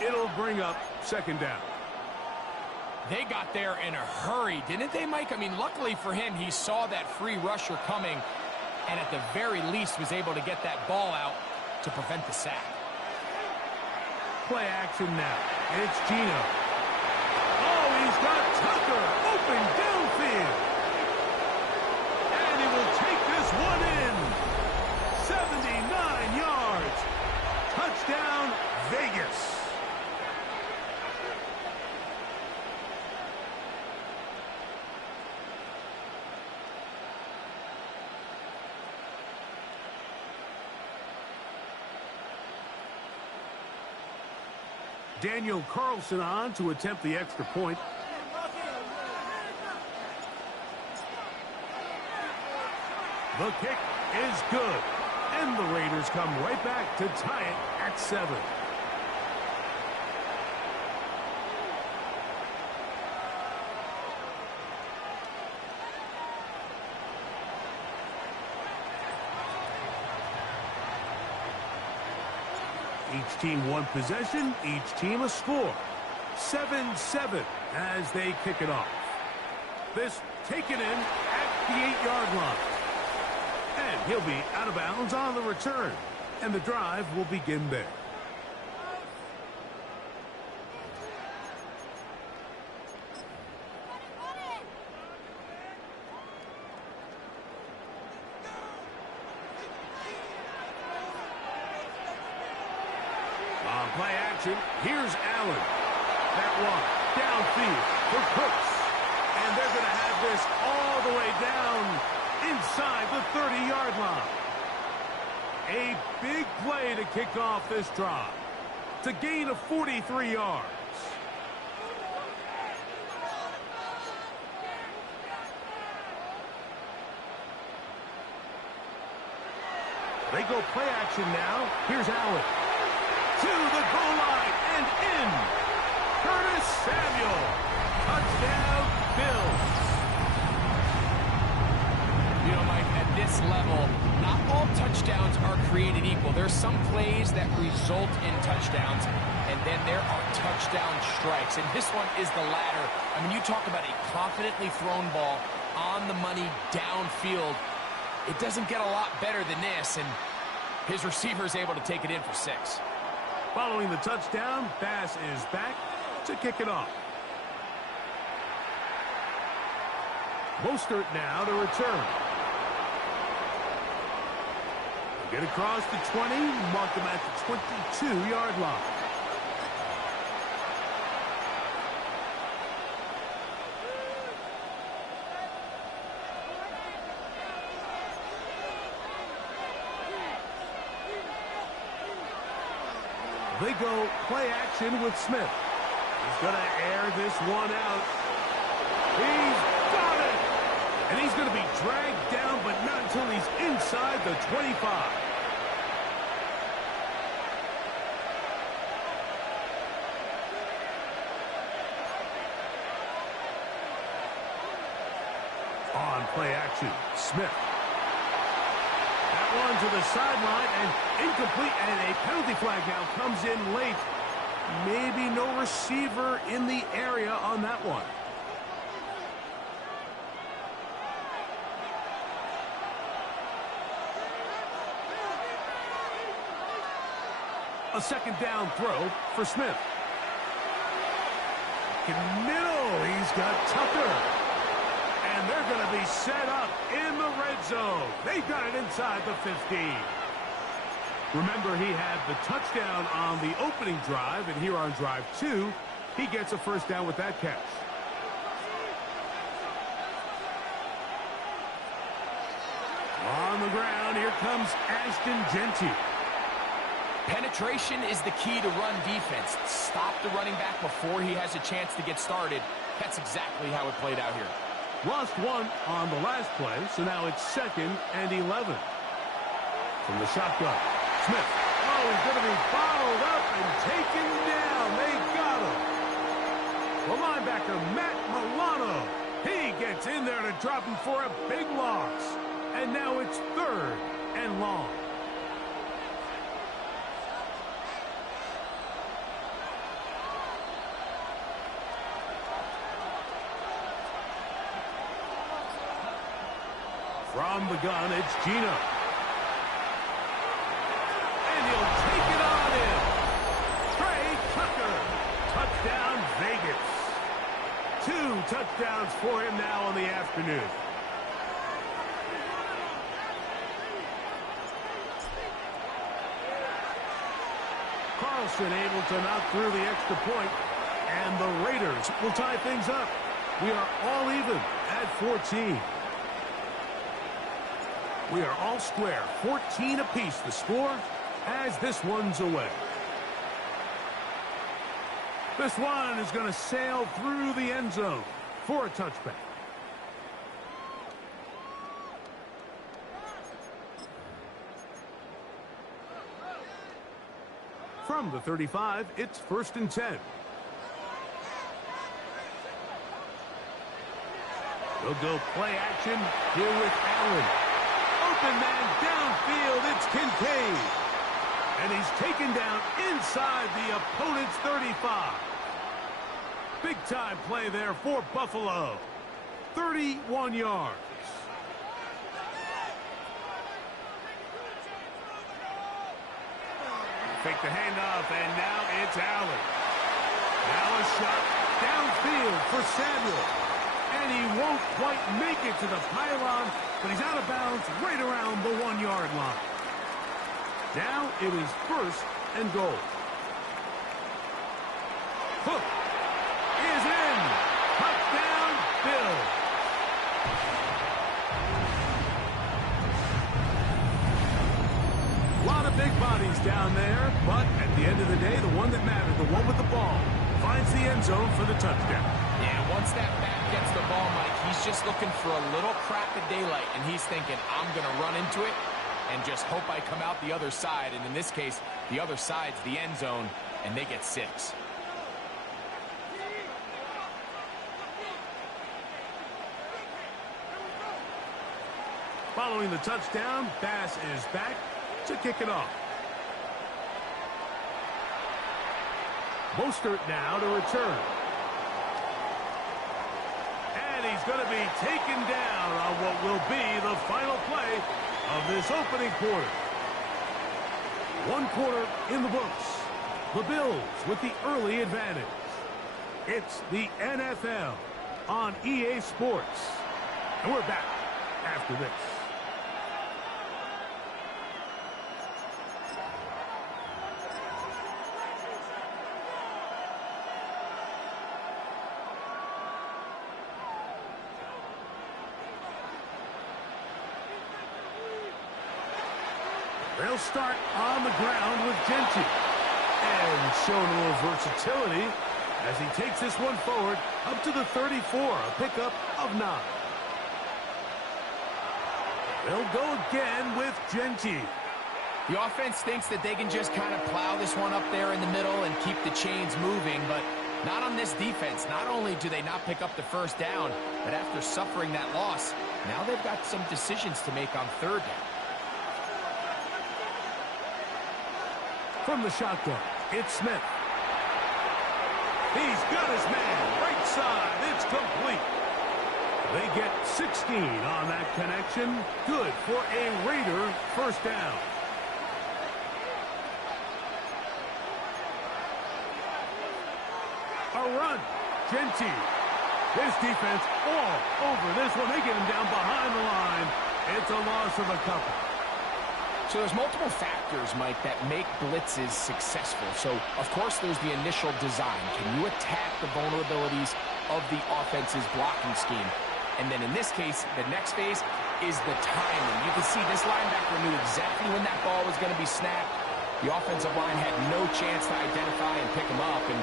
It'll bring up 2nd down. They got there in a hurry, didn't they, Mike? I mean, luckily for him, he saw that free rusher coming, and at the very least was able to get that ball out to prevent the sack. Play action now. It's Gino. Oh, he's got Tucker open downfield. And he will take this one in. 79 yards. Touchdown, Vegas. Daniel Carlson on to attempt the extra point. The kick is good. And the Raiders come right back to tie it at 7. Each team one possession, each team a score. 7-7 as they kick it off. This taken in at the 8-yard line. And he'll be out of bounds on the return. And the drive will begin there. On play action, here's Allen. That one downfield for Cooks. And they're going to have this all the way down inside the 30-yard line. A big play to kick off this drive. To gain of 43 yards. They go play action now. Here's Allen. To the goal line and in. Curtis Samuel. Touchdown, Bills. You know, Mike, at this level, not all touchdowns are created equal. There's some plays that result in touchdowns, and then there are touchdown strikes. And this one is the latter. I mean, you talk about a confidently thrown ball on the money downfield. It doesn't get a lot better than this, and his receiver is able to take it in for 6. Following the touchdown, Bass is back to kick it off. Mostert now to return. Get across the 20, mark them at the 22-yard line. They go play action with Smith. He's going to air this one out. He's got it! And he's going to be dragged down, but not until he's inside the 25. on play action. Smith. That one to the sideline and incomplete, and a penalty flag now comes in late. Maybe no receiver in the area on that one. A second down throw for Smith. In middle, he's got Tucker. And they're going to be set up in the red zone. They got it inside the 15. Remember, he had the touchdown on the opening drive, and here on drive 2, he gets a first down with that catch. On the ground, here comes Ashton Genty. Penetration is the key to run defense. Stop the running back before he has a chance to get started. That's exactly how it played out here. Lost one on the last play, so now it's 2nd and 11. From the shotgun, Smith. Oh, he's going to be bottled up and taken down. They got him. The linebacker, Matt Milano. He gets in there to drop him for a big loss. And now it's 3rd and long. From the gun, it's Gino. And he'll take it on in. Trey Tucker. Touchdown, Vegas. 2 touchdowns for him now on the afternoon. Carlson able to knock through the extra point, and the Raiders will tie things up. We are all even at 14. We are all square, 14 apiece the score as this one's away. This one is going to sail through the end zone for a touchback. From the 35, it's 1st and 10. We'll go play action here with Allen. Open man downfield, it's Kincaid. And he's taken down inside the opponent's 35. Big time play there for Buffalo. 31 yards. Fake the handoff, and now it's Allen. Now a shot downfield for Samuel. And he won't quite make it to the pylon, but he's out of bounds right around the 1-yard line. Now it is 1st and goal. Hook is in. Touchdown, Bill. A lot of big bodies down there, but at the end of the day, the one that mattered, the one with the ball, finds the end zone for the touchdown. Yeah, once that back gets the ball, Mike, he's just looking for a little crack of daylight, and he's thinking, I'm going to run into it and just hope I come out the other side. And in this case, the other side's the end zone, and they get 6. Following the touchdown, Bass is back to kick it off. Mostert now to return. And he's going to be taken down on what will be the final play of this opening quarter. 1 quarter in the books. The Bills with the early advantage. It's the NFL on EA Sports. And we're back after this. They'll start on the ground with Genty. And showing a little versatility as he takes this one forward up to the 34, a pickup of 9. They'll go again with Genty. The offense thinks that they can just kind of plow this one up there in the middle and keep the chains moving, but Not on this defense. Not only do they not pick up the first down, but after suffering that loss, now they've got some decisions to make on third down. From the shotgun, it's Smith. He's got his man. Right side. It's complete. They get 16 on that connection. Good for a Raider first down. A run. Genty. This defense all over this one. They get him down behind the line. It's a loss of a couple. So there's multiple factors, Mike, that make blitzes successful. So, of course, there's the initial design. Can you attack the vulnerabilities of the offense's blocking scheme? And then in this case, the next phase is the timing. You can see this linebacker knew exactly when that ball was going to be snapped. The offensive line had no chance to identify and pick him up, and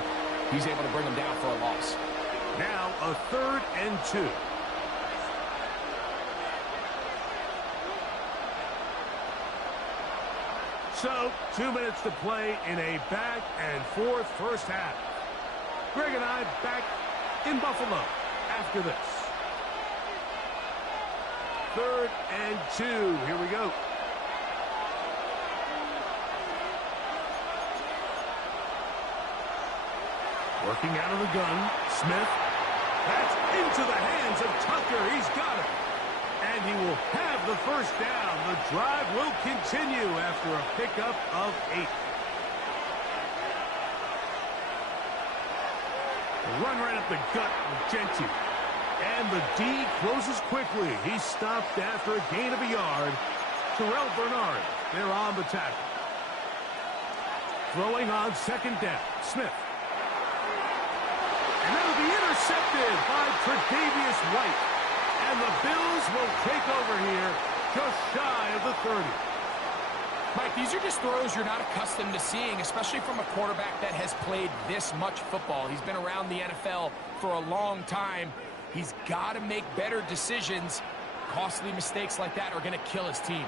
he's able to bring him down for a loss. Now a 3rd and 2. So, 2 minutes to play in a back-and-forth first half. Greg and I back in Buffalo after this. 3rd and 2. Here we go. Working out of the gun. Smith. That's into the hands of Tucker. He's got it. And he will have the first down. The drive will continue after a pickup of 8. Run right up the gut with Genty. And the D closes quickly. He's stopped after a gain of a yard. Terrell Bernard, they're on the tackle. Throwing on 2nd down. Smith. And that'll be intercepted by Tre'Davious White. And the Bills will take over here just shy of the 30. Mike, these are just throws you're not accustomed to seeing, especially from a quarterback that has played this much football. He's been around the NFL for a long time. He's got to make better decisions. Costly mistakes like that are going to kill his team.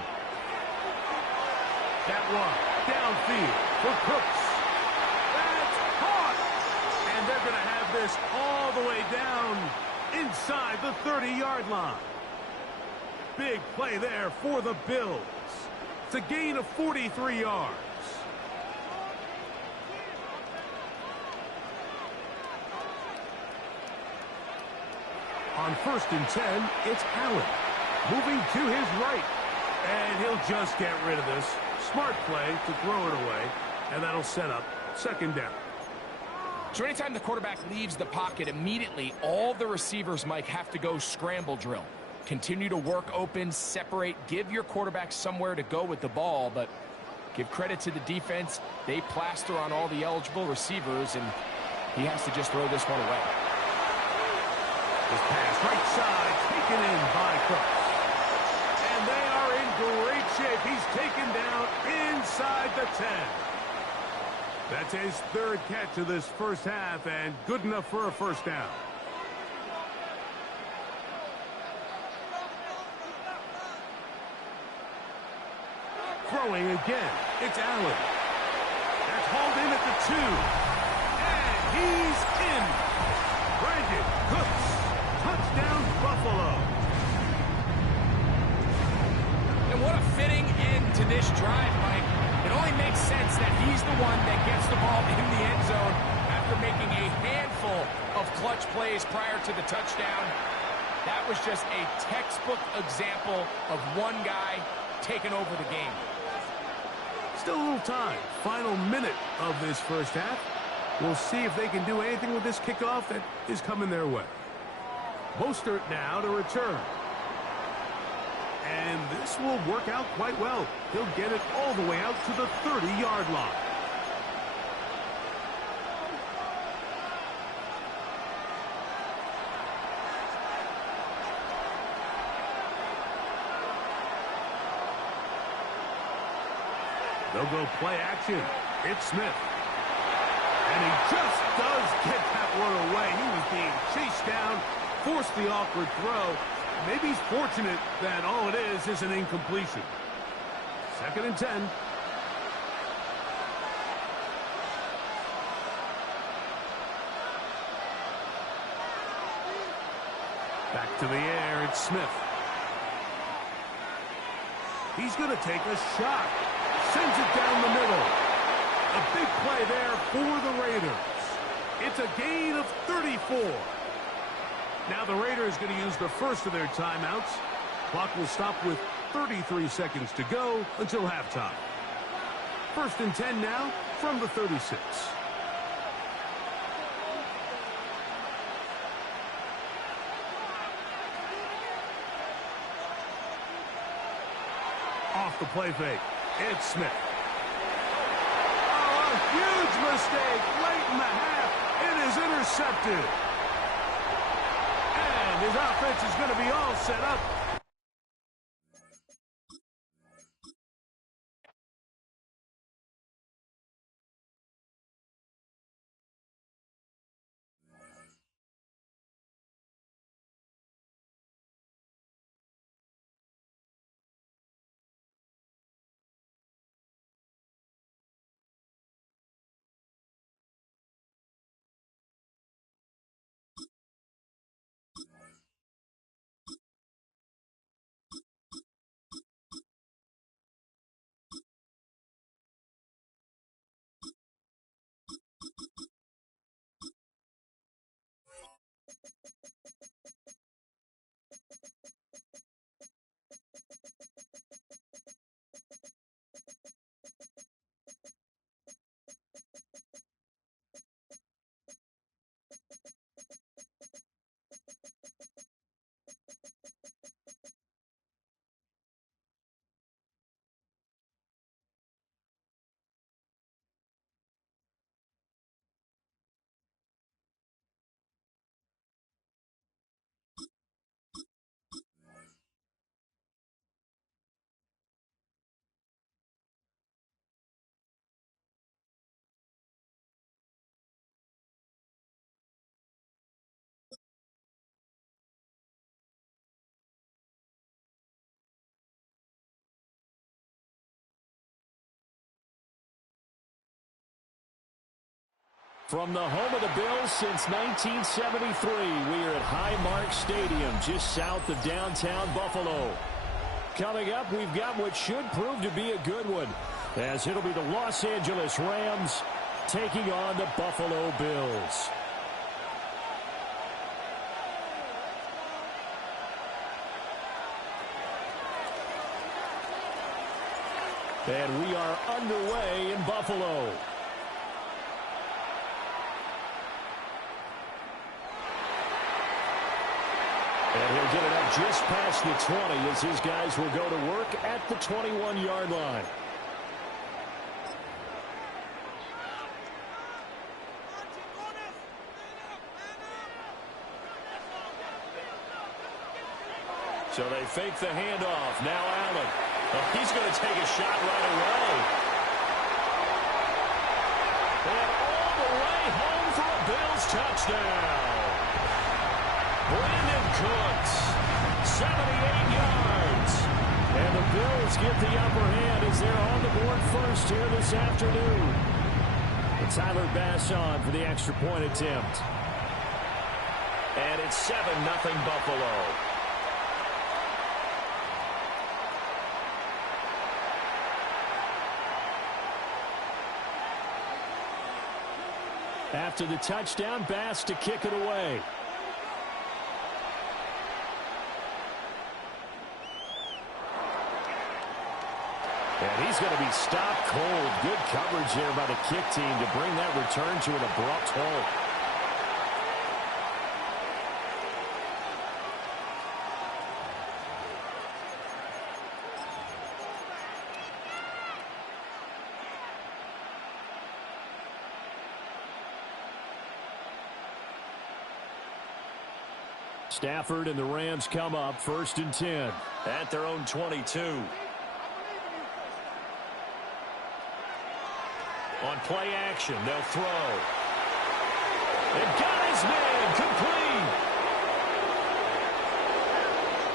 That one downfield for Cooks. That's caught. And they're going to have this all the way down inside the 30-yard line. Big play there for the Bills. It's a gain of 43 yards. On 1st and 10, it's Allen. Moving to his right. And he'll just get rid of this. Smart play to throw it away. And that'll set up 2nd down. So anytime the quarterback leaves the pocket, immediately all the receivers, Mike, have to go scramble drill. Continue to work open, separate, give your quarterback somewhere to go with the ball, but give credit to the defense. They plaster on all the eligible receivers, and he has to just throw this one away. This pass right side taken in by Cooks. And they are in great shape. He's taken down inside the 10. That's his 3rd catch of this first half, and good enough for a first down. Throwing again. It's Allen. That's hauled in at the 2. And he's in. Brandon Cooks. Touchdown, Buffalo. And what a fitting end to this drive, Mike. It only makes sense that he's the one that gets the ball in the end zone after making a handful of clutch plays prior to the touchdown. That was just a textbook example of one guy taking over the game. Still a little time. Final minute of this first half. We'll see if they can do anything with this kickoff that is coming their way. Mostert now to return. And this will work out quite well. He'll get it all the way out to the 30-yard line. They'll go play action. It's Smith. And he just does get that one away. He was being chased down, forced the awkward throw. Maybe he's fortunate that all it is an incompletion. 2nd and 10. To the air, it's Smith. He's going to take a shot. Sends it down the middle. A big play there for the Raiders. It's a gain of 34. Now the Raiders going to use the first of their timeouts. Clock will stop with 33 seconds to go until halftime. 1st and 10 now from the 36. Off the play fake. It's Smith. Oh, a huge mistake late in the half. It is intercepted. And his offense is going to be all set up. From the home of the Bills since 1973, we are at Highmark Stadium, just south of downtown Buffalo. Coming up, we've got what should prove to be a good one, as it'll be the Los Angeles Rams taking on the Buffalo Bills. And we are underway in Buffalo. And he'll get it up just past the 20 as his guys will go to work at the 21-yard line. So they fake the handoff. Now Allen. Oh, he's going to take a shot right away. And all the way home for a Bills touchdown. Brandon Cooks, 78 yards. And the Bills get the upper hand as they're on the board first here this afternoon. And Tyler Bass on for the extra point attempt. And it's 7-0 Buffalo. After the touchdown, Bass to kick it away. And he's going to be stopped cold. Good coverage there by the kick team to bring that return to an abrupt halt. Stafford and the Rams come up 1st and 10 at their own 22. On play action, they'll throw. And got his man complete.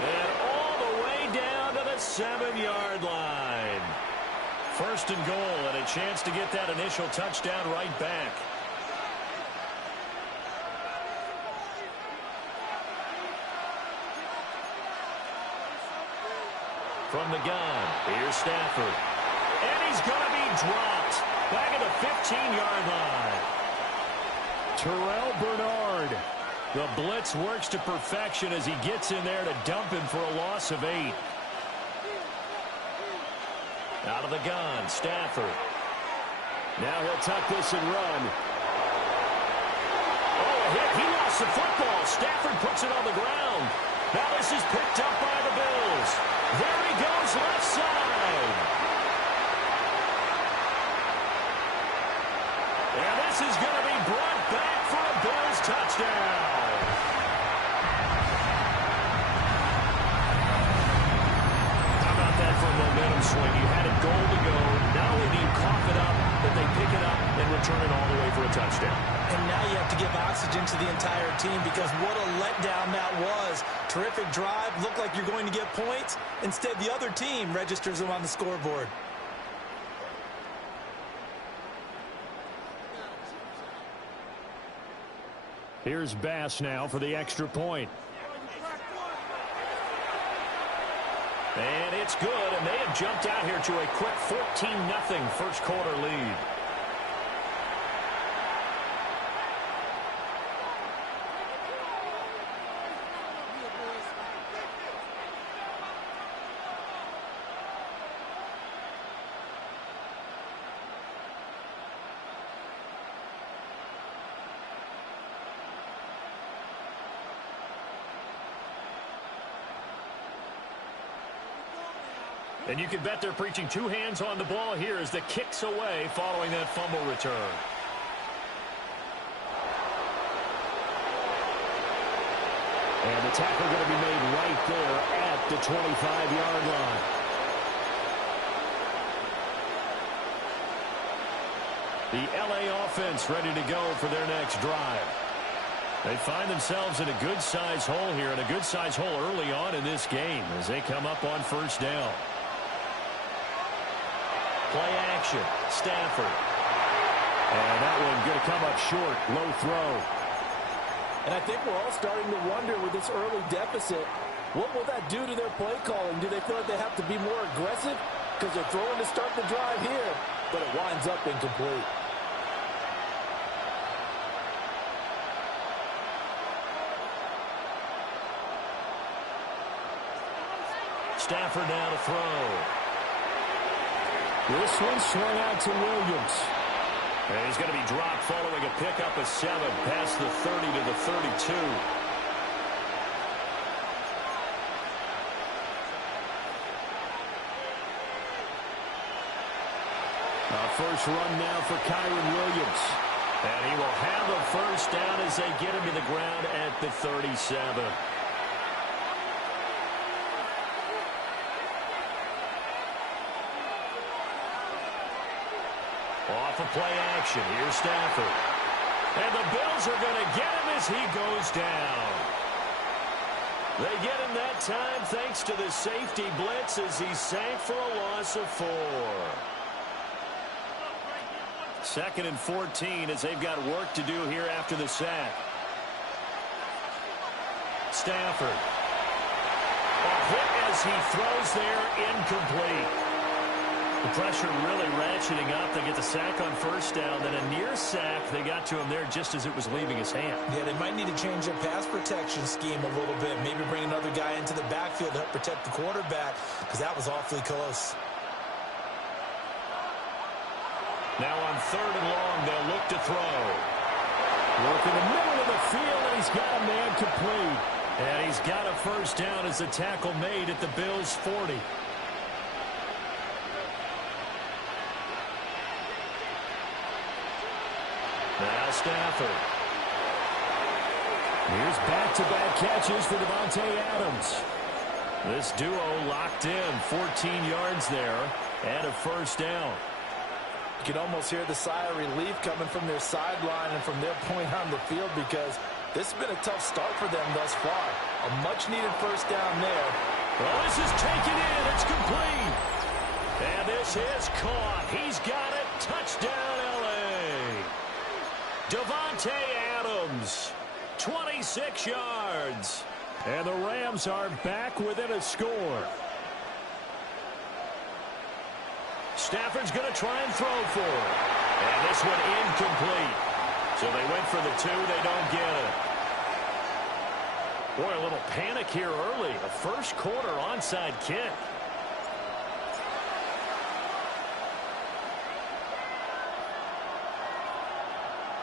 And all the way down to the 7-yard line. 1st and goal, and a chance to get that initial touchdown right back. from the gun. Here's Stafford. And he's going to be dropped back at the 15-yard line. Terrell Bernard. The blitz works to perfection as he gets in there to dump him for a loss of 8. Out of the gun, Stafford. Now he'll tuck this and run. Oh, a hit. He lost the football. Stafford puts it on the ground. Now this is picked up by the Bills. There he goes, left side. And this is going to be brought back for a Bills touchdown. How about that for a momentum swing? You had it goal to go. Not only do you cough it up, but they pick it up and return it all the way for a touchdown. And now you have to give oxygen to the entire team because what a letdown that was. Terrific drive. Looked like you're going to get points. Instead, the other team registers them on the scoreboard. Here's Bass now for the extra point. And it's good, and they have jumped out here to a quick 14-0 first quarter lead. And you can bet they're preaching two hands on the ball here as the kick's away following that fumble return. And the tackle going to be made right there at the 25-yard line. The LA offense ready to go for their next drive. They find themselves in a good-sized hole here, and a good-sized hole early on in this game as they come up on first down. Play action, Stafford. And that one going to come up short, low throw. And I think we're all starting to wonder with this early deficit, what will that do to their play calling? Do they feel like they have to be more aggressive? Because they're throwing to start the drive here, but it winds up incomplete. Stafford now to throw. This one swung out to Williams. And he's going to be dropped following a pickup of 7 past the 30 to the 32. First run now for Kyron Williams. And he will have a first down as they get him to the ground at the 37. Off of play action. Here's Stafford. And the Bills are going to get him as he goes down. They get him that time thanks to the safety blitz as he sank for a loss of 4. 2nd and 14 as they've got work to do here after the sack. Stafford. A hit as he throws there, incomplete. The pressure really ratcheting up. They get the sack on first down. Then a near sack. They got to him there just as it was leaving his hand. Yeah, they might need to change their pass protection scheme a little bit. Maybe bring another guy into the backfield to help protect the quarterback because that was awfully close. Now on 3rd and long, they'll look to throw. Work in the middle of the field, and he's got a man complete. And he's got a first down as the tackle made at the Bills' 40. Now Stafford. Here's back-to-back catches for Davante Adams. This duo locked in, 14 yards there, and a first down. You can almost hear the sigh of relief coming from their sideline and from their point on the field because this has been a tough start for them thus far. A much-needed first down there. Well, this is taken in. It's complete. And this is caught. He's got it. Touchdown, L.A. Davante Adams, 26 yards. And the Rams are back within a score. Stafford's going to try and throw for it. And this one incomplete. So they went for the 2. They don't get it. Boy, a little panic here early. A first-quarter onside kick.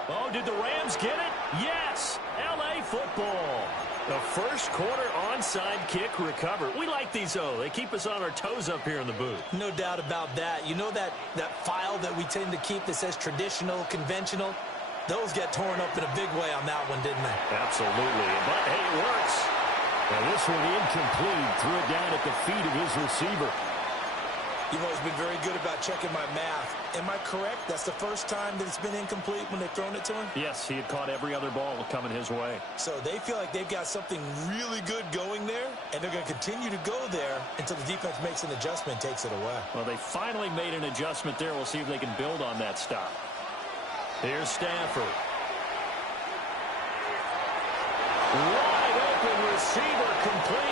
Oh, did the Rams get it? Yes! L.A. football. The first-quarter onside kick recovered. We like these, though. They keep us on our toes up here in the booth. No doubt about that. You know that file that we tend to keep that says traditional, conventional? Those get torn up in a big way on that one, didn't they? Absolutely. But, hey, it works. And this one incomplete. Threw it down at the feet of his receiver. You've always been very good about checking my math. Am I correct? That's the first time that it's been incomplete when they've thrown it to him? Yes, he had caught every other ball coming his way. So they feel like they've got something really good going there, and they're going to continue to go there until the defense makes an adjustment and takes it away. Well, they finally made an adjustment there. We'll see if they can build on that stop. Here's Stafford. Wide open receiver complete.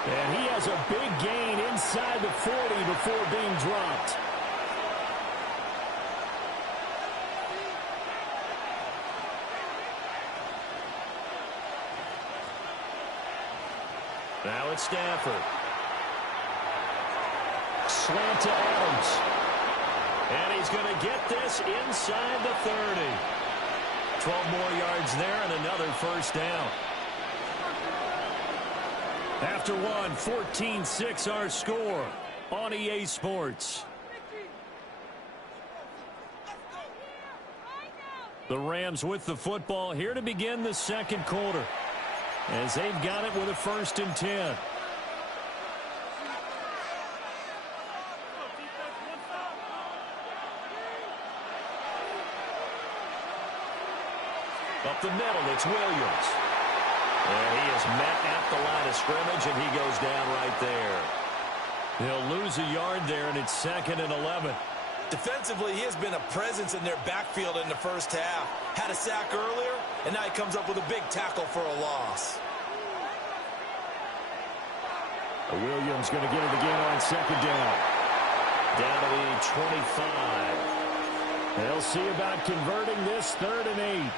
And he has a big gain inside the 40 before being dropped. Now it's Stafford. Slant to Adams. And he's going to get this inside the 30. 12 more yards there and another first down. After one, 14-6 our score on EA Sports. The Rams with the football here to begin the second quarter, as they've got it with a 1st and 10. Up the middle, it's Williams. And he is met at the line of scrimmage, and he goes down right there. He'll lose a yard there, and it's 2nd and 11. Defensively, he has been a presence in their backfield in the first half. Had a sack earlier, and now he comes up with a big tackle for a loss. Williams going to get it again on 2nd down. Down to the 25. They'll see about converting this 3rd and 8.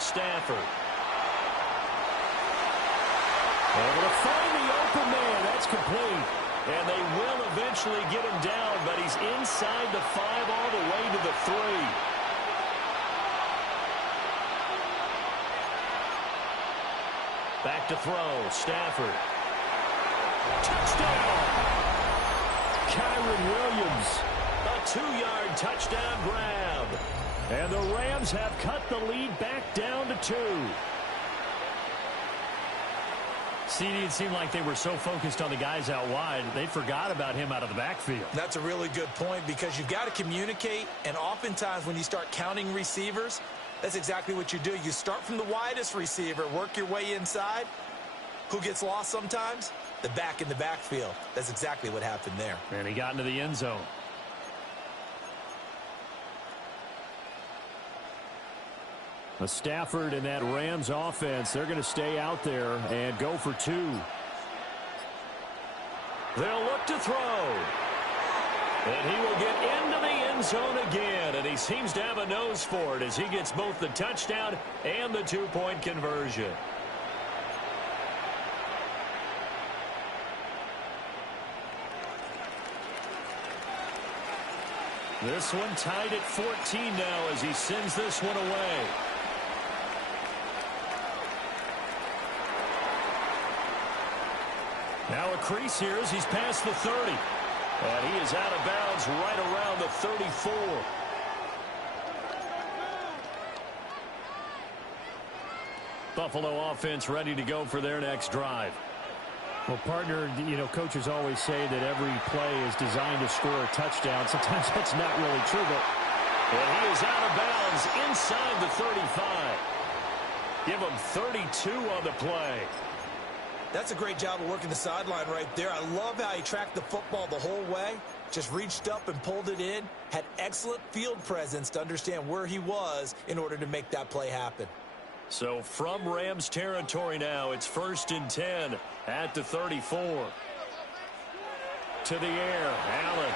Stafford. Able to find the open man. That's complete. And they will eventually get him down, but he's inside the 5 all the way to the 3. Back to throw. Stafford. Touchdown! Kyron Williams. A 2-yard touchdown grab. And the Rams have cut the lead back down to 2. CD, it seemed like they were so focused on the guys out wide, they forgot about him out of the backfield. That's a really good point, because you've got to communicate, and oftentimes when you start counting receivers, that's exactly what you do. You start from the widest receiver, work your way inside. Who gets lost sometimes? The back in the backfield. That's exactly what happened there. And he got into the end zone. A Stafford and that Rams offense, they're going to stay out there and go for 2. They'll look to throw. And he will get into the end zone again. And he seems to have a nose for it as he gets both the touchdown and the 2-point conversion. This one tied at 14 now as he sends this one away. Now a crease here as he's past the 30. And he is out of bounds right around the 34. Buffalo offense ready to go for their next drive. Well, partner, coaches always say that every play is designed to score a touchdown. Sometimes that's not really true, but... And he is out of bounds inside the 35. Give him 32 on the play. That's a great job of working the sideline right there. I love how he tracked the football the whole way. Just reached up and pulled it in. Had excellent field presence to understand where he was in order to make that play happen. So from Rams territory now, it's 1st and 10 at the 34. To the air, Allen.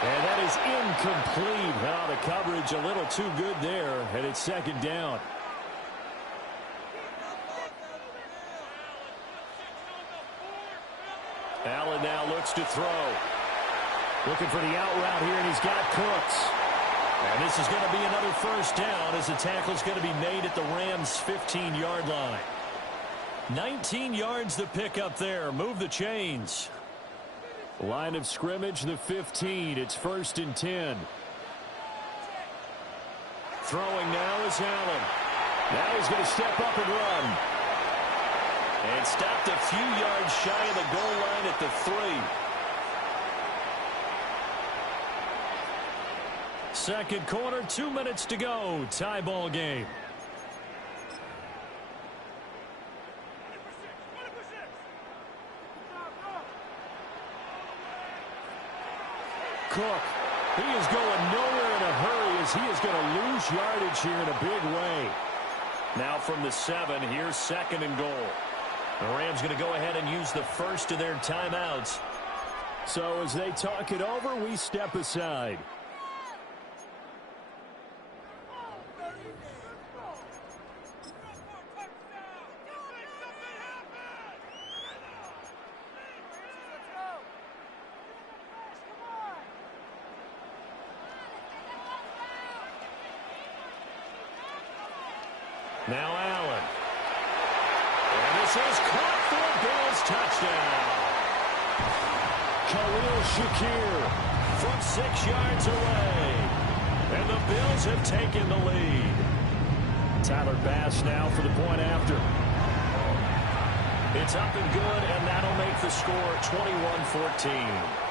And that is incomplete. Oh, the coverage a little too good there, and it's 2nd down. Allen now looks to throw. Looking for the out route here, and he's got Cooks. And this is going to be another 1st down as the tackle is going to be made at the Rams' 15-yard line. 19 yards the pick up there. Move the chains. Line of scrimmage, the 15. It's 1st and 10. Throwing now is Allen. Now he's going to step up and run. And stopped a few yards shy of the goal line at the 3. Second quarter, 2 minutes to go. Tie ball game. Cook, he is going nowhere in a hurry as he is going to lose yardage here in a big way. Now from the 7, here's 2nd and goal. The Rams going to go ahead and use the first of their timeouts. So as they talk it over, we step aside. Now Allen. And this is caught for a Bills touchdown. Khalil Shakir from 6 yards away. And the Bills have taken the lead. Tyler Bass now for the point after. It's up and good, and that'll make the score 21-14.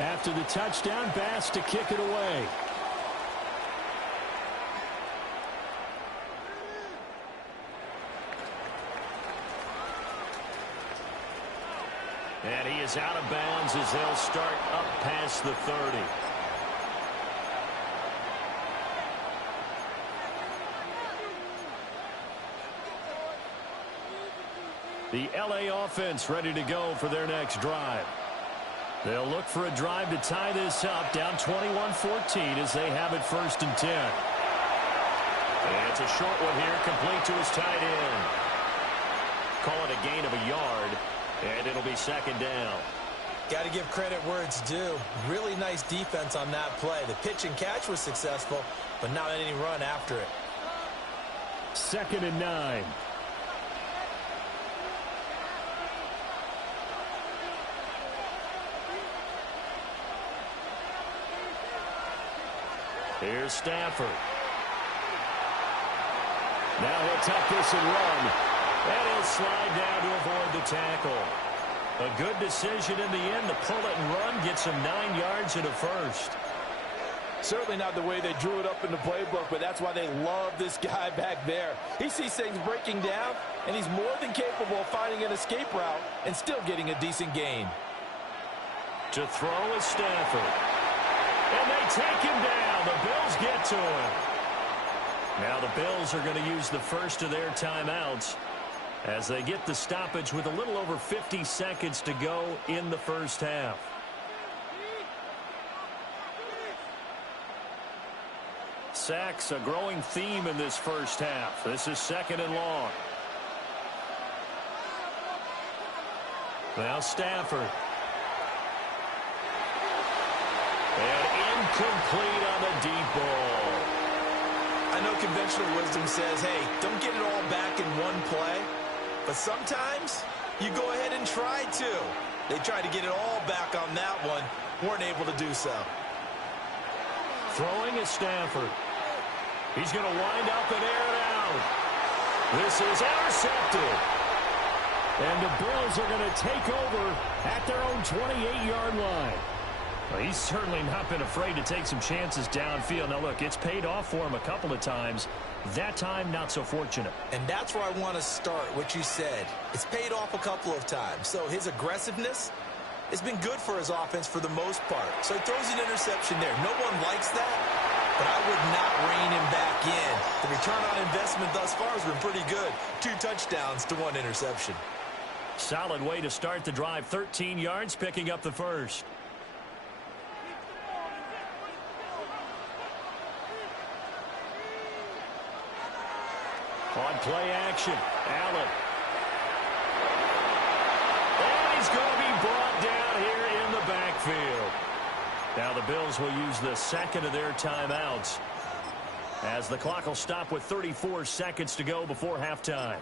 After the touchdown, Bass to kick it away. And he is out of bounds as they'll start up past the 30. The LA offense ready to go for their next drive. They'll look for a drive to tie this up, down 21-14 as they have it 1st and 10. And it's a short one here, complete to his tight end. Call it a gain of a yard, and it'll be 2nd down. Got to give credit where it's due. Really nice defense on that play. The pitch and catch was successful, but not any run after it. 2nd and 9. Here's Stafford. Now he'll tuck this and run. And he'll slide down to avoid the tackle. A good decision in the end to pull it and run. Gets him 9 yards and a first. Certainly not the way they drew it up in the playbook, but that's why they love this guy back there. He sees things breaking down, and he's more than capable of finding an escape route and still getting a decent gain. To throw is Stafford. And they take him down. The Bills get to him. Now the Bills are going to use the first of their timeouts as they get the stoppage with a little over 50 seconds to go in the first half. Sacks, a growing theme in this first half. This is 2nd and long. Now Stafford. And incomplete on the deep ball. I know conventional wisdom says, hey, don't get it all back in one play. But sometimes you go ahead and try to. They tried to get it all back on that one. Weren't able to do so. Throwing is Stafford. He's going to wind up and air it out. This is intercepted. And the Bills are going to take over at their own 28-yard line. Well, he's certainly not been afraid to take some chances downfield. Now, look, it's paid off for him a couple of times. That time, not so fortunate. And that's where I want to start, what you said. It's paid off a couple of times. So his aggressiveness It's been good for his offense for the most part. So he throws an interception there. No one likes that, but I would not rein him back in. The return on investment thus far has been pretty good. 2 touchdowns to 1 interception. Solid way to start the drive. 13 yards, picking up the first. On play action, Allen. And he's going to be brought down here in the backfield. Now the Bills will use the second of their timeouts, as the clock will stop with 34 seconds to go before halftime.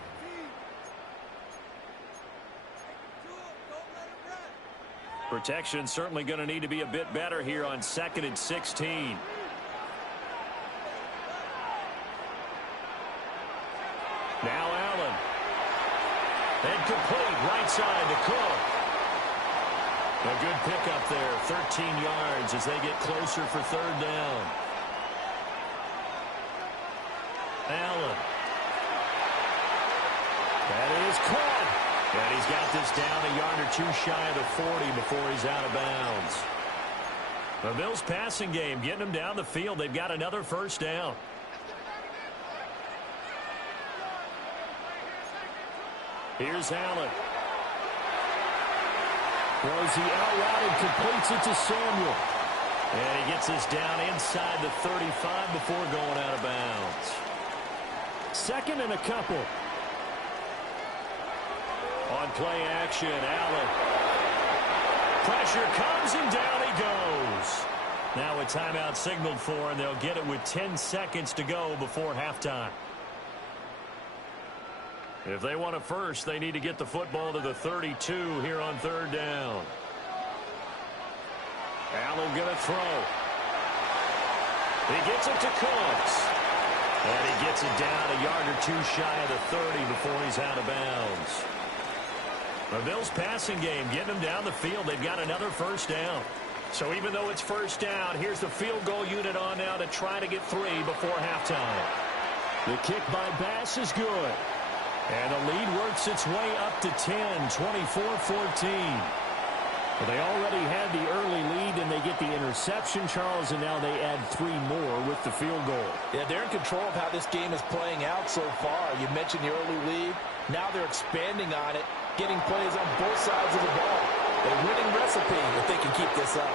Protection certainly going to need to be a bit better here on 2nd and 16. Now Allen. And complete right side to Cook. A good pickup there. 13 yards as they get closer for 3rd down. Allen. That is caught. And he's got this down a yard or 2 shy of the 40 before he's out of bounds. The Bills passing game getting them down the field. They've got another 1st down. Here's Allen. Throws the out route and completes it to Samuel. And he gets this down inside the 35 before going out of bounds. 2nd and a couple. On play action, Allen. Pressure comes and down he goes. Now a timeout signaled for, and they'll get it with 10 seconds to go before halftime. If they want a first, they need to get the football to the 32 here on 3rd down. Allen going to throw. He gets it to Cooks. And he gets it down a yard or 2 shy of the 30 before he's out of bounds. The Bills passing game getting them down the field. They've got another 1st down. So even though it's 1st down, here's the field goal unit on now to try to get 3 before halftime. The kick by Bass is good. And the lead works its way up to 10, 24-14. Well, they already had the early lead, and they get the interception, Charles, and now they add 3 more with the field goal. Yeah, they're in control of how this game is playing out so far. You mentioned the early lead. Now they're expanding on it, getting plays on both sides of the ball. A winning recipe if they can keep this up.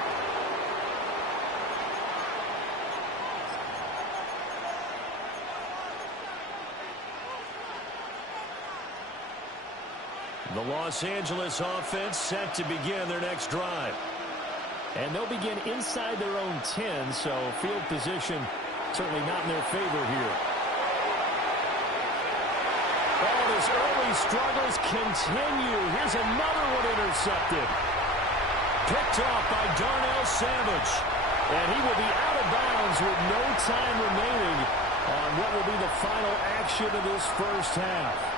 The Los Angeles offense set to begin their next drive. And they'll begin inside their own 10, so field position certainly not in their favor here. Oh, his early struggles continue. Here's another one intercepted. Picked off by Darnell Savage. And he will be out of bounds with no time remaining on what will be the final action of this 1st half.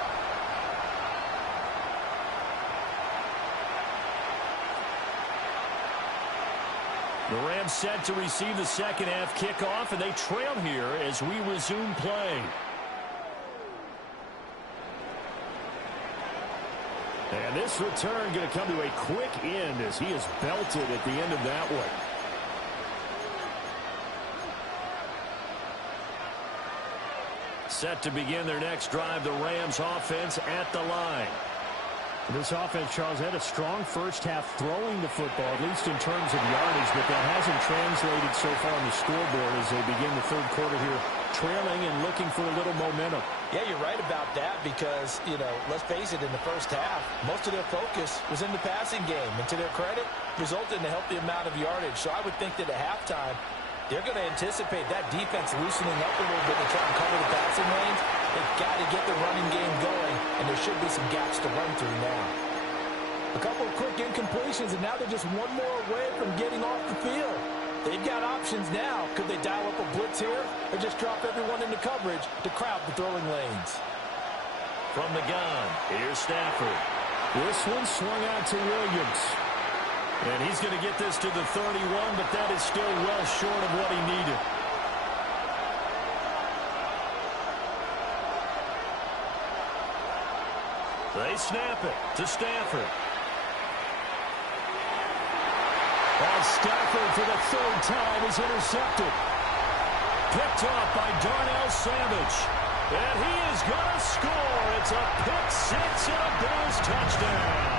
The Rams set to receive the 2nd half kickoff, and they trail here as we resume play. And this return going to come to a quick end as he is belted at the end of that one. Set to begin their next drive, the Rams offense at the line. This offense, Charles, had a strong 1st half throwing the football, at least in terms of yardage, but that hasn't translated so far on the scoreboard as they begin the 3rd quarter here, trailing and looking for a little momentum. Yeah, you're right about that because, let's face it, in the 1st half, most of their focus was in the passing game. And to their credit, resulted in a healthy amount of yardage. So I would think that at halftime, they're going to anticipate that defense loosening up a little bit to try and cover the passing lanes. They've got to get the running game going, and there should be some gaps to run through now. A couple of quick incompletions, and now they're just one more away from getting off the field. They've got options now. Could they dial up a blitz here or just drop everyone into coverage to crowd the throwing lanes? From the gun, here's Stafford. This one swung out to Williams. And he's going to get this to the 31, but that is still well short of what he needed. They snap it to Stafford. And Stafford for the third time is intercepted. Picked off by Darnell Savage. And he is going to score. It's a pick six and a Bills touchdown.